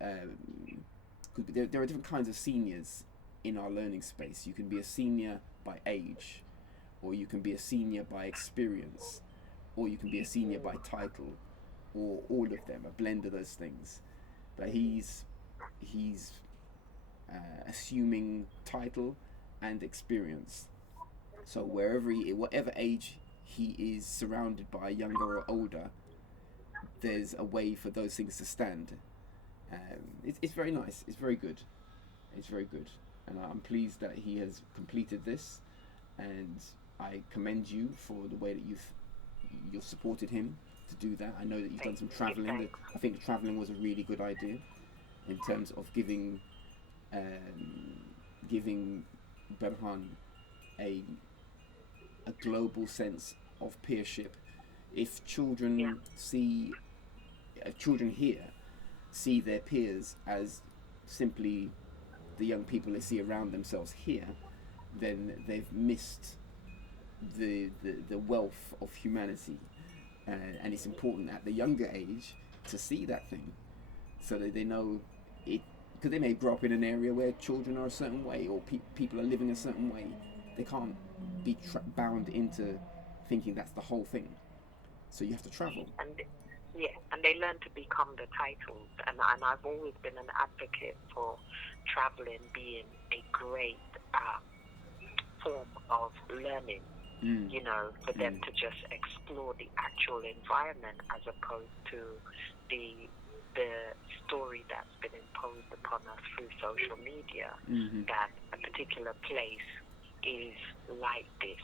there are different kinds of seniors in our learning space. You can be a senior by age, or you can be a senior by experience, or you can be a senior by title, or all of them, a blend of those things. But he's assuming title and experience. So whatever age he is surrounded by, younger or older, there's a way for those things to stand. It's very nice. It's very good. It's very good. And I'm pleased that he has completed this, and I commend you for the way that you've supported him to do that. I know that you've done some travelling. I think travelling was a really good idea in terms of giving Berhan a global sense of peership. If children here see their peers as simply the young people they see around themselves here, then they've missed the wealth of humanity, and it's important at the younger age to see that thing, so that they know it, because they may grow up in an area where children are a certain way, or people are living a certain way. They can't be bound into thinking that's the whole thing. So you have to travel. And they learn to become the titles. And I've always been an advocate for traveling being a great form of learning. You know, for them to just explore the actual environment as opposed to the story that's been imposed upon us through social media, that a particular place is like this,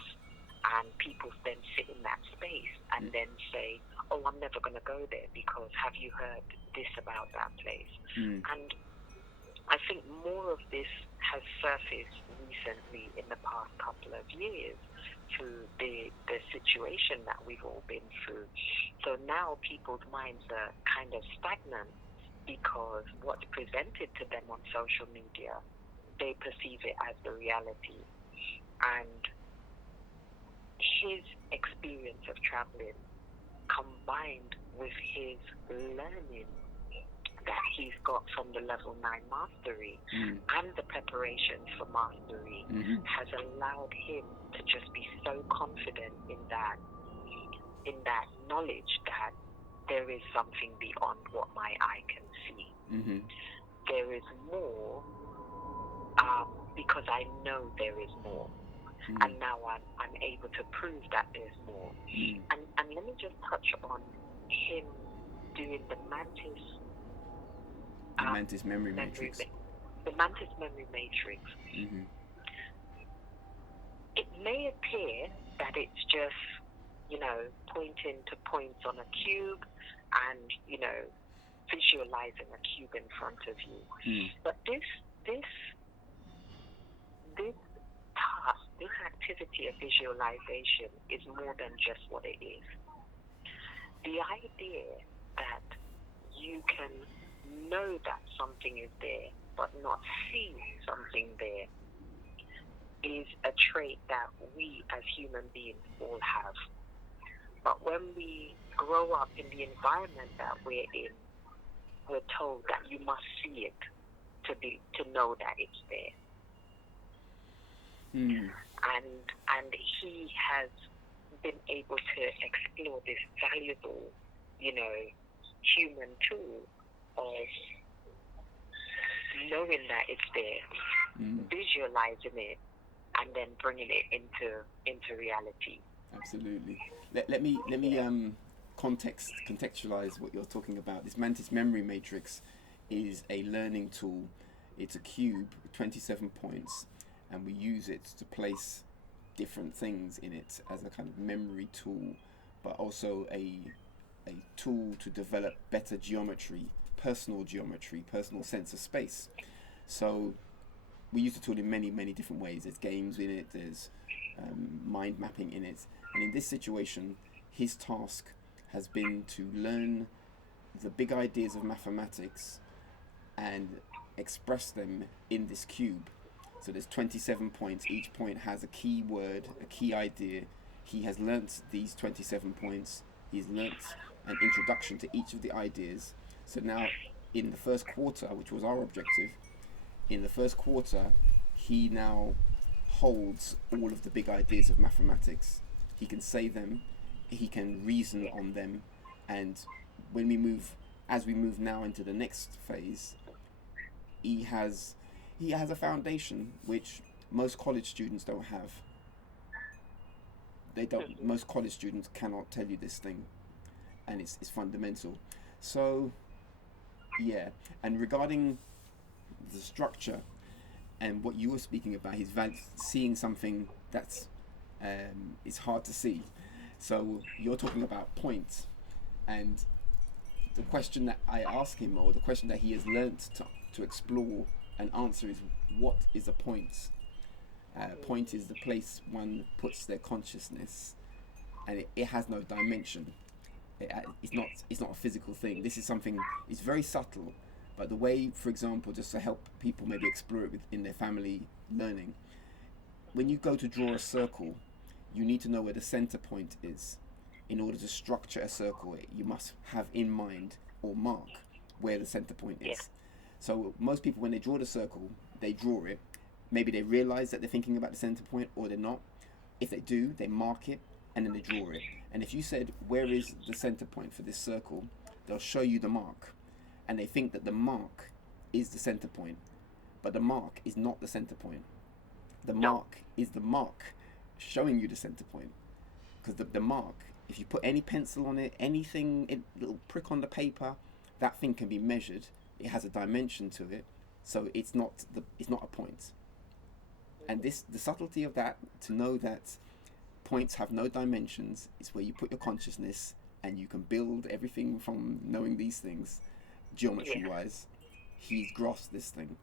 and people then sit in that space and then say, oh, I'm never going to go there because have you heard this about that place? And I think more of this has surfaced recently in the past couple of years through the situation that we've all been through. So now people's minds are kind of stagnant because what's presented to them on social media, they perceive it as the reality. And his experience of traveling combined with his learning that he's got from the level 9 mastery and the preparations for mastery has allowed him to just be so confident in that knowledge that there is something beyond what my eye can see. There is more, because I know there is more. And now I'm able to prove that there's more. And let me just touch on him doing the Mantis memory matrix. The Mantis memory matrix. It may appear that it's just, pointing to points on a cube and, visualizing a cube in front of you. But this task, this activity of visualization is more than just what it is. The idea that you can know that something is there but not see something there is a trait that we as human beings all have. But when we grow up in the environment that we're in, we're told that you must see it to know that it's there. And he has been able to explore this valuable, human tool of knowing that it's there, visualizing it, and then bringing it into reality. Absolutely. Let me contextualize what you're talking about. This Mantis Memory Matrix is a learning tool. It's a cube with 27 points, and we use it to place different things in it as a kind of memory tool, but also a tool to develop better geometry, personal sense of space. So we use the tool in many different ways. There's games in it, there's mind mapping in it, and in this situation his task has been to learn the big ideas of mathematics and express them in this cube. So there's 27 points, each point has a key word, a key idea. He has learnt these 27 points, he's learnt an introduction to each of the ideas. So now in the first quarter, which was our objective, in the first quarter he now holds all of the big ideas of mathematics. He can say them, he can reason on them, and when we move, as we move now into the next phase, he has a foundation which most college students don't have. Most college students cannot tell you this thing, and it's fundamental. So yeah, and regarding the structure and what you were speaking about, he's seeing something that's it's hard to see. So you're talking about points, and the question that I ask him, or the question that he has learnt to explore and answer, is what is a point? Point is the place one puts their consciousness, and it has no dimension. It's not a physical thing. This is something, it's very subtle, but the way, for example, just to help people maybe explore it in their family learning, when you go to draw a circle, you need to know where the center point is. In order to structure a circle, you must have in mind or mark where the center point is. Yeah. So most people, when they draw the circle, they draw it. Maybe they realize that they're thinking about the center point, or they're not. If they do, they mark it and then they draw it. And if you said, where is the center point for this circle, they'll show you the mark, and they think that the mark is the center point, but the mark is not the center point. The mark is the mark showing you the center point, because the mark, if you put any pencil on it, anything, a little prick on the paper, that thing can be measured. It has a dimension to it, so it's not a point. And the subtlety of that, to know that points have no dimensions, is where you put your consciousness, and you can build everything from knowing these things, geometry-wise. He's grasped this thing.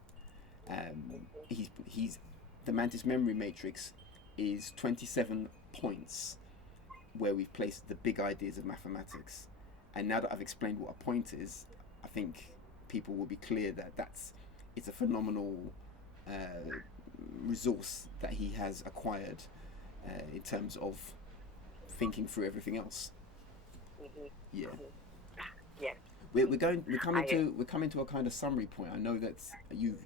He's the Mantis Memory Matrix is 27 points where we've placed the big ideas of mathematics. And now that I've explained what a point is, I think people will be clear that it's a phenomenal resource that he has acquired in terms of thinking through everything else. Yeah. Yeah. We're coming to a kind of summary point. I know that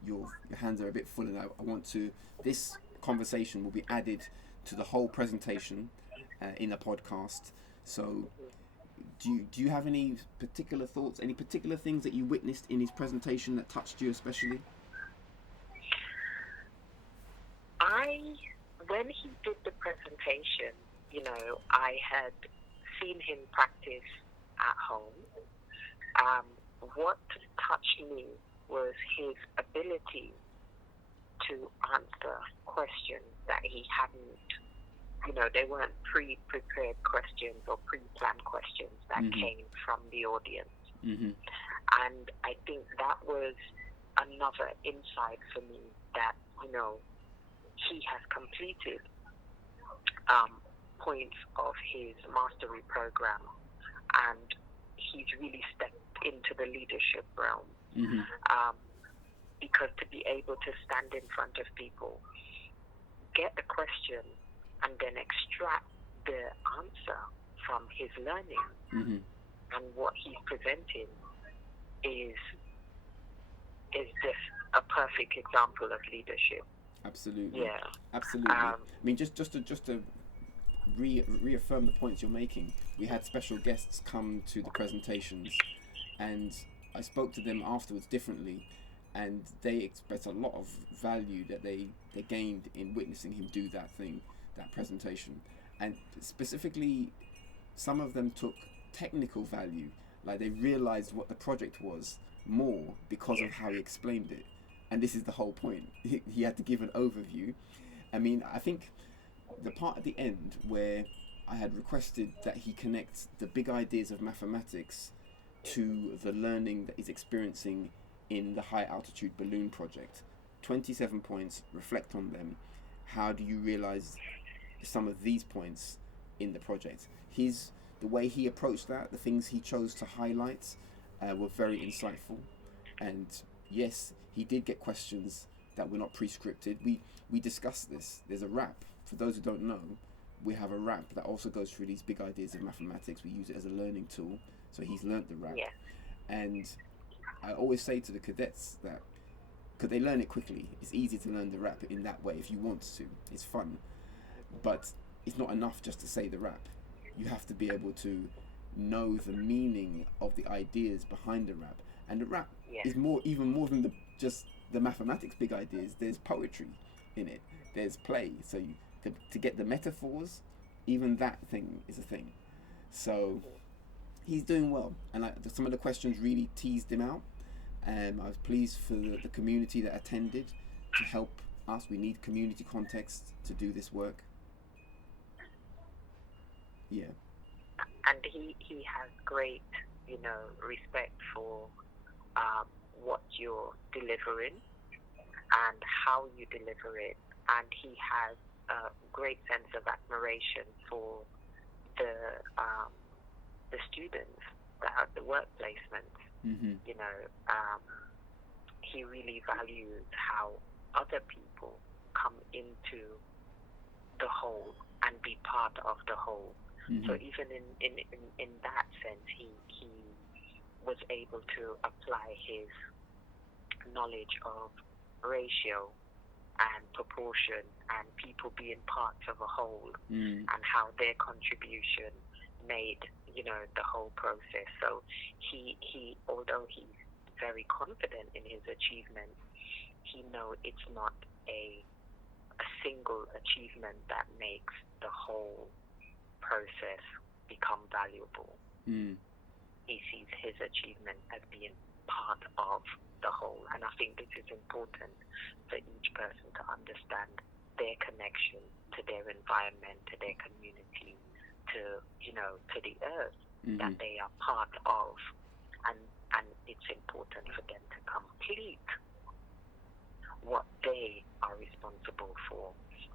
your hands are a bit full, and I want to. This conversation will be added to the whole presentation in a podcast. So, do you have any particular thoughts? Any particular things that you witnessed in his presentation that touched you especially? When he did the presentation, I had seen him practice at home. What touched me was his ability to answer questions that he hadn't, they weren't pre-prepared questions or pre-planned questions that came from the audience. And I think that was another insight for me that, he has completed points of his mastery program, and he's really stepped into the leadership realm. Because to be able to stand in front of people, get the question, and then extract the answer from his learning and what he's presenting is just a perfect example of leadership. Absolutely. Yeah. Absolutely. I mean, just to reaffirm the points you're making, we had special guests come to the presentations, and I spoke to them afterwards differently, and they expressed a lot of value that they gained in witnessing him do that thing, that presentation. And specifically, some of them took technical value, like they realized what the project was more because of how he explained it. And this is the whole point. He had to give an overview. I mean, I think the part at the end where I had requested that he connects the big ideas of mathematics to the learning that he's experiencing in the high altitude balloon project. 27 points, reflect on them. How do you realize some of these points in the project? The way he approached that, the things he chose to highlight were very insightful. And yes, he did get questions that were not pre-scripted. We discussed this. There's a RAP. For those who don't know, we have a RAP that also goes through these big ideas of mathematics. We use it as a learning tool. So he's learnt the RAP. Yeah. And I always say to the cadets that, because they learn it quickly, it's easy to learn the RAP in that way if you want to. It's fun. But it's not enough just to say the RAP. You have to be able to know the meaning of the ideas behind the RAP. And the RAP is even more than just the mathematics big ideas. There's poetry in it. There's play. So to get the metaphors, even that thing is a thing. So he's doing well. And some of the questions really teased him out. I was pleased for the community that attended to help us. We need community context to do this work. Yeah. And he has great, respect for what you're delivering and how you deliver it. And he has a great sense of admiration for the students that have the work placements. Mm-hmm. He really values how other people come into the whole and be part of the whole. Mm-hmm. So even in that sense, he was able to apply his knowledge of ratio and proportion and people being parts of a whole, and how their contribution made the whole process. So he although he's very confident in his achievement, he knows it's not a single achievement that makes the whole process become valuable. He sees his achievement as being part of the whole, and I think this is important for each person to understand their connection to their environment, to their community, to the earth that they are part of, and it's important for them to complete what they are responsible for.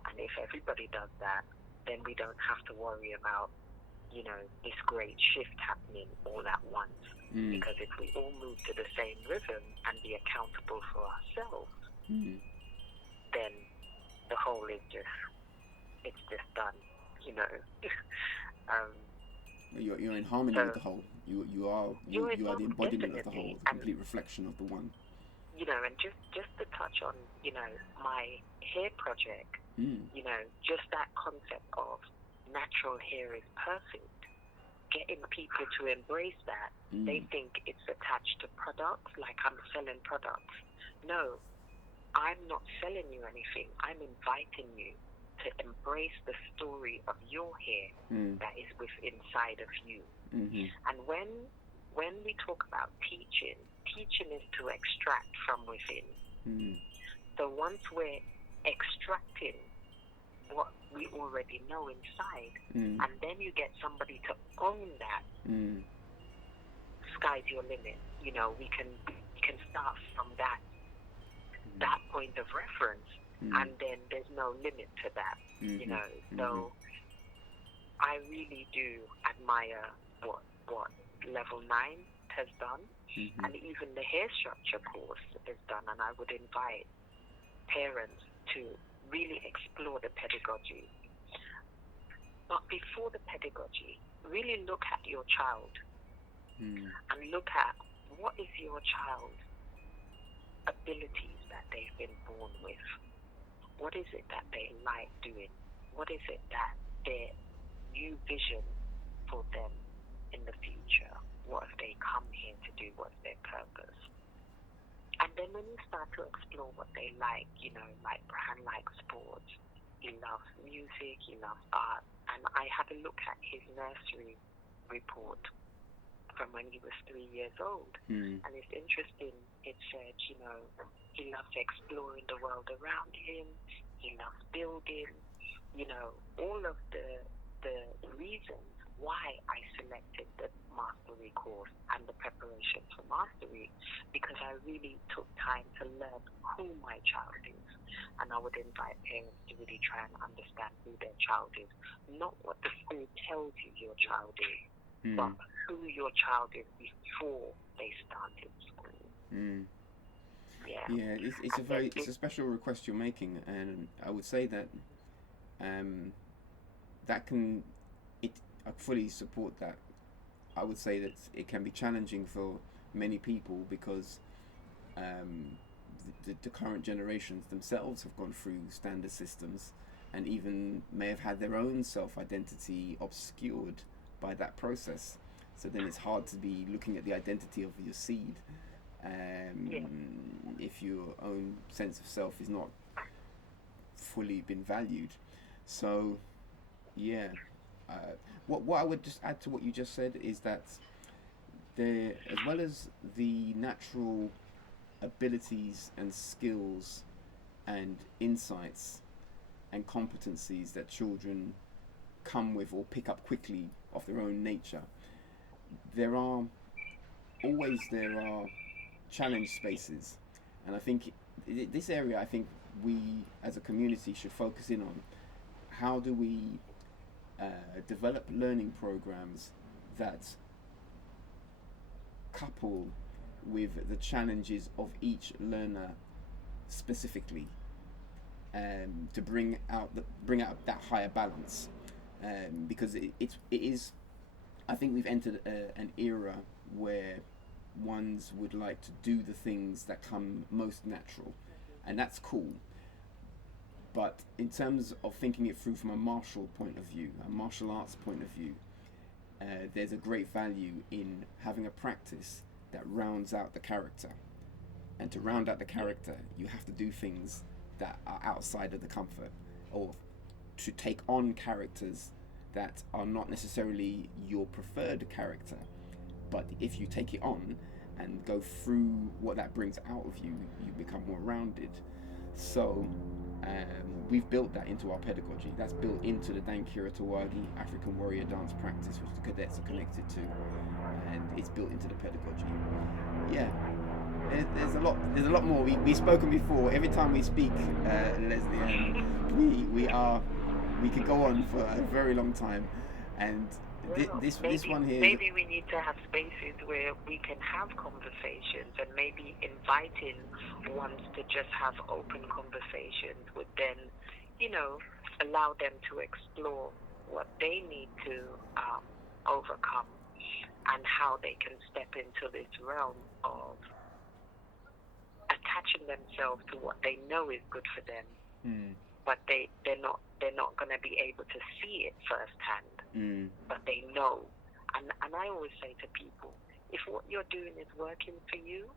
And if everybody does that, then we don't have to worry about this great shift happening all at once. Because if we all move to the same rhythm and be accountable for ourselves, then the whole is just done. You're in harmony with the whole. You are the embodiment of the whole, the complete reflection of the one. And just to touch on my hair project, just that concept of natural hair is perfect. Getting people to embrace that. They think it's attached to products, like I'm selling products. No, I'm not selling you anything. I'm inviting you to embrace the story of your hair that is inside of you. And when we talk about teaching is to extract from within. So once we're extracting what we already know inside, and then you get somebody to own that, sky's your limit. We can start from that point of reference, and then there's no limit to that. So I really do admire what Level 9 has done, and even the hair structure course is done. And I would invite parents to really explore the pedagogy. But before the pedagogy, really look at your child and look at what is your child's abilities that they've been born with. What is it that they like doing? What is it that their new vision for them in the future? What have they come here to do, what's their purpose. And then when you start to explore what they like, you know, like Berhan likes sports, he loves music, he loves art. And I had a look at his nursery report from when he was 3 years old. And it's interesting, it said, you know, he loves exploring the world around him, he loves building, you know, all of the reasons why I selected the mastery course and the preparation for mastery, because I really took time to learn who my child is. And I would invite parents to really try and understand who their child is, not what the school tells you your child is, but who your child is before they started school. Yeah, it's a special request you're making, and I would say that I fully support that. I would say that it can be challenging for many people because the current generations themselves have gone through standard systems and even may have had their own self-identity obscured by that process. So then it's hard to be looking at the identity of your seed if your own sense of self is not fully been valued. So yeah, what I would just add to what you just said is that there, as well as the natural abilities and skills and insights and competencies that children come with or pick up quickly of their own nature, there are challenge spaces, and I think this area, I think we as a community should focus in on how do we develop learning programs that couple with the challenges of each learner specifically, to bring out that higher balance, because it is. I think we've entered an era where ones would like to do the things that come most natural, and that's cool. But in terms of thinking it through from a martial point of view, a martial arts point of view, there's a great value in having a practice that rounds out the character. And to round out the character, you have to do things that are outside of the comfort, or to take on characters that are not necessarily your preferred character. But if you take it on and go through what that brings out of you, you become more rounded. So we've built that into our pedagogy. That's built into the Dankira Tehwagi African warrior dance practice, which the cadets are connected to, and it's built into the pedagogy. Yeah, there's a lot more. We've spoken before. Every time we speak, Leslie, we could go on for a very long time, and this one here. Maybe we need to have spaces where we can have conversations, and maybe inviting ones to just have open conversations would then, you know, allow them to explore what they need to overcome and how they can step into this realm of attaching themselves to what they know is good for them, but they're not going to be able to see it firsthand, but they know. And I always say to people, if what you're doing is working for you,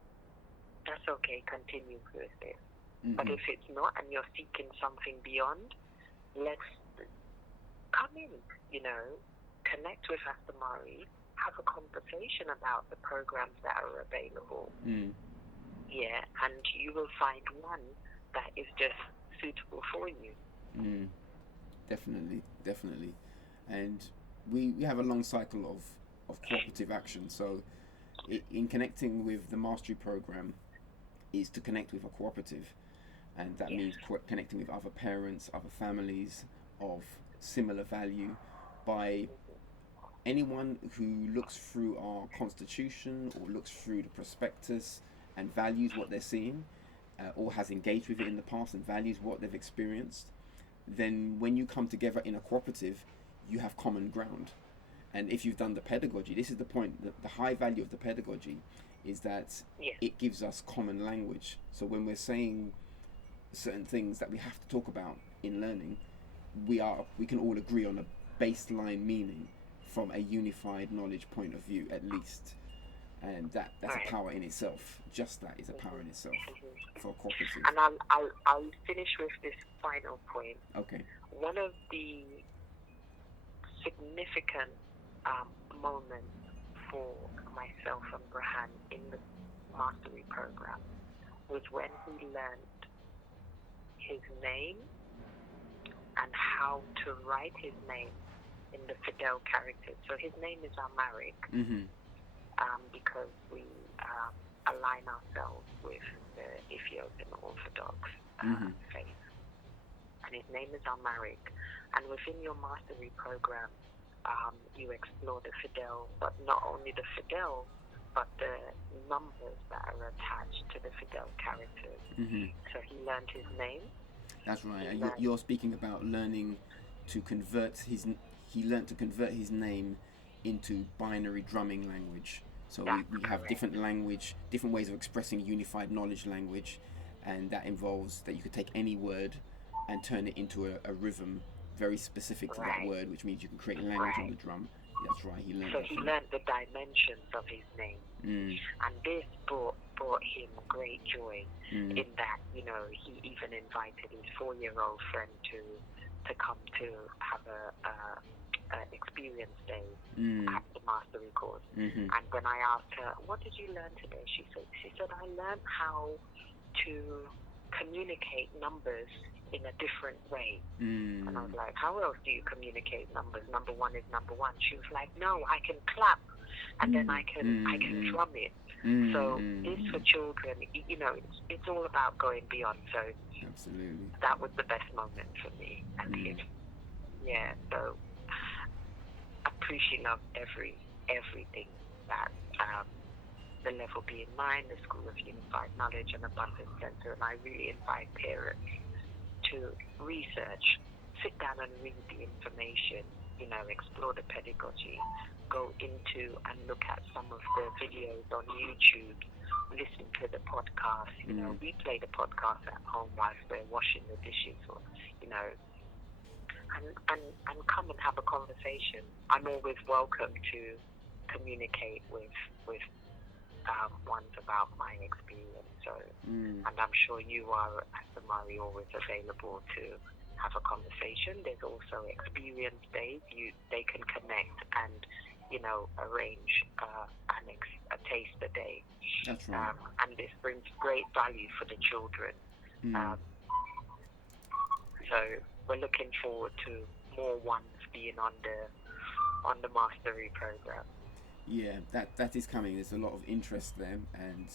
that's okay, continue with it. But if it's not and you're seeking something beyond, let's come in, you know, connect with Astehmari, have a conversation about the programs that are available. Yeah, and you will find one that is just suitable for you. Definitely. And we have a long cycle of cooperative action. So in connecting with the mastery program is to connect with a cooperative, and that means connecting with other parents, other families of similar value, by anyone who looks through our constitution or looks through the prospectus and values what they're seeing, or has engaged with it in the past and values what they've experienced. Then when you come together in a cooperative, you have common ground. And if you've done the pedagogy, this is the point, the high value of the pedagogy is that it gives us common language. So when we're saying certain things that we have to talk about in learning, we can all agree on a baseline meaning from a unified knowledge point of view, at least. and that's a power in itself. Just that is a power in itself for a cooperative. And I'll finish with this final point. Okay. One of the significant moments for myself and Berhan in the mastery program was when he learned his name and how to write his name in the Fidel characters. So his name is Amharic, because we align ourselves with the Ethiopian Orthodox faith. And his name is Amharic. And within your mastery program, you explore the Fidel, but not only the Fidel, but the numbers that are attached to the Fidel characters. So he learned his name. That's right. And you're speaking about learning to convert his. He learned to convert his name into binary drumming language. So we have different language, different ways of expressing unified knowledge language, and that involves that you could take any word and turn it into a rhythm very specific to that word, which means you can create language on the drum. That's right. He learned. So he learned the dimensions of his name, and this brought him great joy in that, you know, he even invited his 4-year-old friend to come to have a experience day at the mastery course. And when I asked her, what did you learn today? She said, I learned how to communicate numbers in a different way. And I was like, how else do you communicate numbers? Number one is number one. She was like, no, I can clap and then I can drum it. So this for children, you know, it's all about going beyond. So absolutely, that was the best moment for me and him. Yeah, so I appreciate everything that the level being 9, the School of Unified Knowledge and Abundance Centre, and I really invite parents to research, sit down and read the information, you know, explore the pedagogy, go into and look at some of the videos on YouTube, listen to the podcast, you know, we play the podcast at home whilst we're washing the dishes, or, you know, and come and have a conversation. I'm always welcome to communicate with ones about my experience. So, and I'm sure you are, Astehmari, always available to have a conversation. There's also experience days. They can connect and, you know, arrange a taster day. That's right. And this brings great value for the children. So we're looking forward to more ones being on the mastery program. Yeah, that is coming. There's a lot of interest there and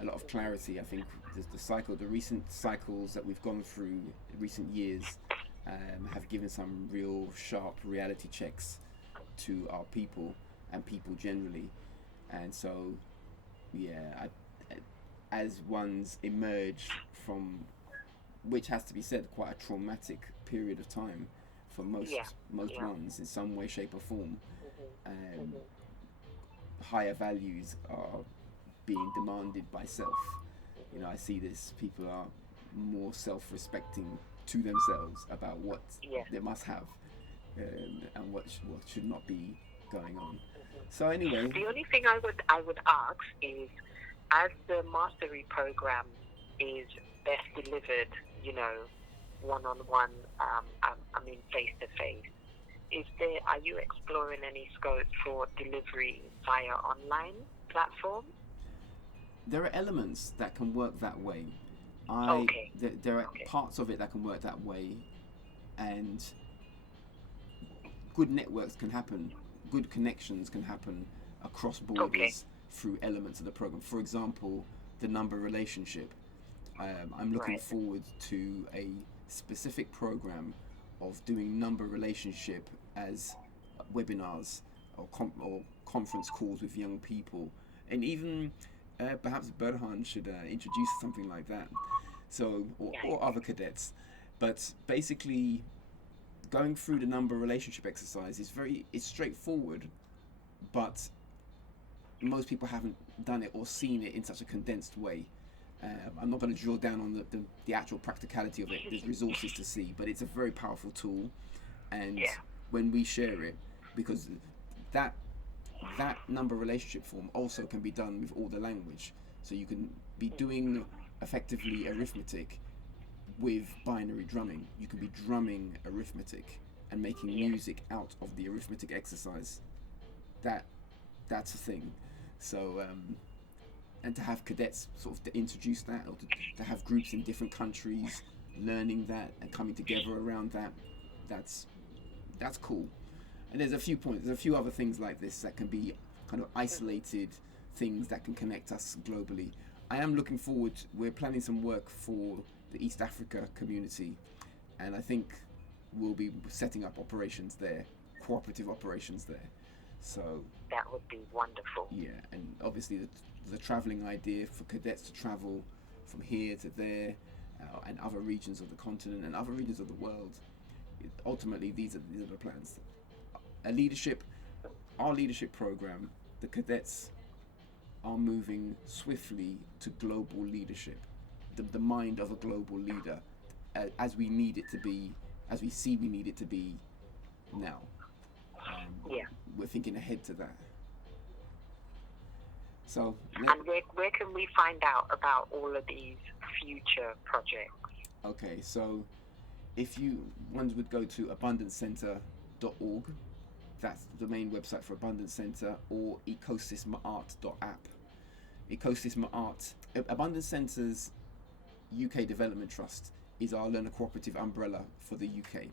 a lot of clarity. I think the recent cycles that we've gone through in recent years have given some real sharp reality checks to our people and people generally. And so, yeah, as ones emerge from, which has to be said, quite a traumatic period of time for most ones in some way, shape or form. Higher values are being demanded by self. You know, I see this. People are more self-respecting to themselves about what they must have and what should not be going on. So anyway, the only thing I would ask is, as the mastery program is best delivered, you know, one-on-one, I mean face-to-face, are you exploring any scope for delivery via online platforms? There are elements that can work that way. There are parts of it that can work that way, and good networks can happen, good connections can happen across borders through elements of the program. For example, the number relationship. I'm looking forward to a specific program of doing number relationship as webinars or conference calls with young people, and even perhaps Berhan should introduce something like that. So, or other cadets, but basically going through the number relationship exercise is it's straightforward, but most people haven't done it or seen it in such a condensed way. I'm not going to drill down on the actual practicality of it. There's resources to see, but it's a very powerful tool. And when we share it, because that that number relationship form also can be done with all the language. So you can be doing effectively arithmetic with binary drumming. You can be drumming arithmetic and making music out of the arithmetic exercise. That's a thing. So and to have cadets sort of to introduce that, or to have groups in different countries learning that and coming together around that, that's cool. And there's a few other things like this that can be kind of isolated things that can connect us globally. I am looking forward, we're planning some work for the East Africa community, and I think we'll be setting up operations there, cooperative operations there. So that would be wonderful. Yeah, and obviously the travelling idea for cadets to travel from here to there, and other regions of the continent and other regions of the world. Ultimately, these are the plans. Our leadership program, the cadets are moving swiftly to global leadership, the mind of a global leader, as we need it to be, as we see we need it to be now. We're thinking ahead to that. So, and where can we find out about all of these future projects? Okay, so if one would go to abundancecenter.org, that's the main website for Abundance Center, or ecosystemart.app. Ecosystem Art, Abundance Center's UK Development Trust is our learner cooperative umbrella for the UK,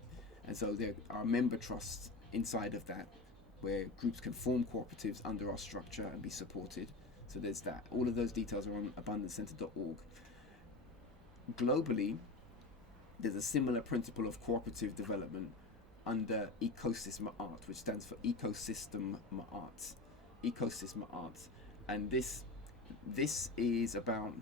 and so there are member trusts inside of that where groups can form cooperatives under our structure and be supported. So there's that. All of those details are on abundancecenter.org. Globally, there's a similar principle of cooperative development under Ecosystem Art, which stands for Ecosystem Art. Ecosystem Art. And this is about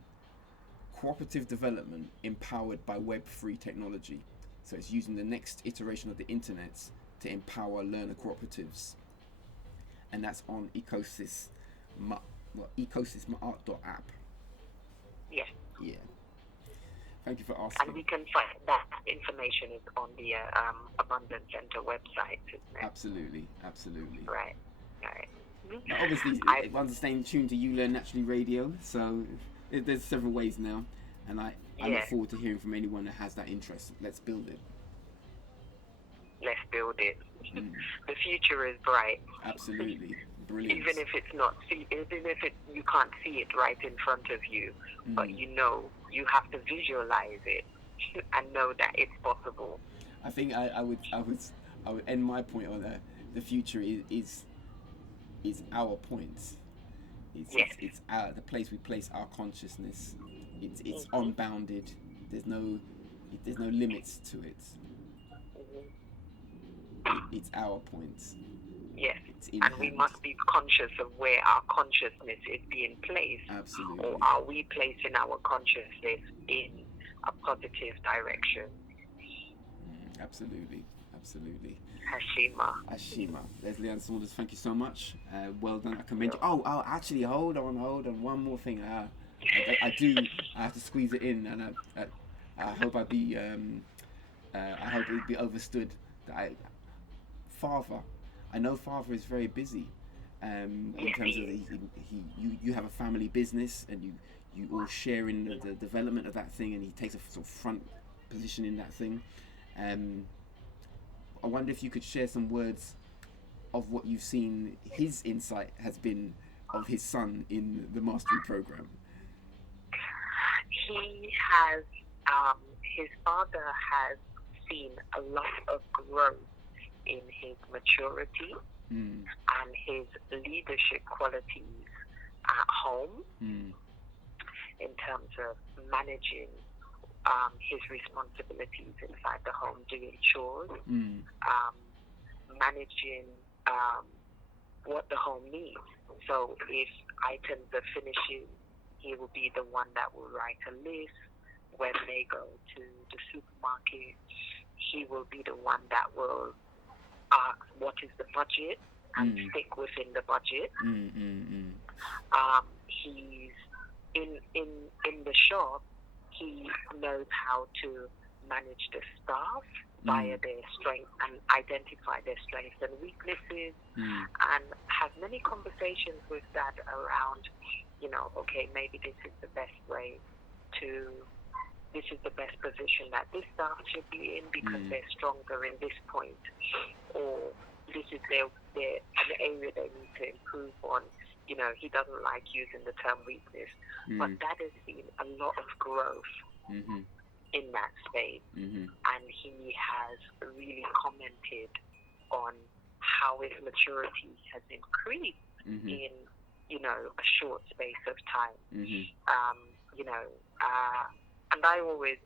cooperative development empowered by Web3 technology. So it's using the next iteration of the internet to empower learner cooperatives. And that's on ecosystemart.app. Yes. Yeah. Thank you for asking. And we can find that information is on the Abundance Center website, isn't it? Absolutely. Right. Now, obviously, everyone's staying tuned to You Learn Naturally Radio, so there's several ways now, and I look forward to hearing from anyone that has that interest. Let's build it. The future is bright. Absolutely. Brilliant. Even if you can't see it right in front of you, but you have to visualize it and know that it's possible. I think I would end my point on that. The future is our point. It's the place we place our consciousness. It's unbounded. There's no limits to it. It's our point. Yes, and we must be conscious of where our consciousness is being placed. Absolutely. Or are we placing our consciousness in a positive direction? Absolutely. Hashima. Leslie Ann Saunders, thank you so much. Well done. I commend you. Oh, actually, hold on. One more thing. I have to squeeze it in, and I hope it be understood that I know Father is very busy. In terms of you have a family business, and you all share in the development of that thing, and he takes a sort of front position in that thing. I wonder if you could share some words of what you've seen his insight has been of his son in the mastery program. He has, his father has seen a lot of growth in his maturity and his leadership qualities at home in terms of managing his responsibilities inside the home, doing chores, managing what the home needs. So if items are finishing, he will be the one that will write a list. When they go to the supermarket, he will be the one that will ask what is the budget and stick within the budget. He's in the shop. He knows how to manage the staff via their strengths and identify their strengths and weaknesses, and have many conversations with that around, you know, okay, maybe this is the best way to, this is the best position that this staff should be in because they're stronger in this point, or this is an area they need to improve on. You know, he doesn't like using the term weakness, but that has been a lot of growth in that space, and he has really commented on how his maturity has increased in, you know, a short space of time. You know, and I always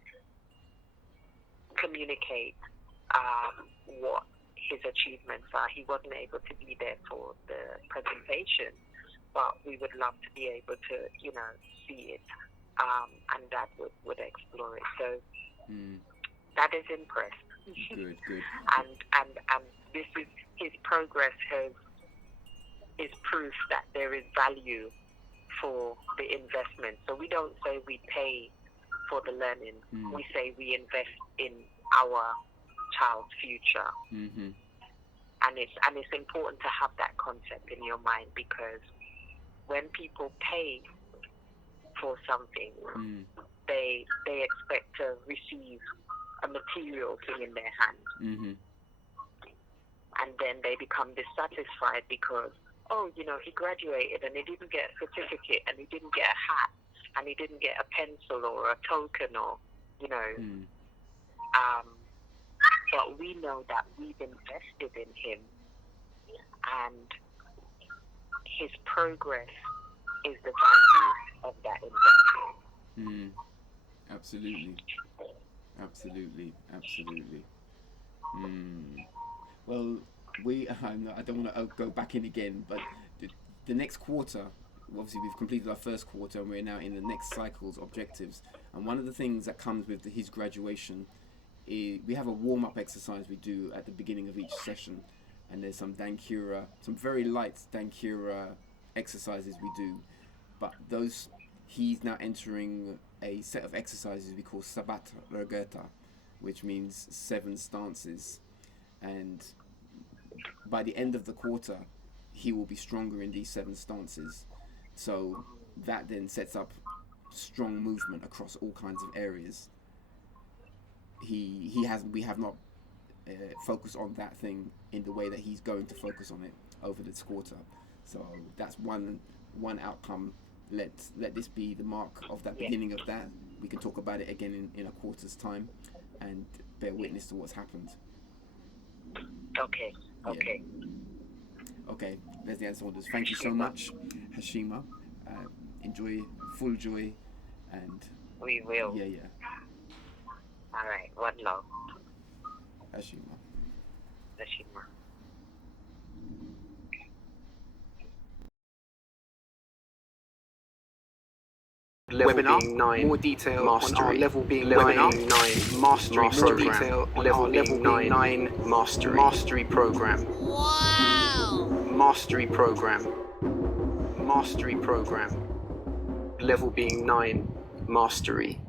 communicate what his achievements are. He wasn't able to be there for the presentation, but we would love to be able to, you know, see it, and that would explore it. So that is impressed. Good. And this is, his progress is proof that there is value for the investment. So we don't say we pay for the learning. We say we invest in our child's future. And it's important to have that concept in your mind, because when people pay for something, they expect to receive a material thing in their hand. And then they become dissatisfied because, oh, you know, he graduated and he didn't get a certificate and he didn't get a hat and he didn't get a pencil or a token, or, you know. But we know that we've invested in him, and his progress is the value of that investment. Absolutely. Well, I don't want to go back in again, but the next quarter, obviously we've completed our first quarter and we're now in the next cycle's objectives. And one of the things that comes with his graduation is we have a warm-up exercise we do at the beginning of each session, and there's some Dankura, some very light Dankura exercises we do, but he's now entering a set of exercises we call Sabat Regata, which means 7 stances, and by the end of the quarter he will be stronger in these 7 stances. So that then sets up strong movement across all kinds of areas. We have not focused on that thing in the way that he's going to focus on it over this quarter. So that's one outcome. Let this be the mark of that beginning of that. We can talk about it again in a quarter's time and bear witness to what's happened. Okay. Okay, Leslie Ann Saunders, thank you so much. Hashima, enjoy, full joy, and we will. Yeah. All right, one love. Hashima. Webinar 9, more detail mastery on our level being webinar 9 mastery program. Detail on level level 9 mastery program. Wow. Mastery program. Level being 9 mastery.